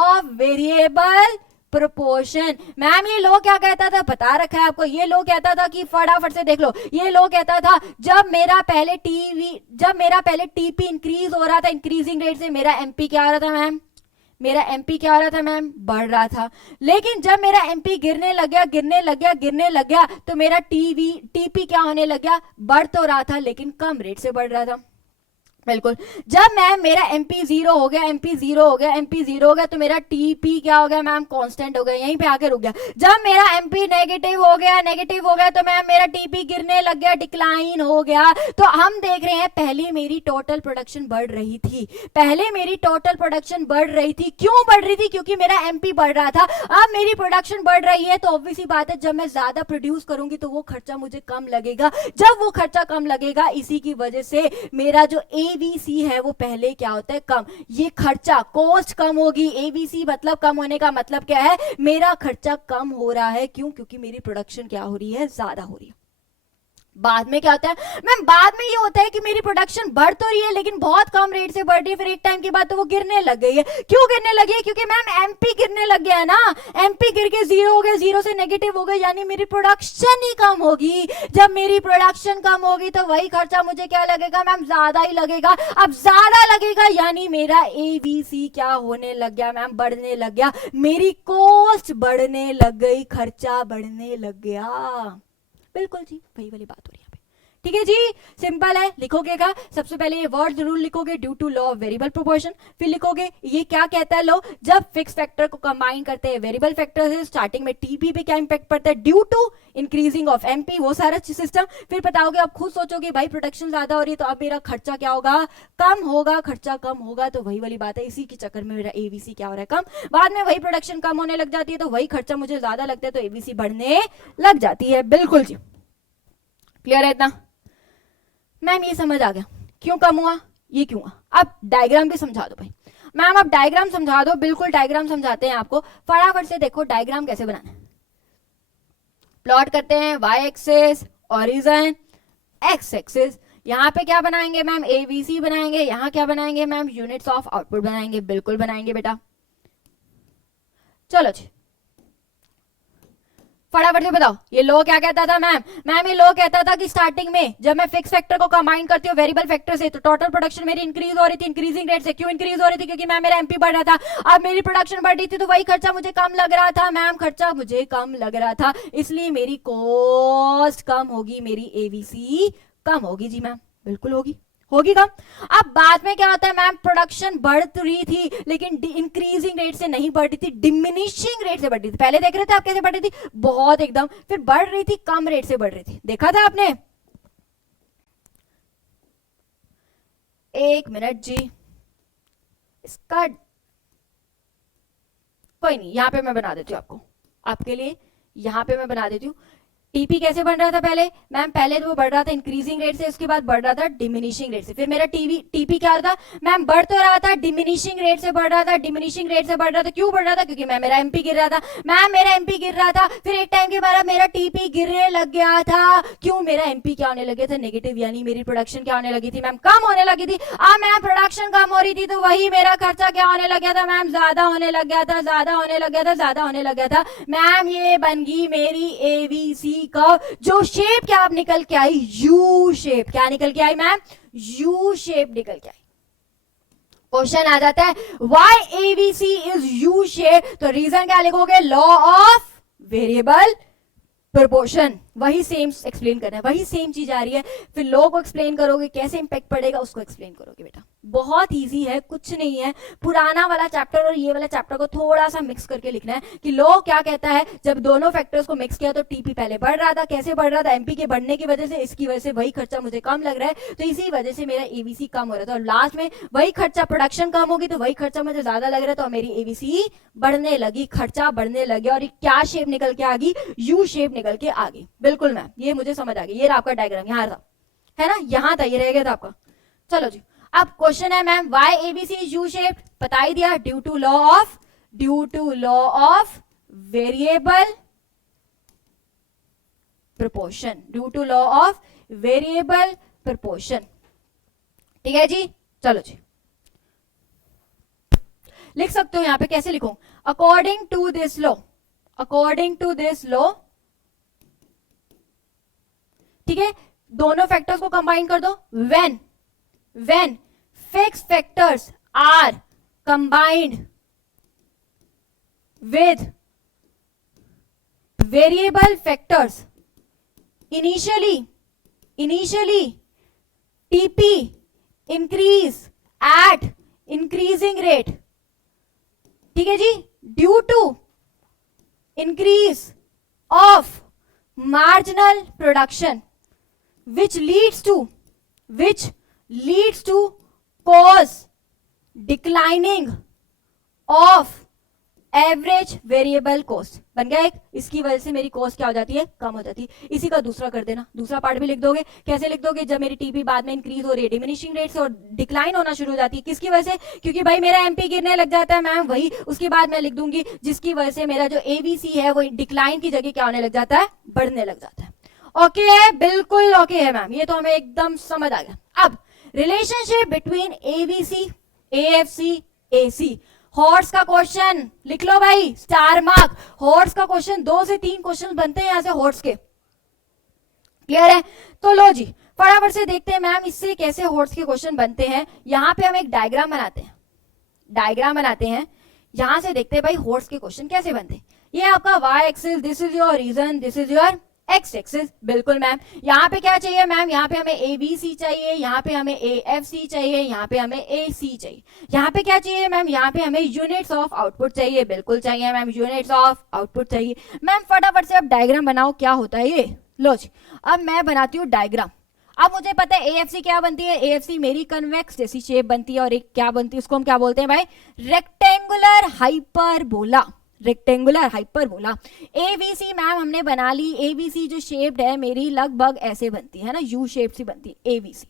of variable proportion. Ma'am ये लो क्या कहता था, बता रखा है आपको, ये लो कहता था कि फटाफट से देख लो, ये लो कहता था जब मेरा पहले टीपी इंक्रीज हो रहा था, इंक्रीजिंग रेट से मेरा एमपी क्या हो रहा था मैम, मेरा एमपी क्या हो रहा था मैम, बढ़ रहा था। लेकिन जब मेरा एमपी गिरने लग गया तो मेरा टीपी क्या होने लग गया, बढ़ तो रहा था लेकिन कम रेट से बढ़ रहा था। बिल्कुल, जब मैम मेरा एमपी जीरो हो गया तो मेरा टीपी क्या हो गया मैम, कांस्टेंट हो गया, यहीं पे आके रुक गया। जब मेरा एमपी नेगेटिव हो गया तो मैम मेरा टीपी गिरने लग गया, डिक्लाइन हो गया। तो हम देख रहे हैं पहले मेरी टोटल प्रोडक्शन बढ़ रही थी, क्यों बढ़ रही थी, क्योंकि मेरा एमपी बढ़ रहा था। अब मेरी प्रोडक्शन बढ़ रही है तो ऑब्वियस सी बात है, जब मैं ज्यादा प्रोड्यूस करूंगी तो वो खर्चा मुझे कम लगेगा। जब वो खर्चा कम लगेगा, इसी की वजह से मेरा जो एवीसी है वो पहले क्या होता है, कम, ये खर्चा कॉस्ट कम होगी। एवीसी मतलब कम होने का मतलब क्या है, मेरा खर्चा कम हो रहा है, क्यों, क्योंकि मेरी प्रोडक्शन क्या हो रही है, ज्यादा हो रही है। बाद में क्या होता है मैम, बाद में ये होता है कि मेरी प्रोडक्शन बढ़ तो रही है लेकिन बहुत कम रेट से बढ़ रही है, फिर एक टाइम के बाद तो वो गिरने लग गई है। क्यों गिरने लगी है, क्योंकि मैम एमपी गिरने लग गया है ना, एमपी गिर के जीरो हो गया, जीरो से नेगेटिव हो गया, यानी मेरी प्रोडक्शन ही कम होगी। जब मेरी प्रोडक्शन कम होगी तो वही खर्चा मुझे क्या लगेगा मैम, ज्यादा ही लगेगा। अब ज्यादा लगेगा यानी मेरा एवीसी क्या होने लग गया मैम, बढ़ने लग गया, मेरी कॉस्ट बढ़ने लग गई, खर्चा बढ़ने लग गया। बिल्कुल जी, वही वाली बात हो रही है। ठीक है जी, सिंपल है। लिखोगे क्या, सबसे पहले ये वर्ड जरूर लिखोगे, due to law of variable proportion. फिर लिखोगे ये क्या कहता है, लो जब फिक्स फैक्टर को कंबाइन करते हैं वेरिएबल फैक्टर से, स्टार्टिंग में टीपी पे क्या इंपैक्ट पड़ता है, due to increasing of MP, वो सारा सिस्टम। फिर बताओगे, अब खुद सोचोगे भाई प्रोडक्शन ज्यादा हो रही है तो अब मेरा खर्चा क्या होगा, कम होगा। खर्चा कम होगा तो वही वाली बात है, इसी के चक्कर में मेरा एबीसी क्या हो रहा है, कम। बाद में वही प्रोडक्शन कम होने लग जाती है तो वही खर्चा मुझे ज्यादा लगता है तो एबीसी बढ़ने लग जाती है। बिल्कुल जी, क्लियर है इतना? मैम ये समझ आ गया क्यों कम हुआ, ये क्यों हुआ। अब डायग्राम भी समझा दो भाई। मैम अब डायग्राम समझा दो। बिल्कुल डायग्राम समझाते हैं आपको, फटाफट से देखो डायग्राम कैसे बनाना है। प्लॉट करते हैं Y axis, origin, X axis. यहाँ पे क्या बनाएंगे मैम, एबीसी बनाएंगे। यहाँ क्या बनाएंगे मैम, यूनिट्स ऑफ आउटपुट बनाएंगे। बिल्कुल बनाएंगे बेटा, चलो जी फटाफट से बताओ। ये लो क्या कहता था मैम, मैम ये लो कहता था कि स्टार्टिंग में जब मैं फिक्स फैक्टर को कंबाइन करती हूँ वेरिएबल फैक्टर से तो टोटल प्रोडक्शन मेरी इंक्रीज हो रही थी, इंक्रीजिंग रेट से। क्यों इंक्रीज हो रही थी, क्योंकि मैम मेरा एमपी बढ़ रहा था। अब मेरी प्रोडक्शन बढ़ रही थी तो वही खर्चा मुझे कम लग रहा था। मैम खर्चा मुझे कम लग रहा था इसलिए मेरी कॉस्ट कम होगी, मेरी एबीसी कम होगी। जी मैम बिल्कुल होगी, होगी कम। अब बाद में क्या होता है मैम, प्रोडक्शन बढ़ रही थी लेकिन इंक्रीजिंग रेट से नहीं बढ़ रही थी, डिमिनिशिंग रेट से बढ़ रही थी। पहले देख रहे थे आप कैसे बढ़ रही थी, बहुत एकदम, फिर बढ़ रही थी कम रेट से बढ़ रही थी। देखा था आपने? एक मिनट जी, इसका कोई नहीं, यहां पे मैं बना देती हूँ आपको, आपके लिए यहां पे मैं बना देती हूँ। टीपी कैसे बढ़ रहा था पहले मैम, पहले तो वो बढ़ रहा था इंक्रीजिंग रेट से, उसके बाद बढ़ रहा था डिमिनिशिंग रेट से। फिर मेरा टीपी क्या था मैम, बढ़ तो रहा था डिमिनिशिंग रेट से बढ़ रहा था, डिमिनिशिंग रेट से बढ़ रहा था। क्यों बढ़ रहा था, क्योंकि मैम मेरा एमपी गिर रहा था। मैम मेरा एमपी गिर रहा था, फिर एक टाइम के बाद मेरा टीपी गिरने लग गया था। क्यों, मेरा एमपी क्या होने लगे थे, नेगेटिव, यानी मेरी प्रोडक्शन क्या होने लगी थी मैम, कम होने लगी थी। अब मैम प्रोडक्शन कम हो रही थी तो वही मेरा खर्चा क्या होने लग गया था मैम, ज्यादा होने लग गया था, ज्यादा होने लग गया था, ज्यादा होने लग गया था। मैम ये बन गई मेरी एबीसी कर्व, जो शेप क्या आप निकल के आई, यू शेप। क्या निकल के आई मैम, यू शेप निकल के आई। क्वेश्चन आ जाता है why ABC is U shape, तो रीजन क्या लिखोगे, लॉ ऑफ वेरिएबल प्रोपोर्शन। वही सेम एक्सप्लेन करना है, वही सेम चीज आ रही है। फिर लॉ को एक्सप्लेन करोगे, कैसे इंपैक्ट पड़ेगा उसको एक्सप्लेन करोगे बेटा। बहुत इजी है, कुछ नहीं है। पुराना वाला चैप्टर और ये वाला चैप्टर को थोड़ा सा मिक्स करके लिखना है कि लॉ क्या कहता है, जब दोनों फैक्टर्स को मिक्स किया तो टीपी पहले बढ़ रहा था। कैसे बढ़ रहा था, एमपी के बढ़ने की वजह से, इसकी वजह से वही खर्चा मुझे कम लग रहा है तो इसी वजह से मेरा एबीसी कम हो रहा था। और लास्ट में वही खर्चा, प्रोडक्शन कम होगी तो वही खर्चा मुझे ज्यादा लग रहा है तो मेरी एबीसी बढ़ने लगी, खर्चा बढ़ने लगे। और क्या शेप निकल के आ गई, यू शेप निकल के आ गई। बिल्कुल मैम, ये मुझे समझ आ गई। ये आपका डायग्राम यहाँ था, है ना, यहाँ था, ये रह गया था आपका। चलो जी, अब क्वेश्चन है ma'am why ABC is U shape, बता ही दिया, due to law of variable proportion, due to law of variable proportion. ठीक है जी, चलो जी लिख सकते हो। यहां पे कैसे लिखूं, according to this law, according to this law. ठीक है, दोनों फैक्टर्स को कंबाइन कर दो। when fixed factors are combined with variable factors, initially TP increase at increasing rate। ठीक है जी, due to increase of marginal production which leads to cause declining of average variable cost. बन गया एक, इसकी वजह से मेरी कॉस्ट क्या हो जाती है, कम हो जाती है। इसी का दूसरा कर देना, दूसरा पार्ट भी लिख दोगे। कैसे लिख दोगे, जब मेरी टीपी बाद में इंक्रीज हो रही है, डिमिनिशिंग रेट से और डिक्लाइन होना शुरू हो जाती है, किसकी वजह से, क्योंकि भाई मेरा एमपी गिरने लग जाता है मैम, वही उसके बाद मैं लिख दूंगी जिसकी वजह से मेरा जो एबीसी है वो डिक्लाइन की जगह क्या होने लग जाता है, बढ़ने लग जाता है। ओके है, बिल्कुल ओके है मैम, ये तो हमें एकदम समझ आ गया। अब relationship between ABC, AFC, AC. Horse का क्वेश्चन लिख लो भाई, स्टार मार्क। हॉर्स का क्वेश्चन 2 से 3 क्वेश्चन बनते हैं यहां से हॉर्स के, क्लियर है? तो लो जी फटाफट से देखते हैं मैम इससे कैसे हॉर्स के क्वेश्चन बनते हैं। यहां पे हम एक डायग्राम बनाते हैं, यहां से देखते हैं भाई हॉर्स के क्वेश्चन कैसे बनते हैं। ये आपका Y axis, this is your region, this is your X axis, बिल्कुल मैम। यहाँ पे क्या चाहिए मैम, यहाँ पे हमें ए बी सी चाहिए, यहाँ पे हमें ए एफ सी चाहिए, यहाँ पे हमें ए सी चाहिए। यहाँ पे क्या चाहिए मैम, यहाँ पे हमें यूनिट्स ऑफ आउटपुट चाहिए, बिल्कुल चाहिए मैम, यूनिट्स ऑफ आउटपुट चाहिए। मैम फटाफट से अब डायग्राम बनाओ, क्या होता है ये, लो जी अब मैं बनाती हूँ डायग्राम। अब मुझे पता है एएफसी क्या बनती है, एएफसी मेरी कन्वेक्स जैसी शेप बनती है, और एक क्या बनती है, उसको हम क्या बोलते हैं भाई, rectangular hyperbola, rectangular hyperbola. ABC ma'am हमने बना ली, एबीसी जो शेप्ड है मेरी लगभग ऐसे बनती है ना, यू शेप सी बनती है एबीसी।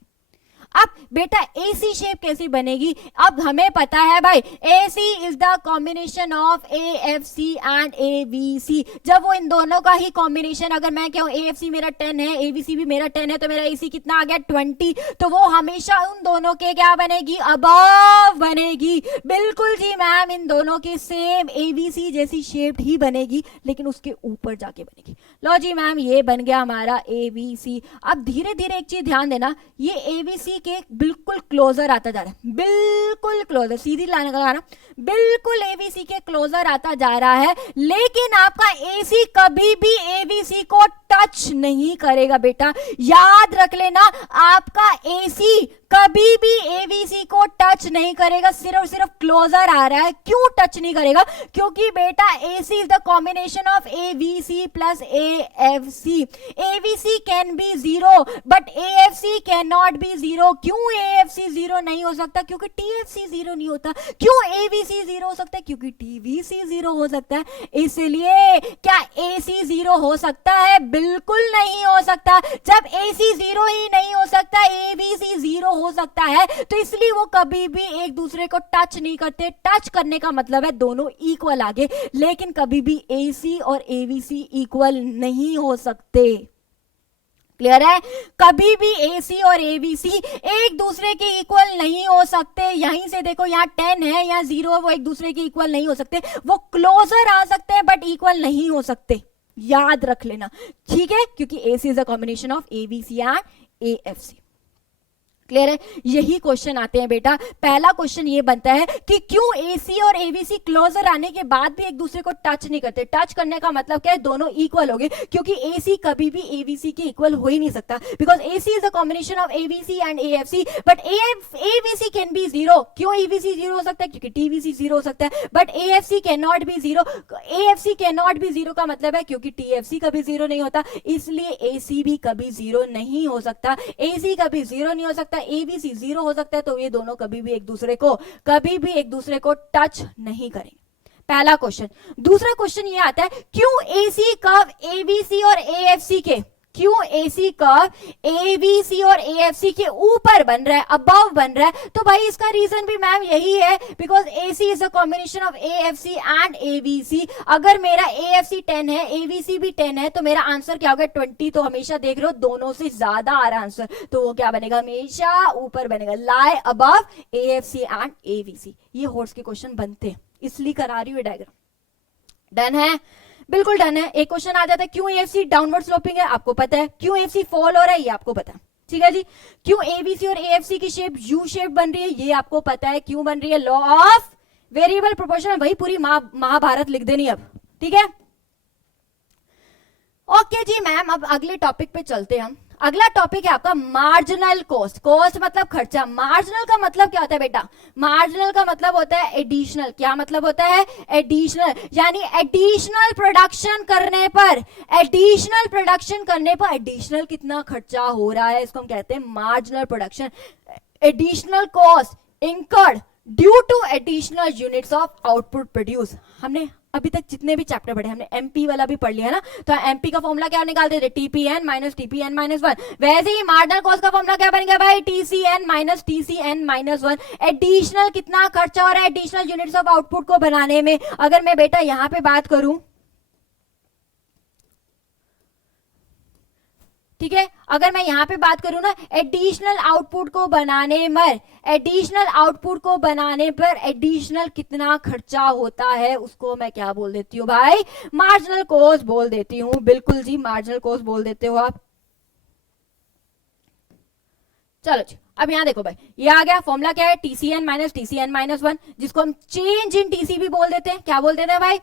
अब बेटा एसी शेप कैसी बनेगी, अब हमें पता है भाई AC is the combination of A F C and A B C. जब वो इन दोनों का ही कॉम्बिनेशन, अगर मैं कहूं ए एफ सी मेरा 10 है, ए बी सी भी मेरा 10 है, तो मेरा एसी कितना आ गया 20, तो वो हमेशा उन दोनों के क्या बनेगी, अबव बनेगी। बिल्कुल जी मैम, इन दोनों के सेम ए बी सी जैसी शेप ही बनेगी, लेकिन उसके ऊपर जाके बनेगी। लो जी मैम ये बन गया हमारा ए बी सी। अब धीरे धीरे एक चीज ध्यान देना, ये ए बी सी के बिल्कुल क्लोजर आता जा रहा है, बिल्कुल क्लोजर, सीधी लाइन लगाना, बिल्कुल एबीसी के क्लोजर आता जा रहा है, लेकिन आपका एसी कभी भी एबीसी को टच नहीं करेगा बेटा, याद रख लेना, आपका एसी कभी भी एबीसी को टच नहीं करेगा, सिर्फ क्लोजर आ रहा है। क्यों टच नहीं करेगा, क्योंकि बेटा AC is the combination of ABC plus AFC. ABC can be zero but AFC can not be zero. क्यों एएफसी जीरो नहीं हो सकता, क्योंकि टीएफसी जीरो नहीं होता। क्यों एबीसी जीरो हो सकता है, क्योंकि टीवीसी जीरो हो सकता है। इसलिए क्या एसी जीरो हो सकता है, बिल्कुल नहीं हो सकता। जब एसी जीरो ही नहीं हो सकता, एबीसी जीरो हो सकता है, तो इसलिए वो कभी भी एक दूसरे को टच नहीं करते। टच करने का मतलब है दोनों इक्वल आगे, लेकिन कभी भी एसी और एबीसी इक्वल नहीं हो सकते। क्लियर है, कभी भी एसी और एबीसी एक दूसरे के इक्वल नहीं हो सकते। यहीं से देखो, यहाँ 10 है, यहाँ 0 है, वो एक दूसरे के इक्वल नहीं हो सकते। वो क्लोजर आ सकते हैं बट इक्वल नहीं हो सकते, याद रख लेना, ठीक है, क्योंकि AC is a combination of ABC and AFC. Clear है, यही क्वेश्चन आते हैं बेटा। पहला क्वेश्चन ये बनता है कि क्यों एसी और एबीसी क्लोजर आने के बाद भी एक दूसरे को टच नहीं करते। टच करने का मतलब क्या है, दोनों इक्वल हो गए, क्योंकि एसी कभी भी एबीसी के इक्वल हो ही नहीं सकता, because AC is a combination of ABC and AFC, but ABC can be zero. क्यों एबीसी जीरो हो सकता है, क्योंकि टीवीसी जीरो हो सकता है, but AFC can not be zero. AFC can not be zero का मतलब है क्योंकि टीएफसी कभी जीरो नहीं होता, इसलिए एसी भी कभी जीरो नहीं हो सकता। एसी कभी जीरो नहीं हो सकता, एबीसी जीरो हो सकता है, तो ये दोनों कभी भी एक दूसरे को टच नहीं करेंगे। पहला क्वेश्चन। दूसरा क्वेश्चन ये आता है, क्यों एसी कर्व एबीसी और एएफसी के, क्यों एसी कर्व एबीसी और एएफसी के ऊपर बन रहा है, अबव बन रहा है। तो भाई इसका रीजन भी मैम यही है, because AC is a combination of AFC and ABC. अगर मेरा एएफसी 10 है, एबीसी भी 10 है, तो मेरा आंसर क्या होगा 20। तो हमेशा देख लो दोनों से ज्यादा आ रहा आंसर, तो वो क्या बनेगा, हमेशा ऊपर बनेगा, लाई अबव एएफसी एंड एबीसी। ये होर्स के क्वेश्चन बनते हैं, इसलिए करा रही हूँ डायग्राम। डन है, बिल्कुल डन है। एक क्वेश्चन आ जाता है, क्यों एएफसी डाउनवर्ड स्लोपिंग है, आपको पता है। क्यों एएफसी फॉल हो रहा है, ये आपको पता है, ठीक है जी। क्यों एबीसी और एएफसी की शेप यू शेप बन रही है, ये आपको पता है। क्यों बन रही है, लॉ ऑफ वेरिएबल प्रोपोर्शन। वही पूरी महाभारत लिख देनी अब, ठीक है। ओके जी मैम, अब अगले टॉपिक पे चलते हैं हम। अगला टॉपिक है आपका मार्जिनल कॉस्ट। कॉस्ट मतलब खर्चा। मार्जिनल का मतलब क्या होता है बेटा, मार्जिनल का मतलब होता है एडिशनल। क्या मतलब होता है, एडिशनल, यानी एडिशनल प्रोडक्शन करने पर, एडिशनल प्रोडक्शन करने पर एडिशनल कितना खर्चा हो रहा है, इसको हम कहते हैं marginal production. Additional cost incurred due to additional units of output produce. हमने अभी तक जितने भी चैप्टर पढ़े, हमने एमपी वाला भी पढ़ लिया ना, तो एमपी का फॉर्मूला क्या निकालते थे, टीपीएन माइनस टीपीएन माइनस 1। वैसे ही मार्जिनल कॉस्ट का फॉर्मूला क्या बन गया भाई, TCN minus TCN minus 1। Additional कितना खर्चा हो रहा है एडिशनल यूनिट्स ऑफ आउटपुट को बनाने में। अगर मैं बेटा यहां पे बात करूं, ठीक है, अगर मैं यहां पे बात करूं ना, एडिशनल आउटपुट को बनाने में, एडिशनल आउटपुट को बनाने पर एडिशनल कितना खर्चा होता है, उसको मैं क्या बोल देती हूँ भाई, मार्जिनल कॉस्ट बोल देती हूँ। बिल्कुल जी, मार्जिनल कॉस्ट बोल देते हो आप। चलो जी, अब यहां देखो भाई, ये आ गया फॉर्मूला क्या है, टीसीएन माइनस टीसीएन माइनस 1, जिसको हम चेंज इन टीसी भी बोल देते हैं। क्या बोल देते हैं भाई,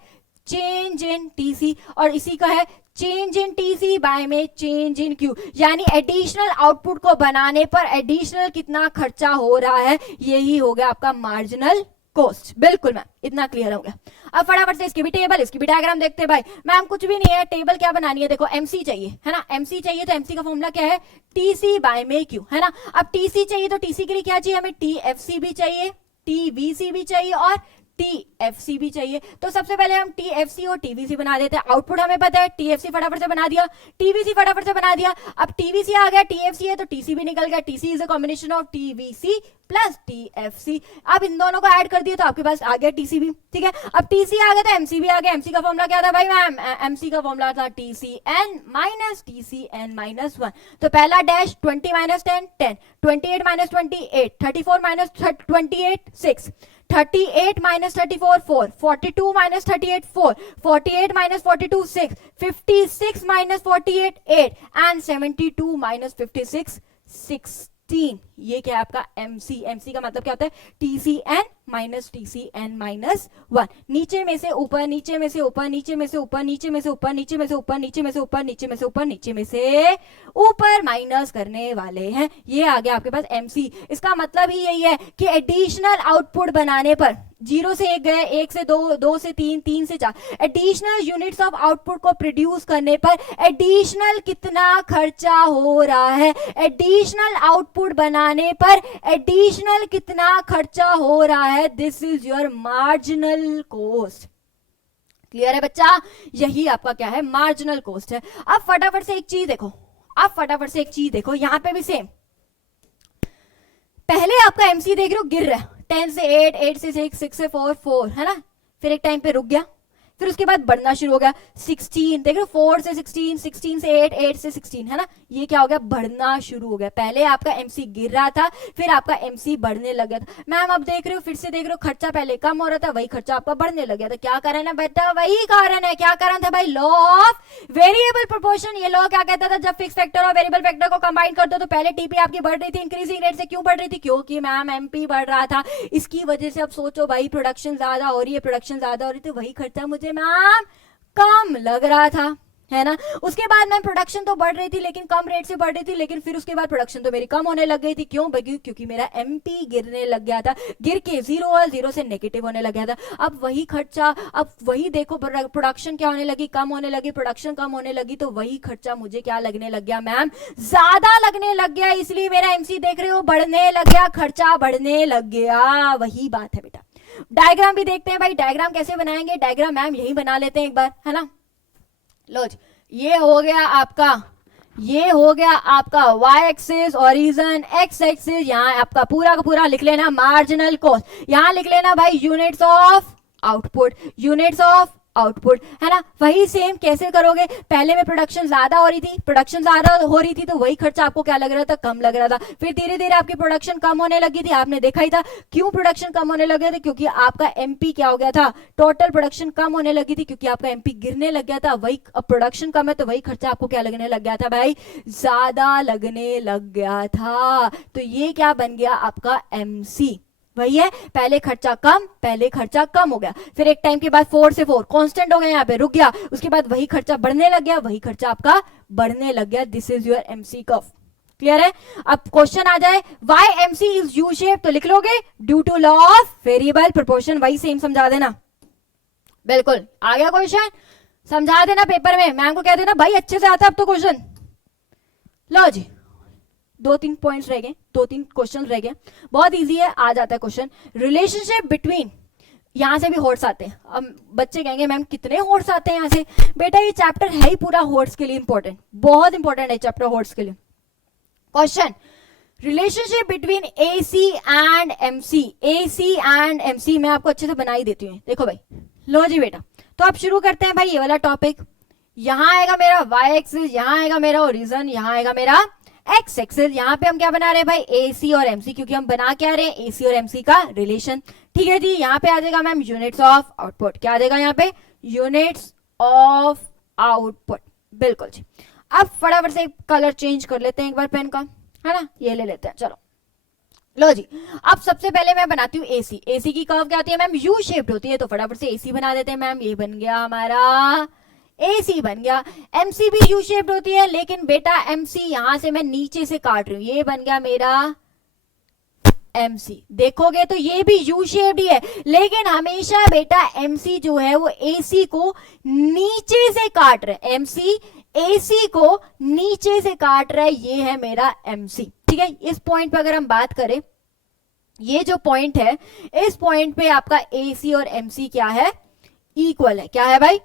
चेंज इन टीसी, और इसी का है चेंज इन टीसी बाय में चेंज इन क्यू, यानी एडिशनल आउटपुट को बनाने पर एडिशनल कितना खर्चा हो रहा है, यही हो गया आपका मार्जिनल कॉस्ट। बिल्कुल मैम, इतना क्लियर हो गया। अब फटाफट से इसकी भी टेबल, इसकी भी डायग्राम देखते हैं भाई। मैम कुछ भी नहीं है, टेबल क्या बनानी है, देखो एमसी चाहिए है ना, एमसी चाहिए तो एमसी का फॉर्मूला क्या है, टीसी बाय में क्यू, है ना। अब टीसी चाहिए तो टीसी के लिए क्या चाहिए हमें, टीएफसी भी चाहिए, टीवीसी भी चाहिए और टीएफसी भी चाहिए। तो सबसे पहले हम टीएफसी और टीवीसी बना देते हैं। आउटपुट हमें पता है, टीएफसी फटाफट से बना दिया, टीवीसी फटाफट से बना दिया। अब टीवीसी आ गया, टीएफसी है तो टीसी भी निकल गया। TC is a combination of TVC plus TFC. अब इन दोनों को ऐड कर दिया तो आपके पास आ गया टीसी भी, ठीक है। अब टीसी आ गया तो एमसी भी आ गया। एमसी का फॉर्मूला क्या था भाई मैम, एमसी का फॉर्मूला था टीसीएन माइनस टीसीएन माइनस 1। तो पहला dash 20 minus 10 10, 28 minus 28 34 minus 28 6, 38 minus 34 4, 42 minus 38 4, 48 minus 42 6, 56 minus 48 8 and 72 minus 56 16। ये क्या है आपका MC। MC का मतलब क्या होता है, TCN माइनस TCN माइनस 1। नीचे में से ऊपर, नीचे में से ऊपर, नीचे में से ऊपर, नीचे में से ऊपर, नीचे में से ऊपर, नीचे में से ऊपर, नीचे में से ऊपर, नीचे में से ऊपर माइनस करने वाले हैं। ये आ गया आपके पास MC। इसका मतलब ही यही है कि एडिशनल आउटपुट बनाने पर 0 से 1 गए, 1 से 2, 2 से 3, 3 से 4, एडिशनल यूनिट्स ऑफ आउटपुट को प्रोड्यूस करने पर एडिशनल कितना खर्चा हो रहा है, एडिशनल आउटपुट बनाने पर एडिशनल कितना खर्चा हो रहा है, this is your marginal cost. Clear है बच्चा, यही आपका क्या है, मार्जिनल कॉस्ट है। अब फटाफट से एक चीज देखो, अब फटाफट से एक चीज देखो, यहां पे भी सेम। पहले आपका एमसी देख रहे हो गिर रहा है, 10 से 8, 8 से 6, 6 से 4, 4 है ना, फिर एक टाइम पे रुक गया, फिर उसके बाद बढ़ना शुरू हो गया। 16 देख रहे हो, 4 से 16, 16 से 8, 8 से 16 है ना, ये क्या हो गया, बढ़ना शुरू हो गया। पहले आपका एमसी गिर रहा था, फिर आपका एमसी बढ़ने लग गया था। मैम अब देख रहे हो, फिर से देख रहे हो, खर्चा पहले कम हो रहा था, वही खर्चा आपका बढ़ने लग गया था। क्या कारण है बेटा, वही कारण है। क्या कारण था भाई, लॉ ऑफ वेरिएबल प्रोपोर्शन। ये लॉ क्या कहता था, जब फिक्स फैक्टर और वेरिएबल फैक्टर को कंबाइन कर दो तो पहले टीपी आपकी बढ़ रही थी इंक्रीजिंग रेट से। क्यों बढ़ रही थी, क्योंकि मैम एमपी बढ़ रहा था, इसकी वजह से। अब सोचो भाई, प्रोडक्शन ज्यादा हो रही है, प्रोडक्शन ज्यादा हो रही थी, वही खर्चा मुझे मैम कम लग रहा था, है ना। उसके बाद मैं प्रोडक्शन तो बढ़ रही थी लेकिन कम रेट से बढ़ रही थी, लेकिन फिर उसके बाद प्रोडक्शन तो मेरी कम होने लग गई थी। क्यों, क्योंकि मेरा एमपी गिरने लग गया था, गिर के 0 और 0 से नेगेटिव होने लग गया था। अब वही खर्चा, अब वही देखो, प्रोडक्शन क्या होने लगी, कम होने लगी, प्रोडक्शन कम होने लगी, तो वही खर्चा मुझे क्या लगने लग गया मैम, ज्यादा लगने लग गया। इसलिए मेरा एमसी देख रहे हो बढ़ने लग गया, खर्चा बढ़ने लग गया। वही बात है बेटा। डायग्राम भी देखते हैं भाई, डायग्राम कैसे बनाएंगे, डायग्राम मैम यही बना लेते हैं एक बार, है ना। लो जी, ये हो गया आपका, ये हो गया आपका y axis, origin, x axis. यहाँ आपका पूरा का पूरा लिख लेना मार्जिनल कॉस्ट, यहाँ लिख लेना भाई units of output, units of output, है ना। वही सेम कैसे करोगे, पहले में प्रोडक्शन ज्यादा हो रही थी, प्रोडक्शन ज्यादा हो रही थी तो वही खर्चा आपको क्या लग रहा था, कम लग रहा था। फिर धीरे धीरे आपकी प्रोडक्शन कम होने लगी थी, आपने देखा ही था। क्यों प्रोडक्शन कम होने लगे थे, क्योंकि आपका एमपी क्या हो गया था, टोटल प्रोडक्शन कम होने लगी थी, क्योंकि आपका एमपी गिरने लग गया था। वही, अब प्रोडक्शन कम है तो वही खर्चा आपको क्या लगने लग गया था भाई, ज्यादा लगने लग गया था। तो ये क्या बन गया आपका एमसी, वही है, पहले खर्चा कम, पहले खर्चा कम हो गया, फिर एक टाइम के बाद 4 से 4 कांस्टेंट हो गया, यहाँ पे रुक गया, उसके बाद वही खर्चा बढ़ने लग गया, वही खर्चा आपका बढ़ने लग गया। This is your MC curve. Clear है। अब क्वेश्चन आ जाए, why MC is U shape, तो लिख लोगे due to law of variable proportion. वही सेम समझा देना, बिल्कुल आ गया क्वेश्चन, समझा देना पेपर में, मैम को कह देना भाई अच्छे से आता अब तो क्वेश्चन। लो जी, 2-3 पॉइंट्स रह गए, 2-3 क्वेश्चन रह गए, बहुत इजी है, आ जाता है क्वेश्चन। रिलेशनशिप बिटवीन, यहां से भी हॉर्स आते हैं। अब बच्चे कहेंगे मैम कितने हॉर्स आते हैं यहां से, बेटा ये चैप्टर है ही पूरा हॉर्स के लिए इंपॉर्टेंट, बहुत इंपॉर्टेंट है चैप्टर हॉर्स के लिए। Question, relationship between AC and MC, AC and MC मैं आपको अच्छे से बना ही देती हूँ। देखो भाई, लो जी बेटा, तो आप शुरू करते हैं भाई ये वाला टॉपिक। यहां आएगा मेरा y एक्सिस, यहां आएगा मेरा ओरिजिन, यहां आएगा मेरा x एक्सिस। यहाँ पे हम क्या बना रहे हैं भाई, AC और MC, क्योंकि हम बना क्या रहे हैं, AC और MC का रिलेशन। ठीक है जी, यहाँ पे आ जाएगा मैम यूनिट्स ऑफ आउटपुट, क्या आ जाएगा यहाँ पे, यूनिट्स ऑफ आउटपुट, बिल्कुल जी। अब फटाफट से कलर चेंज कर लेते हैं एक बार पेन का, है ना, ये ले लेते हैं, चलो लो जी, अब सबसे पहले मैं बनाती हूँ एसी। एसी की कर्व क्या होती है मैम? यू शेप्ड होती है, तो फटाफट से एसी बना देते हैं मैम। ये बन गया हमारा एसी बन गया। एमसी भी यू शेप्ड होती है, लेकिन बेटा एमसी यहां से मैं नीचे से काट रही हूं, ये बन गया मेरा एमसी। देखोगे तो ये भी यू शेप्ड ही है, लेकिन हमेशा बेटा एमसी जो है वो एसी को नीचे से काट रहा है। एमसी एसी को नीचे से काट रहा है, ये है मेरा एमसी। ठीक है, इस पॉइंट पे अगर हम बात करें, ये जो पॉइंट है, इस पॉइंट पे आपका एसी और एमसी क्या है? इक्वल है। क्या है भाई?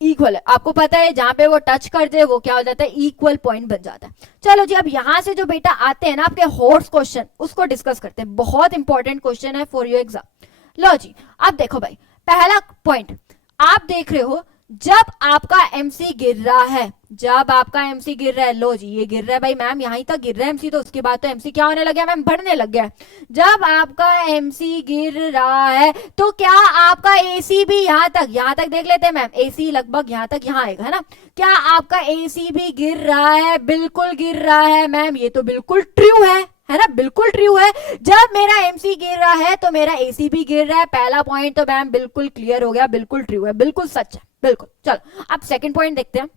इक्वल है। आपको पता है जहां पे वो टच कर दे वो क्या हो जाता है? इक्वल पॉइंट बन जाता है। चलो जी, अब यहां से जो बेटा आते हैं ना आपके हॉर्स क्वेश्चन, उसको डिस्कस करते हैं। बहुत इंपॉर्टेंट क्वेश्चन है फॉर योर एग्जाम। लो जी, अब देखो भाई, पहला पॉइंट आप देख रहे हो, जब आपका एमसी गिर रहा है, जब आपका एमसी गिर रहा है, लो जी ये गिर रहा है भाई मैम, यहीं तक गिर रहा है एमसी, तो उसके बाद तो एमसी क्या होने लग गया मैम? बढ़ने लग गया। जब आपका एमसी गिर रहा है तो क्या आपका एसी भी यहां तक देख लेते हैं मैम, एसी लगभग यहां तक, यहां आएगा, है ना? क्या आपका एसी भी गिर रहा है? बिल्कुल गिर रहा है मैम, ये तो बिल्कुल ट्रू है ना? बिल्कुल ट्रू है। जब मेरा एमसी गिर रहा है तो मेरा एसी भी गिर रहा है। पहला पॉइंट तो मैम बिल्कुल क्लियर हो गया, बिल्कुल ट्रू है, बिल्कुल सच है, बिल्कुल। चलो अब सेकंड पॉइंट देखते हैं।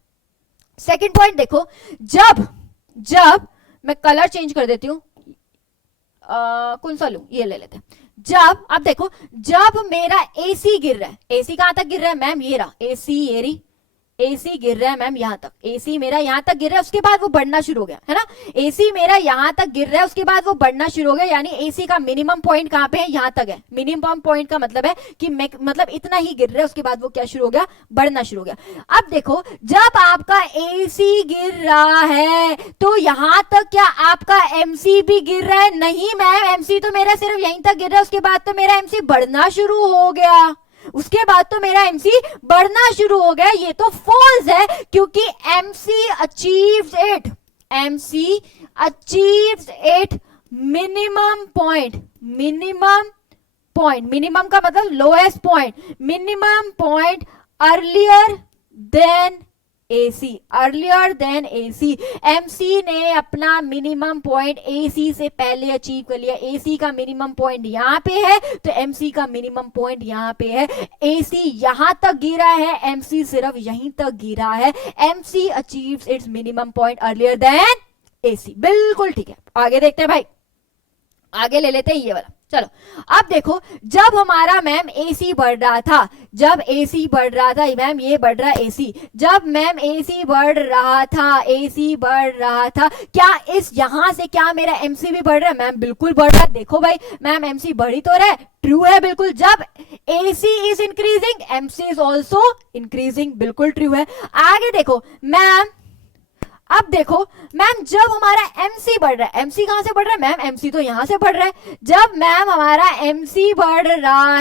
सेकंड पॉइंट देखो, जब मैं कलर चेंज कर देती हूं, कौन सा लूं? ये ले लेते हैं। जब अब देखो, जब मेरा एसी गिर रहा है, एसी कहां तक गिर रहा है मैम? ये रहा एसी, ये रही एसी गिर रहा है मैम यहां तक, एसी मेरा यहां तक गिर रहा है, उसके बाद वो बढ़ना शुरू हो गया, है ना? एसी मेरा यहां तक गिर रहा है, उसके बाद वो बढ़ना शुरू हो गया, यानी एसी का मिनिमम पॉइंट कहां पे है? यहां तक है। मिनिमम पॉइंट का मतलब है कि मतलब इतना ही गिर रहा है, उसके बाद वो क्या शुरू हो गया? बढ़ना शुरू हो गया। अब देखो, जब आपका एसी गिर रहा है तो यहां तक क्या आपका एमसी भी गिर रहा है? नहीं मैम, एमसी तो मेरा सिर्फ यहीं तक गिर रहा है, उसके बाद तो मेरा एमसी बढ़ना शुरू हो गया, उसके बाद तो मेरा एमसी बढ़ना शुरू हो गया। ये तो फॉल्स है, क्योंकि MC achieves it minimum point. Minimum का मतलब lowest point, minimum point earlier than AC, MC ने अपना मिनिमम पॉइंट एसी से पहले अचीव कर लिया। एसी का मिनिमम पॉइंट यहां पे है, तो एमसी का मिनिमम पॉइंट यहां पे है। एसी यहां तक गिरा है, एमसी सिर्फ यहीं तक गिरा है। MC achieves its minimum point earlier than AC. बिल्कुल ठीक है, आगे देखते हैं भाई, आगे ले लेते हैं ये वाला। चलो अब देखो, जब हमारा मैम एसी बढ़ रहा था, जब एसी बढ़ रहा था मैम, ये बढ़ रहा है एसी, जब मैम एसी बढ़ रहा था, क्या इस यहां से क्या मेरा एमसी भी बढ़ रहा है? मैम बिल्कुल बढ़ रहा है। देखो भाई मैम, एमसी बढ़ी तो रहा है, ट्रू है बिल्कुल। जब AC is increasing, MC is also increasing, बिल्कुल ट्रू है। आगे देखो मैम, अब देखो मैम, जब हमारा एमसी बढ़ रहा है, एमसी कहां से बढ़ रहा है मैम? एमसी तो यहां से बढ़ रहा है। जब मैम हमारा एमसी बढ़ रहा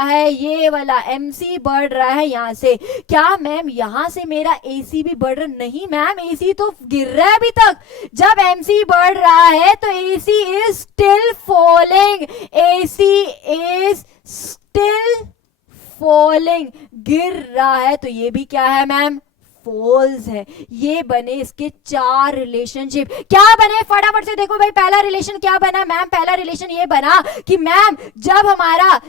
है, ये वाला एमसी बढ़ रहा है यहां से, क्या मैम यहां से मेरा एसी भी बढ़ रहा? नहीं मैम, एसी तो गिर रहा है अभी तक। जब एमसी बढ़ रहा है तो एसी इज स्टिल फॉलिंग, गिर रहा है, तो ये भी क्या है मैम? फॉल्स है। ये बने इसके चार रिलेशनशिप। क्या बने फटाफट से देखो भाई, पहला रिलेशन क्या बना मैम? पहला रिलेशन ये बना कि मैम जब हमारा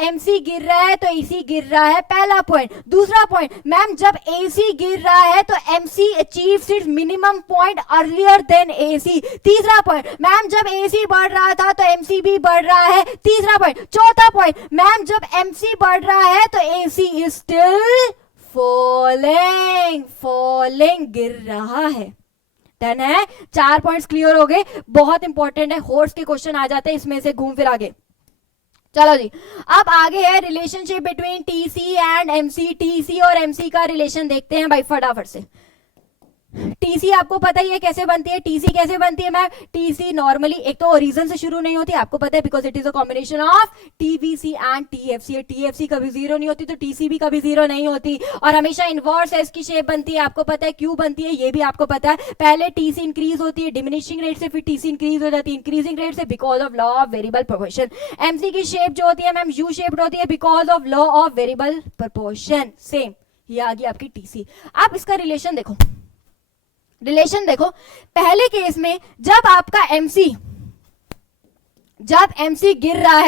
एमसी गिर रहा है तो एसी गिर रहा है, पहला पॉइंट। दूसरा पॉइंट मैम, जब एसी गिर रहा है तो MC achieves its minimum point earlier than AC. तीसरा पॉइंट मैम, जब एसी बढ़ रहा था तो एमसी भी बढ़ रहा है, तीसरा पॉइंट। चौथा पॉइंट मैम, जब एमसी बढ़ रहा है तो एसी इज स्टिल फॉलिंग, गिर रहा है। डन है, 4 पॉइंट्स क्लियर हो गए। बहुत इंपॉर्टेंट है, हॉर्स के क्वेश्चन आ जाते हैं इसमें से घूम फिर आगे। चलो जी, अब आगे है relationship between TC and MC. TC और एमसी का रिलेशन देखते हैं भाई फटाफट से। टीसी आपको पता ही है कैसे बनती है। टीसी कैसे बनती है मैम? टीसी नॉर्मली एक तो ओरिजिन से शुरू नहीं होती, आपको पता है, because it is a combination of TVC and TFC. TFC कभी जीरो नहीं होती, तो टीसी भी कभी जीरो नहीं होती, और हमेशा इनवर्स एस की शेप बनती है। आपको पता है क्यों बनती है, ये भी आपको पता है। पहले टीसी इंक्रीज होती है डिमिनिशिंग रेट से, फिर टीसी इंक्रीज हो जाती है इंक्रीजिंग रेट से, because of law of variable proportion. MC की शेप जो होती है मैम यू शेप्ड होती है, because of law of variable proportion. Same, ये आ गई आपकी टीसी। अब इसका रिलेशन देखो, रिलेशन देखो, पहले केस में जब आपका MC गिर रहा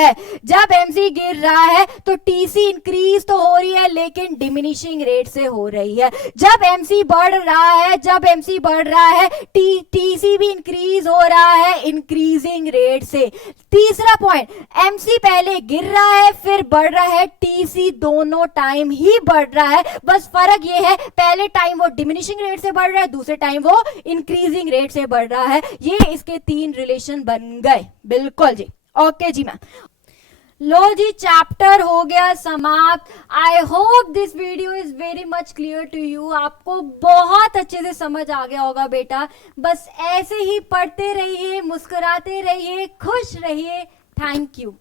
है तो TC इंक्रीज तो हो रही है लेकिन डिमिनिशिंग रेट से हो रही है। जब MC बढ़ रहा है TC भी इंक्रीज हो रहा है इंक्रीजिंग रेट से। तीसरा पॉइंट, MC पहले गिर रहा है फिर बढ़ रहा है, TC दोनों टाइम ही बढ़ रहा है, बस फर्क ये है पहले टाइम वो डिमिनिशिंग रेट से बढ़ रहा है, दूसरे टाइम वो इंक्रीजिंग रेट से बढ़ रहा है। ये इसके 3 रिलेशन बन गए। बिल्कुल जी, ओके जी मैम। लो जी, चैप्टर हो गया समाप्त। I hope this video is very much clear to you. आपको बहुत अच्छे से समझ आ गया होगा बेटा। बस ऐसे ही पढ़ते रहिए, मुस्कुराते रहिए, खुश रहिए। Thank you.